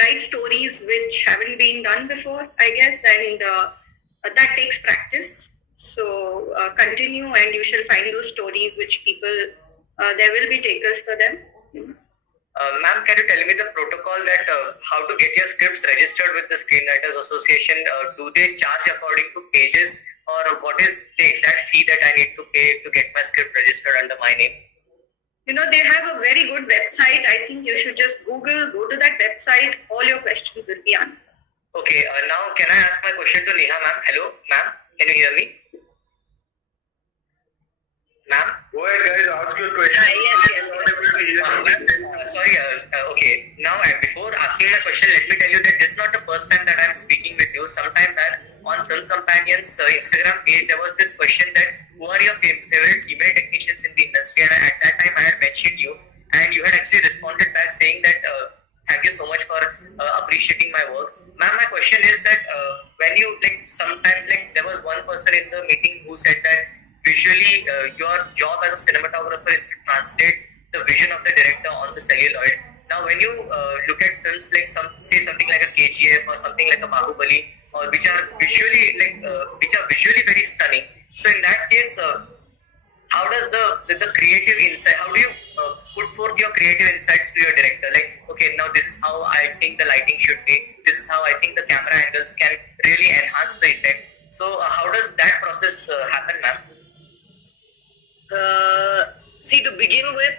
write stories which haven't been done before, I guess, and that takes practice. So continue, and you shall find those stories which people, there will be takers for them. Ma'am, can you tell me the protocol that how to get your scripts registered with the Screenwriters Association? Do they charge according to pages, or what is the exact fee that I need to pay to get my script registered under my name? You know, they have a very good website. I think you should just go to that website. All your questions will be answered. Okay, now can I ask my question to Neha, ma'am? Hello, ma'am, can you hear me? Ma'am? Go ahead, guys, ask your question. Yes. Sorry, okay. Now, before asking my question, let me tell you that this is not the first time that I'm speaking with you. Sometime back on Film Companion's Instagram page, there was this question that who are your favorite female technicians in the industry? And at that time, I had mentioned you, and you had actually responded back saying that thank you so much for appreciating my work. Ma'am, my question is that when you sometimes there was one person in the meeting who said that visually your job as a cinematographer is to translate the vision of the director on the celluloid. Now, when you look at films like something like a KGF or something like a Bahubali, or which are visually very stunning. So in that case, how does the creative insight? How do you put forth your creative insights to your director? Like, okay, now this is how I think the lighting should be. This is how I think the camera angles can really enhance the effect. So how does that process happen, ma'am? See, to begin with,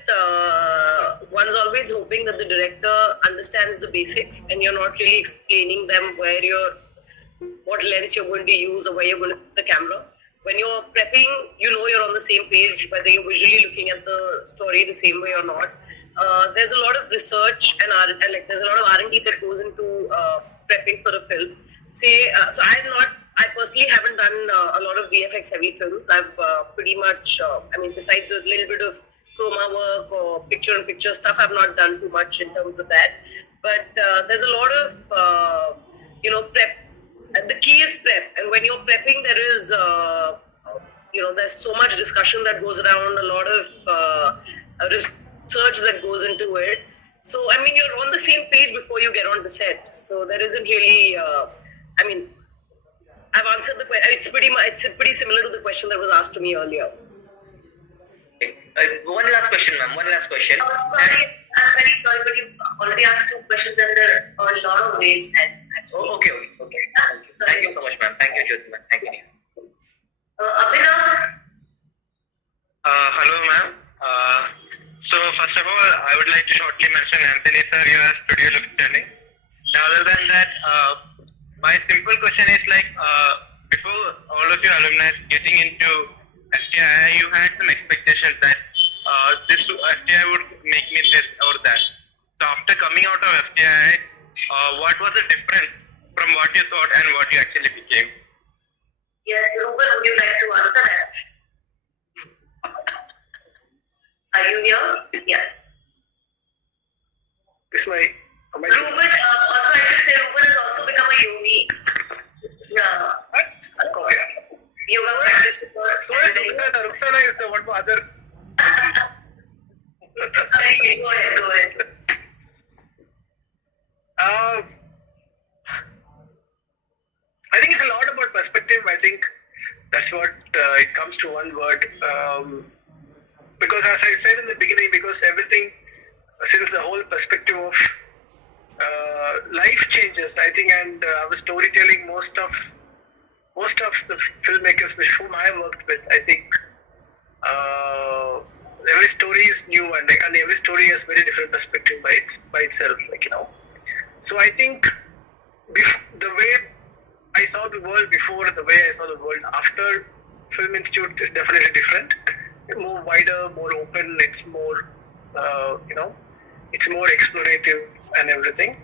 one's always hoping that the director understands the basics, and you're not really explaining them what lens you're going to use or where you're going to put the camera. When you're prepping, you know you're on the same page, whether you're visually looking at the story the same way or not. There's a lot of research and there's a lot of R&D that goes into prepping for a film. I personally haven't done a lot of VFX heavy films. I've pretty much, besides a little bit of chroma work or picture-in-picture stuff, I've not done too much in terms of that. But there's a lot of, prep. The key is prep. And when you're prepping, there is, there's so much discussion that goes around, a lot of research that goes into it. So, you're on the same page before you get on the set. So there isn't really, I've answered the question. It's pretty similar to the question that was asked to me earlier. One last question, ma'am. One last question. Sorry, I'm very sorry, but you already asked 2 questions and there are a lot of raised hands. Oh, okay. Thank you so much, ma'am. Thank you, Jyoti, ma'am. Thank you. Abhinav? Hello, ma'am. So first of all, I would like to shortly mention Anthony sir, your studio looks stunning. Now, other than that, my simple question is before all of your alumni getting into FTI, you had some expectations that this FTI would make me this or that. So after coming out of FTI, what was the difference from what you thought and what you actually became? Yes, Ruben, would you like to answer that? Are you here? Yeah. Ruben, also I should say Ruben has also become a yogi. Yeah. What? Oh, yeah. Yoga practitioner. So is Ruxana is the one other. Sorry, go ahead. I think it's a lot about perspective. I think that's what it comes to one word. Because as I said in the beginning, because everything, since the whole perspective of life changes, I think, and our storytelling, most of the filmmakers with whom I worked with, I think every story is new and every story has very different perspective by itself, So I think the way I saw the world before and the way I saw the world after Film Institute is definitely different. It's more wider, more open. It's more, it's more explorative and everything.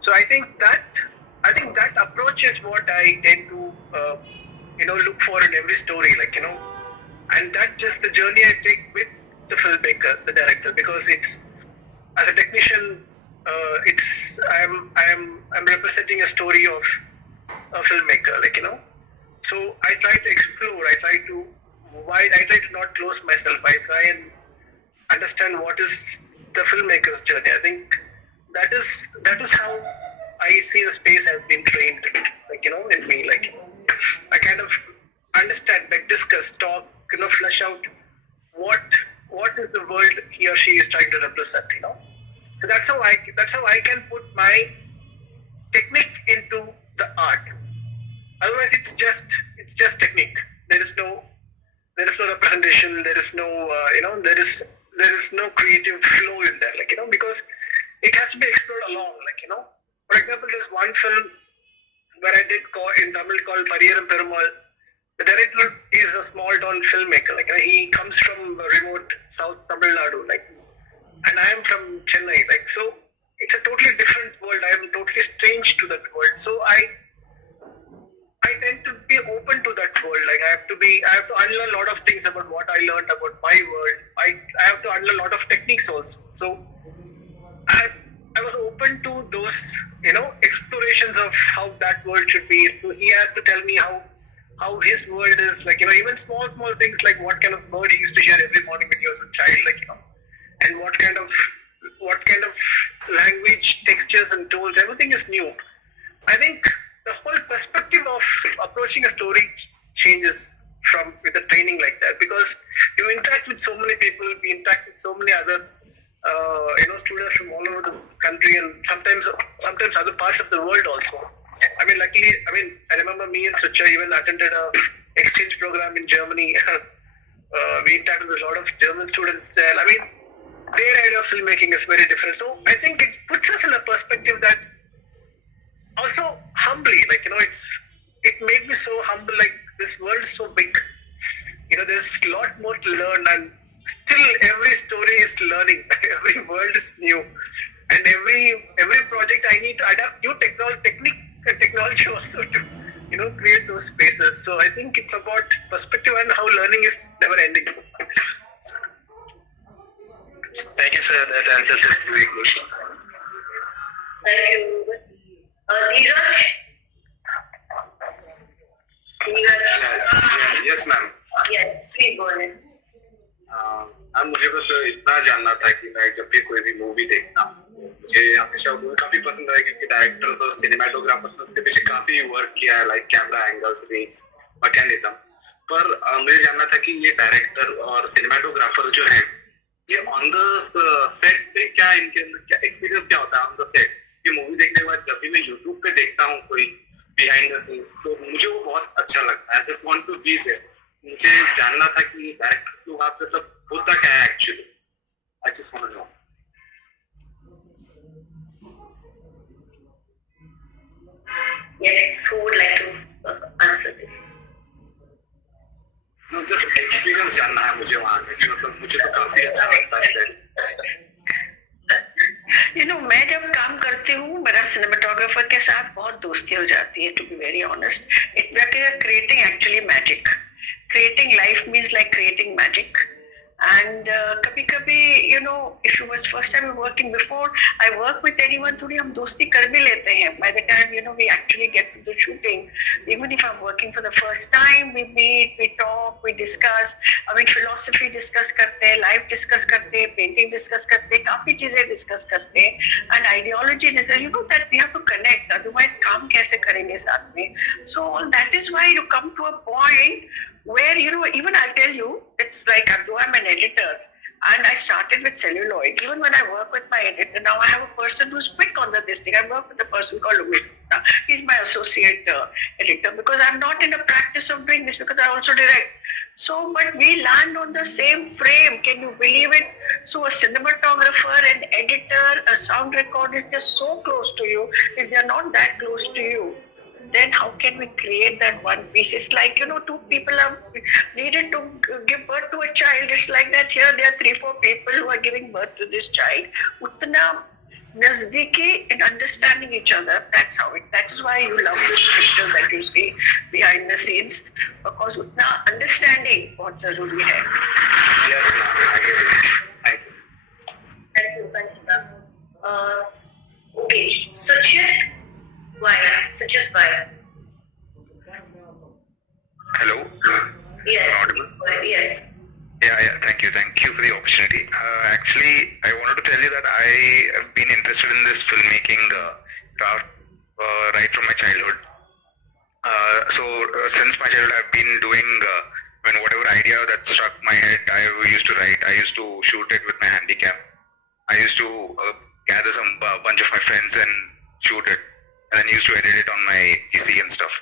So I think that approach is what I tend to, look for in every story, and that's just the journey I take with the filmmaker, the director, because it's as a technician, I'm representing a story of a filmmaker, like, you know. So I try to explore. I try to not close myself. I try and understand what is the filmmaker's journey. I think that is how I see the space has been trained, like, you know, in me. Like, I kind of understand, like, discuss, talk, you know, flesh out what is the world he or she is trying to represent, you know. So that's how I can put my technique into the art. Otherwise, it's just technique. There is no representation. There is no there is no creative flow in there, like, you know, because it has to be explored along, like, you know. For example, there's one film where I did in Tamil called Pariyaram Perumal. The director is a small town filmmaker. Like, you know, he comes from a remote South Tamil Nadu, like, and I am from Chennai. Like, so it's a totally different world. I am totally strange to that world. So I tend to be open to that world. Like, I have to unlearn a lot of things about what I learned about my world. I have to unlearn a lot of techniques also. So I was open to those, you know, explorations of how that world should be. So he had to tell me how his world is, like, you know, even small things like what kind of bird he used to hear every morning when he was a child, like, you know, and what kind of language, textures and tools, everything is new. I think the whole perspective of approaching a story changes with a training like that, because you interact with so many people, we interact with so many other students from all over the country, and sometimes other parts of the world also. I mean, luckily, I remember me and Sucha even attended a exchange program in Germany. We interacted with a lot of German students there. I mean, their idea of filmmaking is very different. So I think it puts us in a perspective that also humbly, like, you know, it made me so humble. Like, this world is so big. You know, there's a lot more to learn, and still every story is learning. Every world is new, and every project I need to adapt new technology also to, you know, create those spaces. So I think it's about perspective and how learning is never ending. Thank you, sir. That answers every question. Thank you. Neeraj? Yes, ma'am. Yes, please go ahead. मुझे बस इतना जानना था कि मैं जब भी कोई भी मूवी देखता हूँ, मुझे हमेशा वो काफी पसंद है क्योंकि डायरेक्टर्स और सिनेमाटोग्राफर्स उसके पीछे काफी वर्क किया है, like camera angles, reels, mechanism. पर मुझे जानना था कि ये डायरेक्टर और सिनेमाटोग्राफर्स जो हैं, ये ऑन द सेट पे क्या इनके अंदर क्या एक्सपीरियंस क्या होता है ऑन द सेट? ये मूवी देखने के बाद जब भी मैं यूट्यूब पे देखता हूँ कोई बिहाइंड द सीन्स, तो मुझे वो बहुत अच्छा लगता है. Just want to be there. मुझे जानना था कि डायरेक्टर्स लोग आप मतलब होता क्या है actually. I just want to know. Yes, who would like to answer this? No, just experience जानना है मुझे वहाँ पे. मतलब मुझे तो काफी अच्छा लगता है. मैं जब काम करती हूँ, मेरा सिनेमाटोग्राफर के साथ बहुत दोस्ती हो जाती है. To be very honest, it creating actually magic. Creating life means like creating magic. And कभी-कभी, if it was first time working, before I work with anyone, थोड़ी हम दोस्ती कर भी लेते हैं. By the time, we actually get to the shooting, even if I'm working for the first time, we meet, we talk, we discuss. Philosophy discuss करते हैं, life discuss करते हैं, painting discuss करते हैं, काफी चीजें discuss करते हैं. And ideology discuss, that we have to connect, otherwise काम कैसे करेंगे साथ में. So all that is why you come to a point where, even I'll tell you, it's like I'm an editor and I started with celluloid. Even when I work with my editor, now I have a person who's quick on this thing. I work with a person called Umita. He's my associate editor because I'm not in the practice of doing this because I also direct. So, but we land on the same frame. Can you believe it? So a cinematographer, an editor, a sound recordist, they're so close to you. If they're not that close to you, then how can we create that one piece? It's like, two people are needed to give birth to a child. It's like that here there are 3-4 people who are giving birth to this child. Utna nazdiki in understanding each other. That is why you love this picture that you see behind the scenes. Because utna understanding बहुत जरूरी है. Yes, I get it. Yes. Audible? Yes. Yeah, thank you for the opportunity. Actually, I wanted to tell you that I have been interested in this filmmaking craft right from my childhood. Since my childhood, I've been doing, whatever idea that struck my head, I used to write. I used to shoot it with my handicam. I used to gather a bunch of my friends and shoot it, and then used to edit it on my PC and stuff.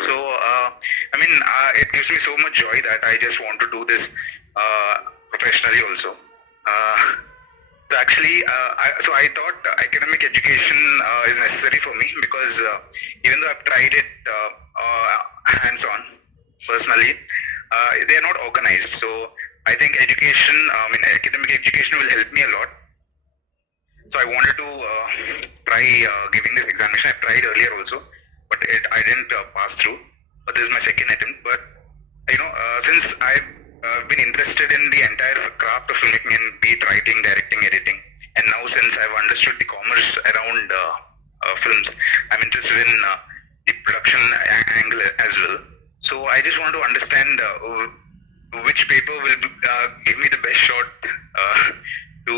So, it gives me so much joy that I just want to do this professionally also. So actually, I thought academic education is necessary for me because even though I've tried it hands-on personally, they are not organized. So I think academic education will help me a lot. So I wanted to try giving this examination. I tried earlier also, but I didn't pass through. But this is my second attempt. But since I've been interested in the entire craft of filmmaking, and be it writing, directing, editing, and now since I've understood the commerce around films, I'm interested in the production angle as well. So I just want to understand which paper will give me the best shot to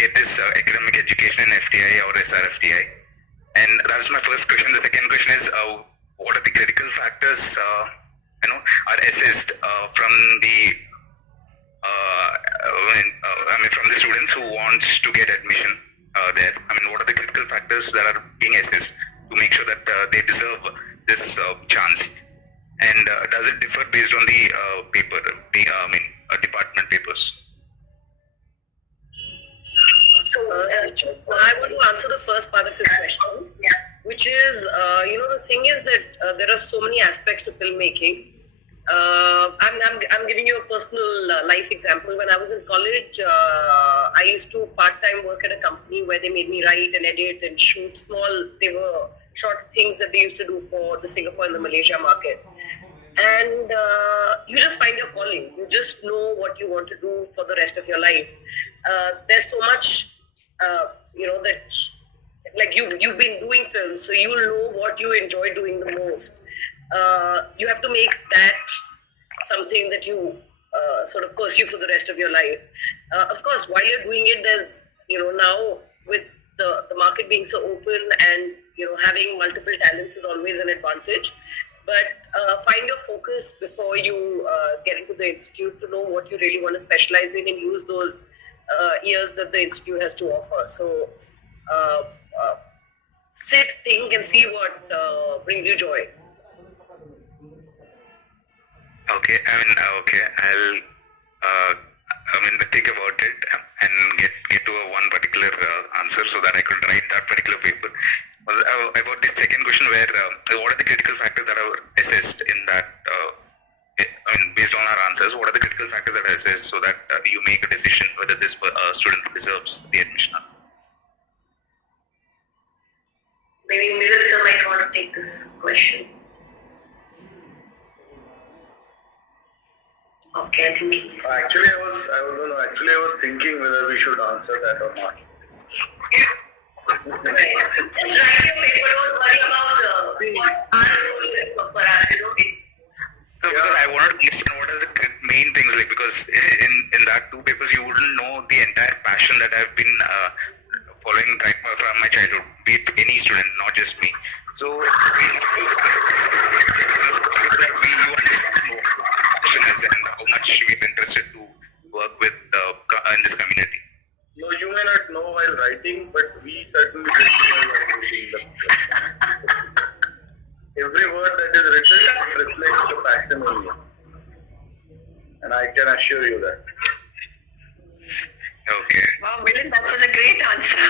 get this academic education in FTI or SRFTI. And that's my first question. The second question is, what are the critical factors are assessed from the from the students who wants to get admission there? What are the critical factors that are being assessed to make sure that they deserve this chance? And does it differ based on the paper, department papers? So, I want to answer the first part of his question, which is, the thing is that there are so many aspects to filmmaking. I'm giving you a personal life example. When I was in college, I used to part-time work at a company where they made me write and edit and shoot they were short things that they used to do for the Singapore and the Malaysia market. And you just find your calling. You just know what you want to do for the rest of your life. There's so much, that like you've been doing films, so you'll know what you enjoy doing the most. You have to make that something that you sort of pursue for the rest of your life. Of course, while you're doing it, there's, now with the market being so open and, having multiple talents is always an advantage. But find your focus before you get into the institute to know what you really want to specialize in and use those years that the institute has to offer. So sit, think, and see what brings you joy. Okay, I'll think about it and get to one particular answer so that I could write that particular paper. About the second question, where what are the critical factors that are assessed in that? Based on our answers, what are the critical factors that are assessed so that you make a decision whether this student deserves the admission? Maybe Melissa might want to take this question. Okay, I think he's... Actually, I was thinking whether we should answer that or not. Let's write your paper, don't worry about what our role is for us, So because I wanted to understand what are the main things, like, because in that two papers you wouldn't know the entire passion that I've been following right from my childhood, be it any student, not just me. So we have to that you understand what passion is and how much we're interested to work with in this community. No, you may not know while writing, but we certainly know while reading the book. Every word that is written reflects the passion in you. And I can assure you that. Okay. Wow, Milind, that was a great answer.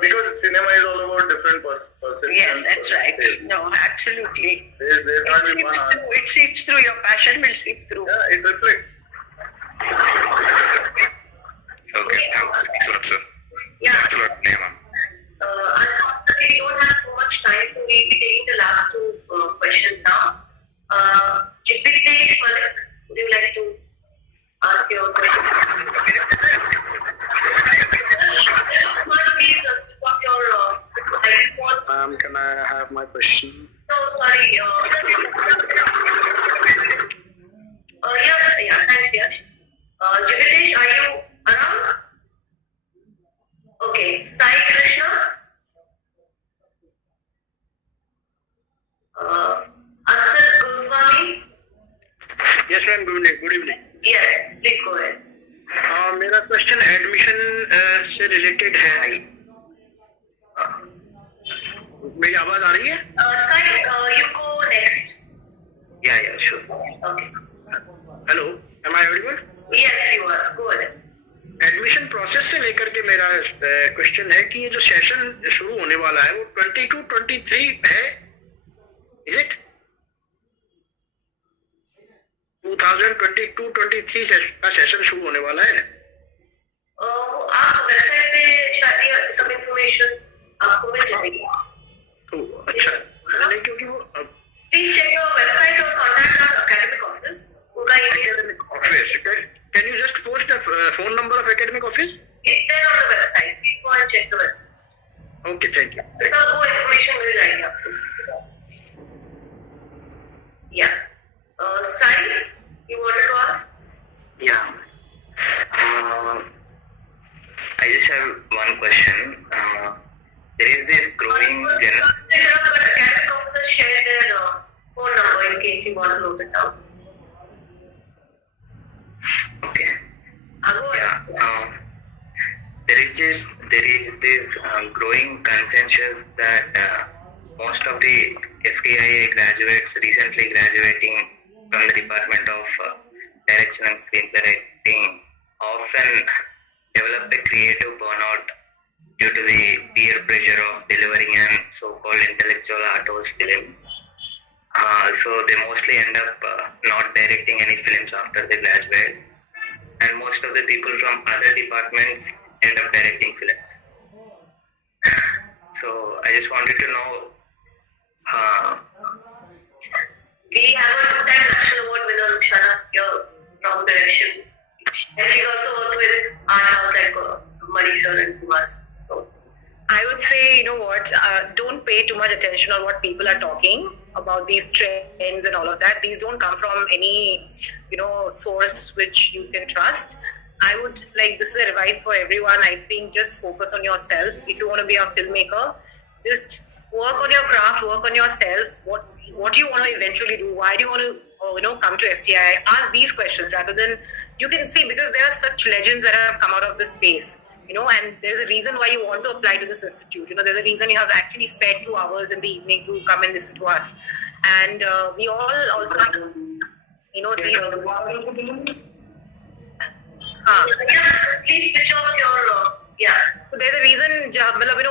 Because cinema is all about different perceptions. Yes, that's right. No, absolutely. There can't be one answer. It seeps through, your passion will seep through. Yeah, it reflects. Okay, thanks a lot, sir. Yeah. Thanks a lot, Neema. Unfortunately, we don't have so much time, so we'll be taking the last two questions now. Chipite, would you like to ask your question? Please, stop your microphone. Can I have my question? No, sorry. Namaste and good evening. Yes, please go ahead. मेरा question admission से related है. मेरी आवाज आ रही है? Sai, you go next. Yeah, sure. Okay. Hello, am I audible? Yes, you are. Go ahead. Admission process से लेकर के मेरा क्वेश्चन है कि ये जो सेशन शुरू होने वाला है वो 22-23 है, इज इट? 2022-23 का सेशन शुरू होने वाला है. आप वेबसाइट पे शायद सब इंफॉर्मेशन आपको मिल जाएगी. तो अच्छा, नहीं क्योंकि वो Please check your website or contact our academic office. उनका email. office. Can you just post the phone number of academic office? It's there on the website. Please go and check the website. Okay, thank you. सबको information मिल जाएगी आपको. Yeah. Sai, you wanted to ask? Yeah. I just have one question. There is this growing Academic officers share their phone number in case you want to note it down. Okay. There is this growing consensus that most of the FTi graduates recently graduating from the Department of Direction and Screenplay Writing often develop a creative burnout due to the peer pressure of delivering an so-called intellectual arthouse film. So they mostly end up not directing any films after they graduate, and most of the people from other departments end up directing films. So I just wanted to know. We have a two-time national award winner, Rushana, here from direction, and she's also worked with art house like Marisa and Kumar. So I would say, you know what, don't pay too much attention on what people are talking about these trends and all of that. These don't come from any, source which you can trust. I would, this is advice for everyone. I think just focus on yourself. If you want to be a filmmaker, just work on your craft, work on yourself. What do you want to eventually do? Why do you want to, come to FTI? Ask these questions rather than, you can see, because there are such legends that have come out of this space. And there's a reason why you want to apply to this institute. There's a reason you have actually spared 2 hours in the evening to come and listen to us. And we all also have, please switch off your, So there's a reason,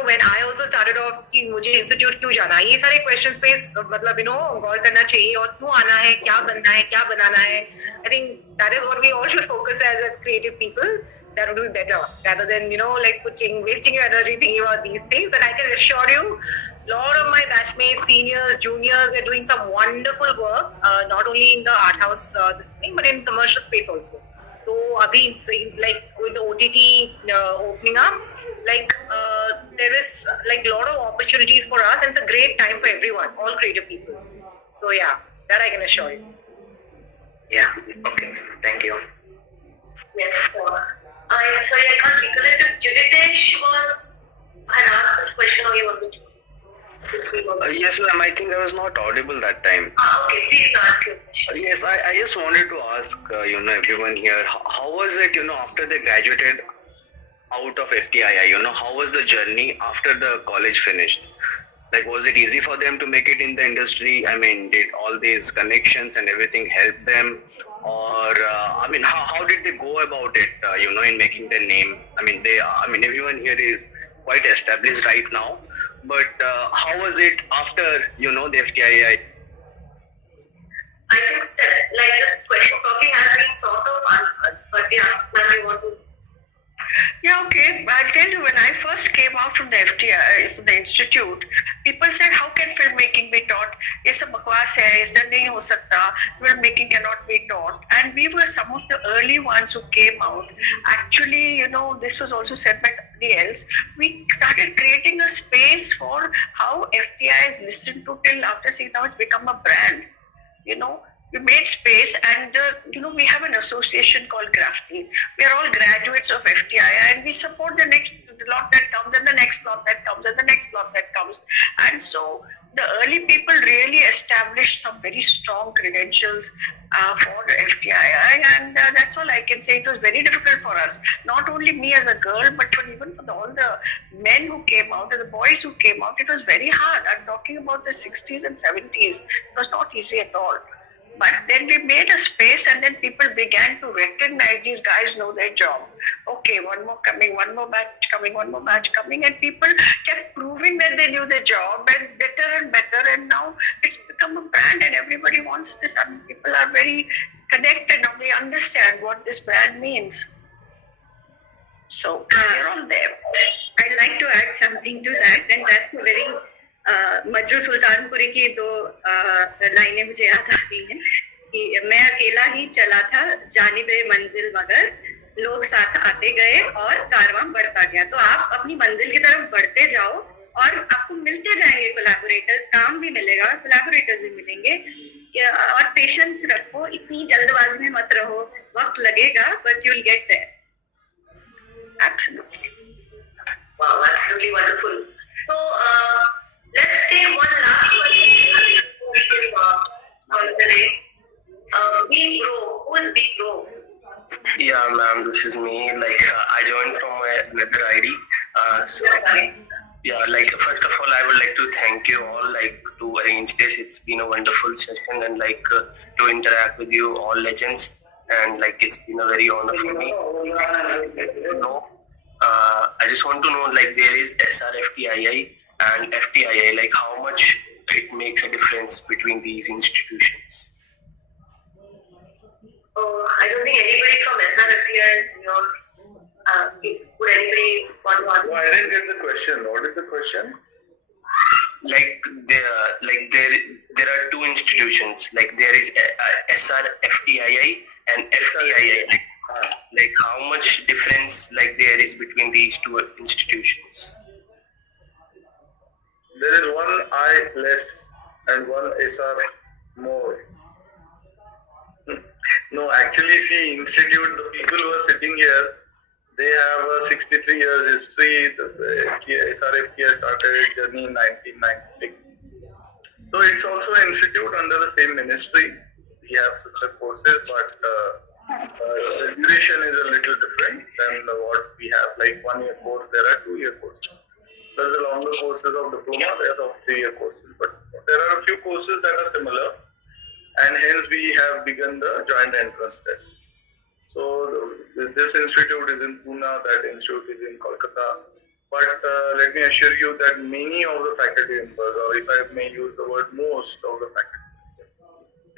when I also started off कि मुझे institute क्यों जाना है, ये सारे questions पे गौर करना चाहिए और क्यों आना है, क्या बनना है, क्या बनाना है. I think that is what we all should focus as creative people. That would be better rather than wasting your energy thinking about these things. And I can assure you, a lot of my batchmates, seniors, juniors, are doing some wonderful work, not only in the art house but in commercial space also. So abhi, with the OTT opening up, there is a lot of opportunities for us, and it's a great time for everyone, all creative people. So yeah, that I can assure you. Yeah. Okay. Thank you. Yes. I'm sorry, I can't recollect if Juditesh had asked this question or he wasn't. Yes, ma'am. I think I was not audible that time. Okay, please ask your question. Yes, I just wanted to ask, everyone here, how was it, after they graduated out of FTI, how was the journey after the college finished? Was it easy for them to make it in the industry? I mean, did all these connections and everything help them? Or, how did they go about it, in making their name? Everyone here is quite established right now. But how was it after, the FTI? I think this question probably has been sort of answered, but now I want to. Yeah, okay. I'll tell you, when I first came out from the FTI, the institute, people said, how can filmmaking be taught? ये सब बकवास है, ऐसा नहीं हो सकता. Filmmaking cannot be taught. And we were some of the early ones who came out. Actually, this was also said by somebody else. We started creating a space for how FTI is listened to till after seeing now it's become a brand. We made space, and we have an association called Grafty. We are all graduates of FTI, and we support the next lot that comes, and the next lot that comes, and the next lot that comes. And so the early people really established some very strong credentials. for FTI, and that's all I can say. It was very difficult for us, not only me as a girl, but even for all the men who came out and the boys who came out. It was very hard. I'm talking about the 60s and 70s. It was not easy at all. But then we made a space, and then people began to recognize these guys know their job. Okay, one more coming, one more batch coming, one more batch coming, and people kept proving that they knew their job and better, and now it's become a brand and everybody wants this. I mean, people are very connected now, they understand what this brand means. So they're all there. I'd like to add something to that, and that's a very Majrooh Sultanpuri की दो लाइनें मुझे याद आ रही हैं कि मैं अकेला ही चला था जानिबे मंजिल मगर लोग साथ आते गए और कारवां बढ़ता गया. तो आप अपनी मंजिल की तरफ बढ़ते जाओ और आपको मिलते जाएंगे कोलैबोरेटर्स, काम भी मिलेगा और कोलैबोरेटर्स भी मिलेंगे. और पेशेंस रखो, इतनी जल्दबाजी में मत रहो, वक्त लगेगा but you will get there. Absolutely. Wow, that's really wonderful. So let's take one last question for today. Be Bro, who is Be Bro? Yeah, ma'am, this is me. Like, I joined from another ID. So, yeah, like, first of all, I would like to thank you all, like, to arrange this. It's been a wonderful session, and, like, to interact with you, all legends. And, like, it's been a very honor for me. I just want to know, like, there is SRFTI and FTii, like, how much it makes a difference between these institutions? I don't think anybody from SRFTI is here. Would anybody want to answer? No, I didn't get the question. What is the question? Like there are two institutions. Like there is SRFTI and FTii. Like how much difference like there is between these two institutions? There is one I less and one SR more. No, actually, see, institute, the people who are sitting here, they have a 63 years history. The SRFTI started its journey in 1996. So it's also an institute under the same ministry. We have such courses, but the duration is a little different than what we have. Like 1 year course, there are 2 year courses. Plus the longer courses of diploma, there are 3 year courses. But there are a few courses that are similar, and hence we have begun the joint entrance test. So this institute is in Pune, that institute is in Kolkata. But let me assure you that many of the faculty members, or if I may use the word most of the faculty,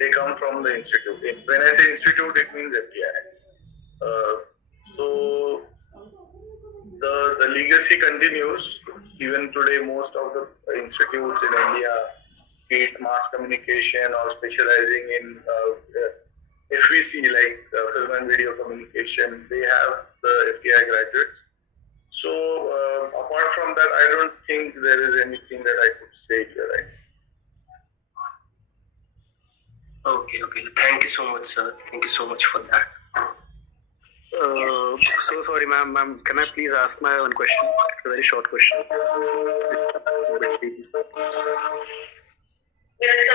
they come from the institute. When I say institute, it means FTI. So the legacy continues. Even today, most of the institutes in India, be it mass communication or specializing in FVC, like film and video communication, they have the FTI graduates. So apart from that, I don't think there is anything that I could say here. Right? Okay. Thank you so much, sir. Thank you so much for that. So sorry, ma'am. Can I please ask my one question? It's a very short question. So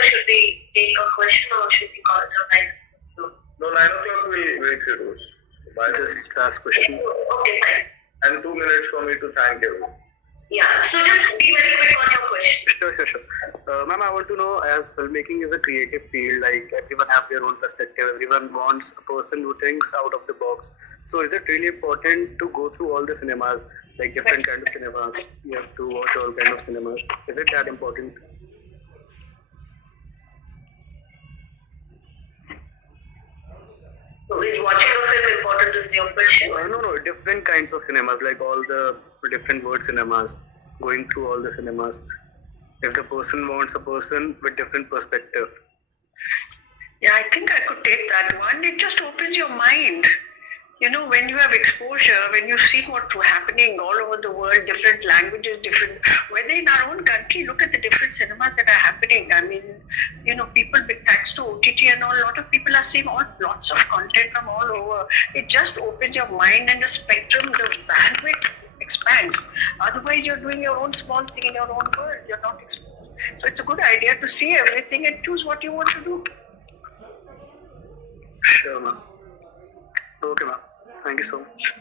should we take a question or should we call it a night? So no, 9 o'clock will schedule. I'll just ask question. Okay, fine. And 2 minutes for me to thank everyone. Yeah, so just be very quick on your question. Sure. Ma'am, I want to know, as filmmaking is a creative field, like everyone have their own perspective, everyone wants a person who thinks out of the box. So is it really important to go through all the cinemas, like different kind of cinemas? You have to watch all kind of cinemas. Is it that important? So is watching a film important is your question? No, different kinds of cinemas, like all the different word cinemas, going through all the cinemas. If the person wants a person with different perspective. Yeah, I think I could take that one. It just opens your mind. You know, when you have exposure, when you see what's happening all over the world, different languages, whether in our own country, look at the different cinemas that are happening. I mean, you know, people, thanks to OTT and all, a lot of people are seeing lots of content from all over. It just opens your mind and the spectrum, the bandwidth expands. Otherwise, you're doing your own small thing in your own world. You're not exposed. So it's a good idea to see everything and choose what you want to do. Sure, ma'am. Okay, ma'am. Thank you so much.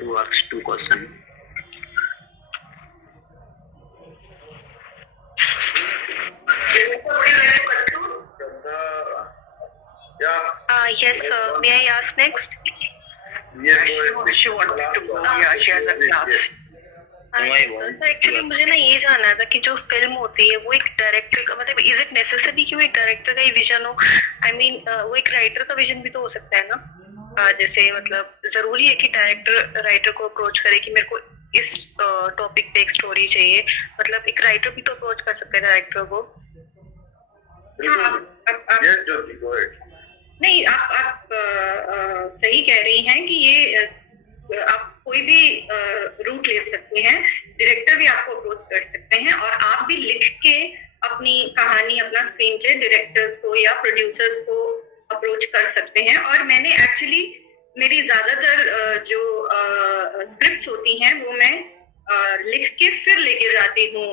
To ask 2 questions. Yes, may I ask next? Yes, She wanted to go. Yeah, she has a class. Sir actually मुझे ना ये जानना था कि जो film होती है वो एक डायरेक्टर का मतलब इज इट नेसेसरी कि वो एक डायरेक्टर का ही विजन हो आई मीन वो एक राइटर का विजन भी तो हो सकता है ना जैसे मतलब जरूरी है कि डायरेक्टर राइटर को अप्रोच करे कि मेरे को इस टॉपिक पे एक स्टोरी चाहिए मतलब एक राइटर भी तो अप्रोच कर सकता है डायरेक्टर को नहीं आप सही कह रही हैं कि ये आप कोई भी रूट ले सकते हैं डायरेक्टर भी आपको अप्रोच कर सकते हैं और आप भी लिख के अपनी कहानी अपना स्क्रीन प्ले डायरेक्टर्स को या प्रोड्यूसर्स को अप्रोच कर सकते हैं और मैंने एक्चुअली मेरी ज्यादातर जो स्क्रिप्ट्स होती हैं वो मैं लिख के फिर लेके जाती हूँ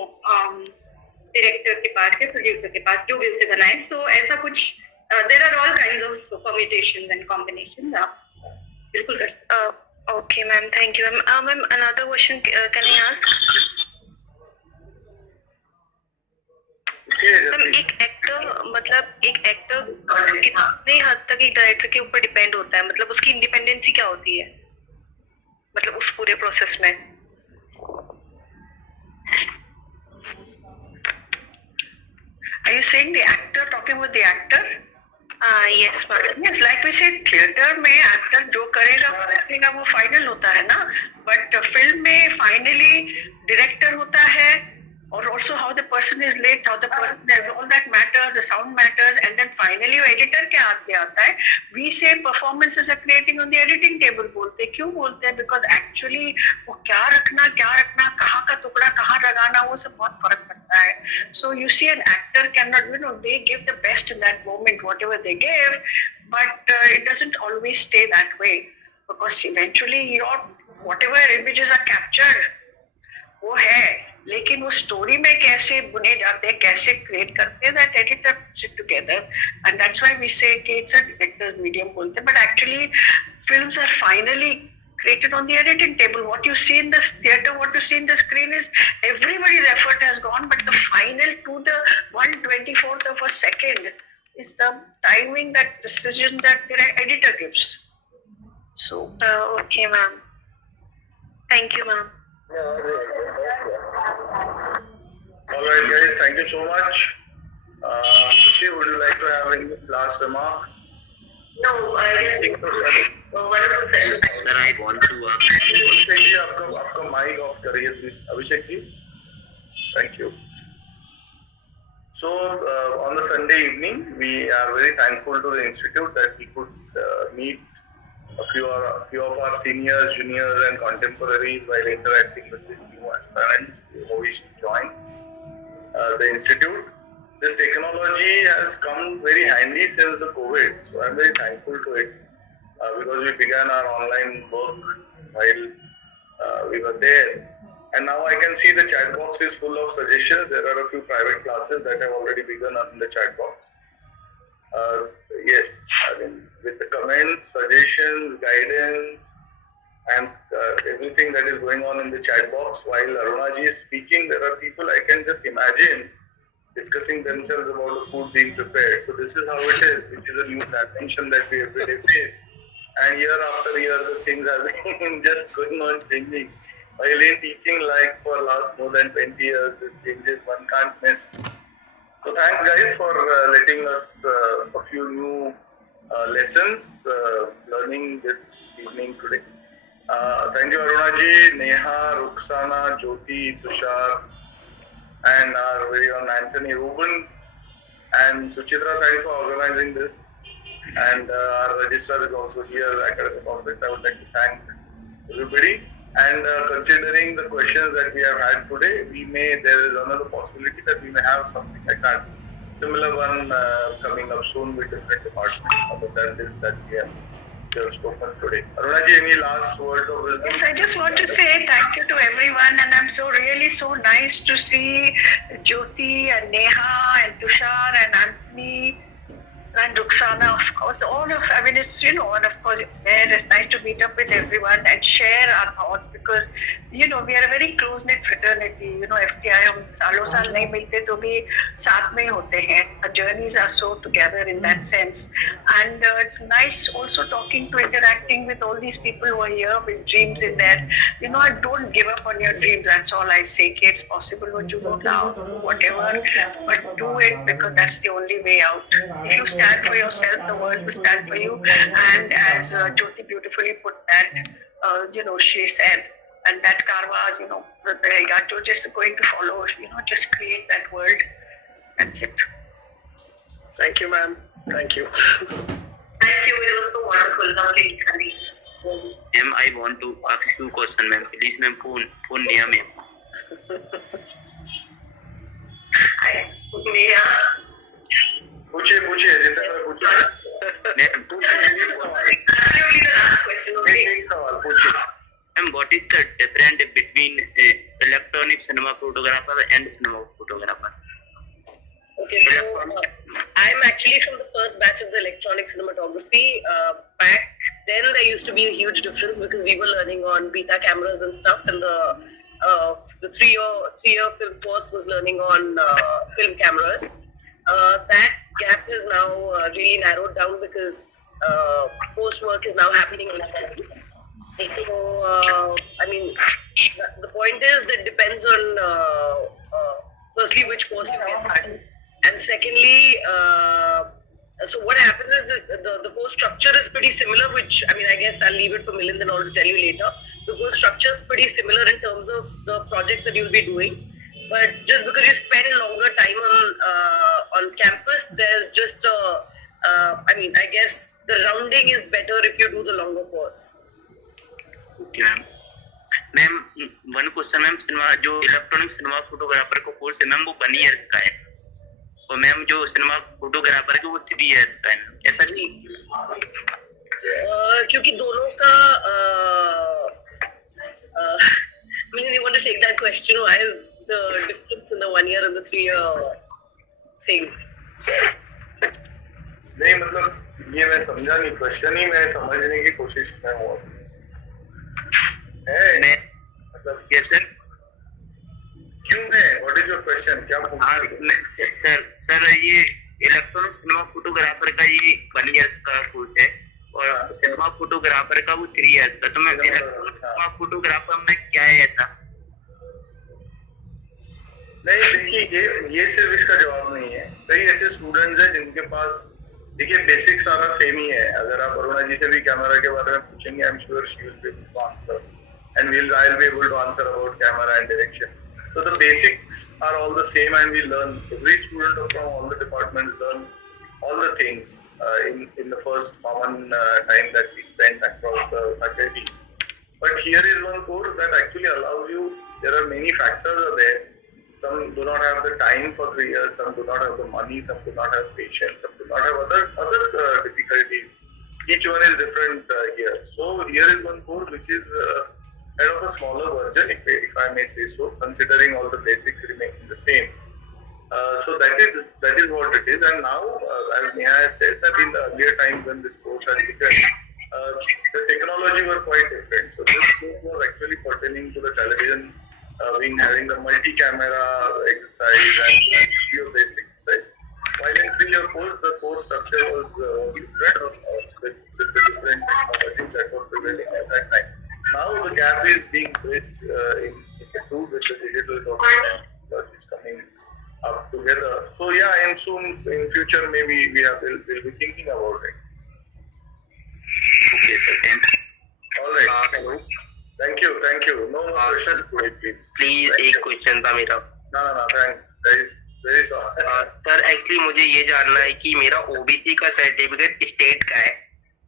डायरेक्टर के पास या प्रोड्यूसर के पास जो भी उसे बनाए सो ऐसा कुछ there are all kinds of permutations and combinations आप बिल्कुल कर सकते हैं Okay, ma'am. Thank you, ma'am. Ma'am, another question can I ask? Ma'am एक एक्टर मतलब एक एक्टर कितने हद तक एक डायरेक्टर के ऊपर डिपेंड होता है मतलब उसकी इंडिपेंडेंसी क्या होती है मतलब उस पूरे प्रोसेस में Are you saying the actor talking with the actor? Yes, ma'am. Yes, like we said, theatre में एक्टर जो करेगा वो फाइनल होता है ना बट फिल्म में फाइनली डायरेक्टर होता है और also how the person is lit, how the person all that matters, the sound matters, and then finally वो एडिटर के हाथ में आता है. We say performances are creating on the editing table बोलते हैं क्यों बोलते हैं because actually वो क्या रखना कहाँ का टुकड़ा कहाँ लगाना वो सब बहुत फर्क पड़ता है. So you see an actor cannot they give the best in that moment whatever they give, but it doesn't always stay that way because eventually your whatever images are captured वो है लेकिन वो स्टोरी में कैसे बुने जाते हैं कैसे क्रिएट करते हैं that editor puts it together and that's why we say कि इट्स अ डायरेक्टर्स मीडियम बोलते हैं but actually films are finally created on the editing table. What you see in the theater, what you see in the screen is everybody's effort has gone, but the final to the 1/24th of a second is the timing, that decision that the editor gives. So, okay, ma'am. Thank you, ma'am. Alright guys, thank you so much. Sushi, would you like to have any last remarks? No, I just think wonderful session. Sir, I want to Abhishek ji आपका mike off करिए please Abhishek ji thank you So on the Sunday evening we are very thankful to the institute that we could meet a few of our seniors, juniors and contemporaries while interacting with the new aspirants who wish to join the institute. This technology has come very handy since the COVID, so I'm very thankful to it because we began our online work while we were there. And now I can see the chat box is full of suggestions. There are a few private classes that have already begun on the chat box. Yes, I mean, with the comments, suggestions, guidance, and everything that is going on in the chat box while Arunaji is speaking, there are people I can just imagine discussing themselves about the food being prepared. So this is how it is. It is a new dimension that we every day face. And year after year, the things have been just going on changing. While in teaching like for last more than 20 years, this changes one can't miss. So thanks guys for letting us a few new lessons, learning this evening today. Thank you Arunaji, Neha, Ruxana, Jyoti, Tushar, and our very own Anthony Ruben and Suchitra, thanks for organizing this. And our registrar is also here, academic office. I would like to thank everybody. And considering the questions that we have had today, there is another possibility that we may have something like that. Similar one coming up soon with different departments other than this that we have spoken today. Arunaji, any last words of wisdom? Yes, I just want to say thank you to everyone, and I'm really so nice to see Jyoti and Neha and Tushar and Anthony and Ruxana, of course, I mean, it's, and of course, it's nice to meet up with everyone and share our thoughts because, we are a very close-knit fraternity. FTI, हम सालों साल नहीं मिलते तो भी साथ में होते हैं. Our journeys are so together in that sense. And it's nice also interacting with all these people who are here with dreams in there. Don't give up on your dreams. That's all I say. It's possible what you want now, whatever, but do it because that's the only way out. If you stand for yourself, the world will stand for you. And as Jyoti beautifully put that, she said, and that karma, you're just going to follow, just create that world. That's it. Thank you, ma'am. Thank you. Thank you. It was so wonderful. Lovely, Sunny. Ma'am, I want to ask you a question, ma'am. Please, ma'am, phone near ma'am. मेरा पूछिए जितना पूछिए एक सवाल पूछिए. Ma'am, what is the difference between electronic cinema photographer and cinema photographer? Okay, so I'm actually from the first batch of the electronic cinematography. Back then, there used to be a huge difference because we were learning on beta cameras and stuff, and the three-year film course was learning on film cameras. That gap is now really narrowed down because post work is now happening on film. So, the point is that depends on firstly which course you get. And secondly, so what happens is that the course structure is pretty similar, which, I guess I'll leave it for Milind and all to tell you later. The course structure is pretty similar in terms of the projects that you'll be doing. But just because you spend longer time on campus, there's just I guess the rounding is better if you do the longer course. Okay, ma'am. Ma'am, one question, ma'am. जो electronic cinema photographer का course है ma'am वो 1 years का है और ma'am जो cinema photographer का वो 3 years का है. ऐसा नहीं क्योंकि दोनों का you want to take that question, why is the difference in the 1 year and the 3 year thing? नहीं मतलब ये मैं समझा नहीं, क्वेश्चन ही मैं समझने की कोशिश में हूँ है. मतलब कैसे क्यों है? What is your question? क्या पूछना? सर ये इलेक्ट्रॉनिक सिनेमा फोटोग्राफर का ये 1 years का कोर्स है और सिनेमा फोटोग्राफर का वो 3 years का. तो मैं इलेक्ट्रॉनिक सिनेमा फोटोग्राफर में क्या है ऐसा? नहीं देखिए ये सिर्फ इसका जवाब नहीं है. कई ऐसे स्टूडेंट्स हैं जिनके पास देखिए बेसिक सारा सेम ही है. अगर आप अरुणा जी से भी कैमरा के बारे में पूछेंगे, I am sure she will be able to answer and I'll be able to answer about camera and direction. So the basics are all the same and we learn. Every student from all the departments learn all the things in the first common time that we spend across the faculty. But here is one course that actually allows you, there are many factors are there. Some do not have the time for 3 years, some do not have the money, some do not have patience, some do not have other difficulties. Each one is different here. So here is one course which is kind of a smaller version, if I may say so, considering all the basics remaining the same. So that is what it is. And now, as Neha has said, that in the earlier times when this course had begun, the technology were quite different. So this course was actually pertaining to the television, having the multi-camera exercise and video-based exercise. While in 3 year course, the course structure was different with the different technologies that were prevailing at that time. Now the gap is being bridged with the digital document that is coming up together. So yeah, and soon in future maybe we'll be thinking about it. Okay, sir. Thanks. All right. Hello. Thank you. No more questions, please. Please, एक question था मेरा. No. Thanks. Very sorry. Sir actually मुझे ये जानना है कि मेरा OBC का सर्टिफिकेट स्टेट का है,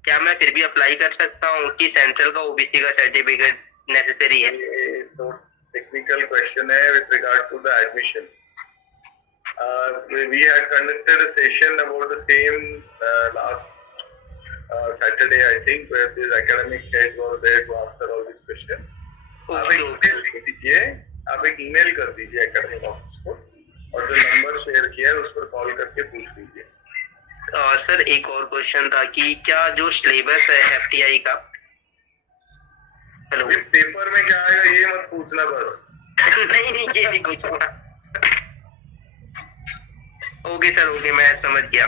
क्या मैं फिर भी अप्लाई कर सकता हूँ कि सेंट्रल का ओबीसी का सर्टिफिकेट नेसेसरी है? तो टेक्निकल क्वेश्चन है with regard to the admission. We had conducted a session about the same last Saturday, I think, where this academic head was there to answer all these questions. आप एक email कर दीजिए academic office को. किया है उस पर call करके पूछ लीजिए। और सर एक और क्वेश्चन था कि क्या जो सिलेबस है FTI का, हेलो, पेपर में क्या आएगा ये मत पूछना बस। नहीं ये नहीं पूछूंगा। ओके सर, ओके, मैं समझ गया।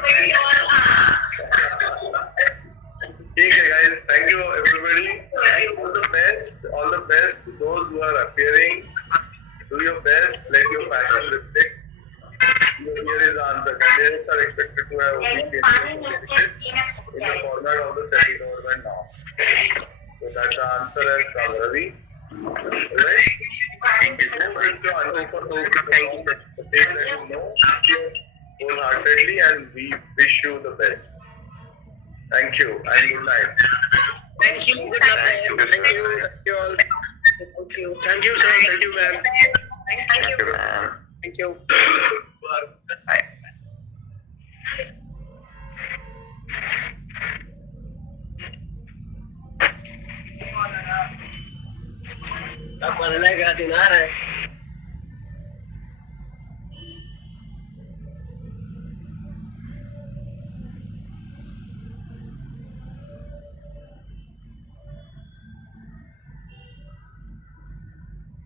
ठीक है guys, thank you everybody, all the best to those who are appearing. Do your best, let your passion reflect. Here is the answer. Candidates are expected to have OBC in the format of the central government now. So that's the answer has come, Ravi. Alright? Thank you so much. Thank you, sir. The thing that you know wholeheartedly, and we wish you the best. Thank you and good night. Thank you. Good luck. Thank you all. Thank you. Thank you, sir. Thank you, ma'am. Thank you. Thank you. Bye. अब बनने का दिन आ रहा है।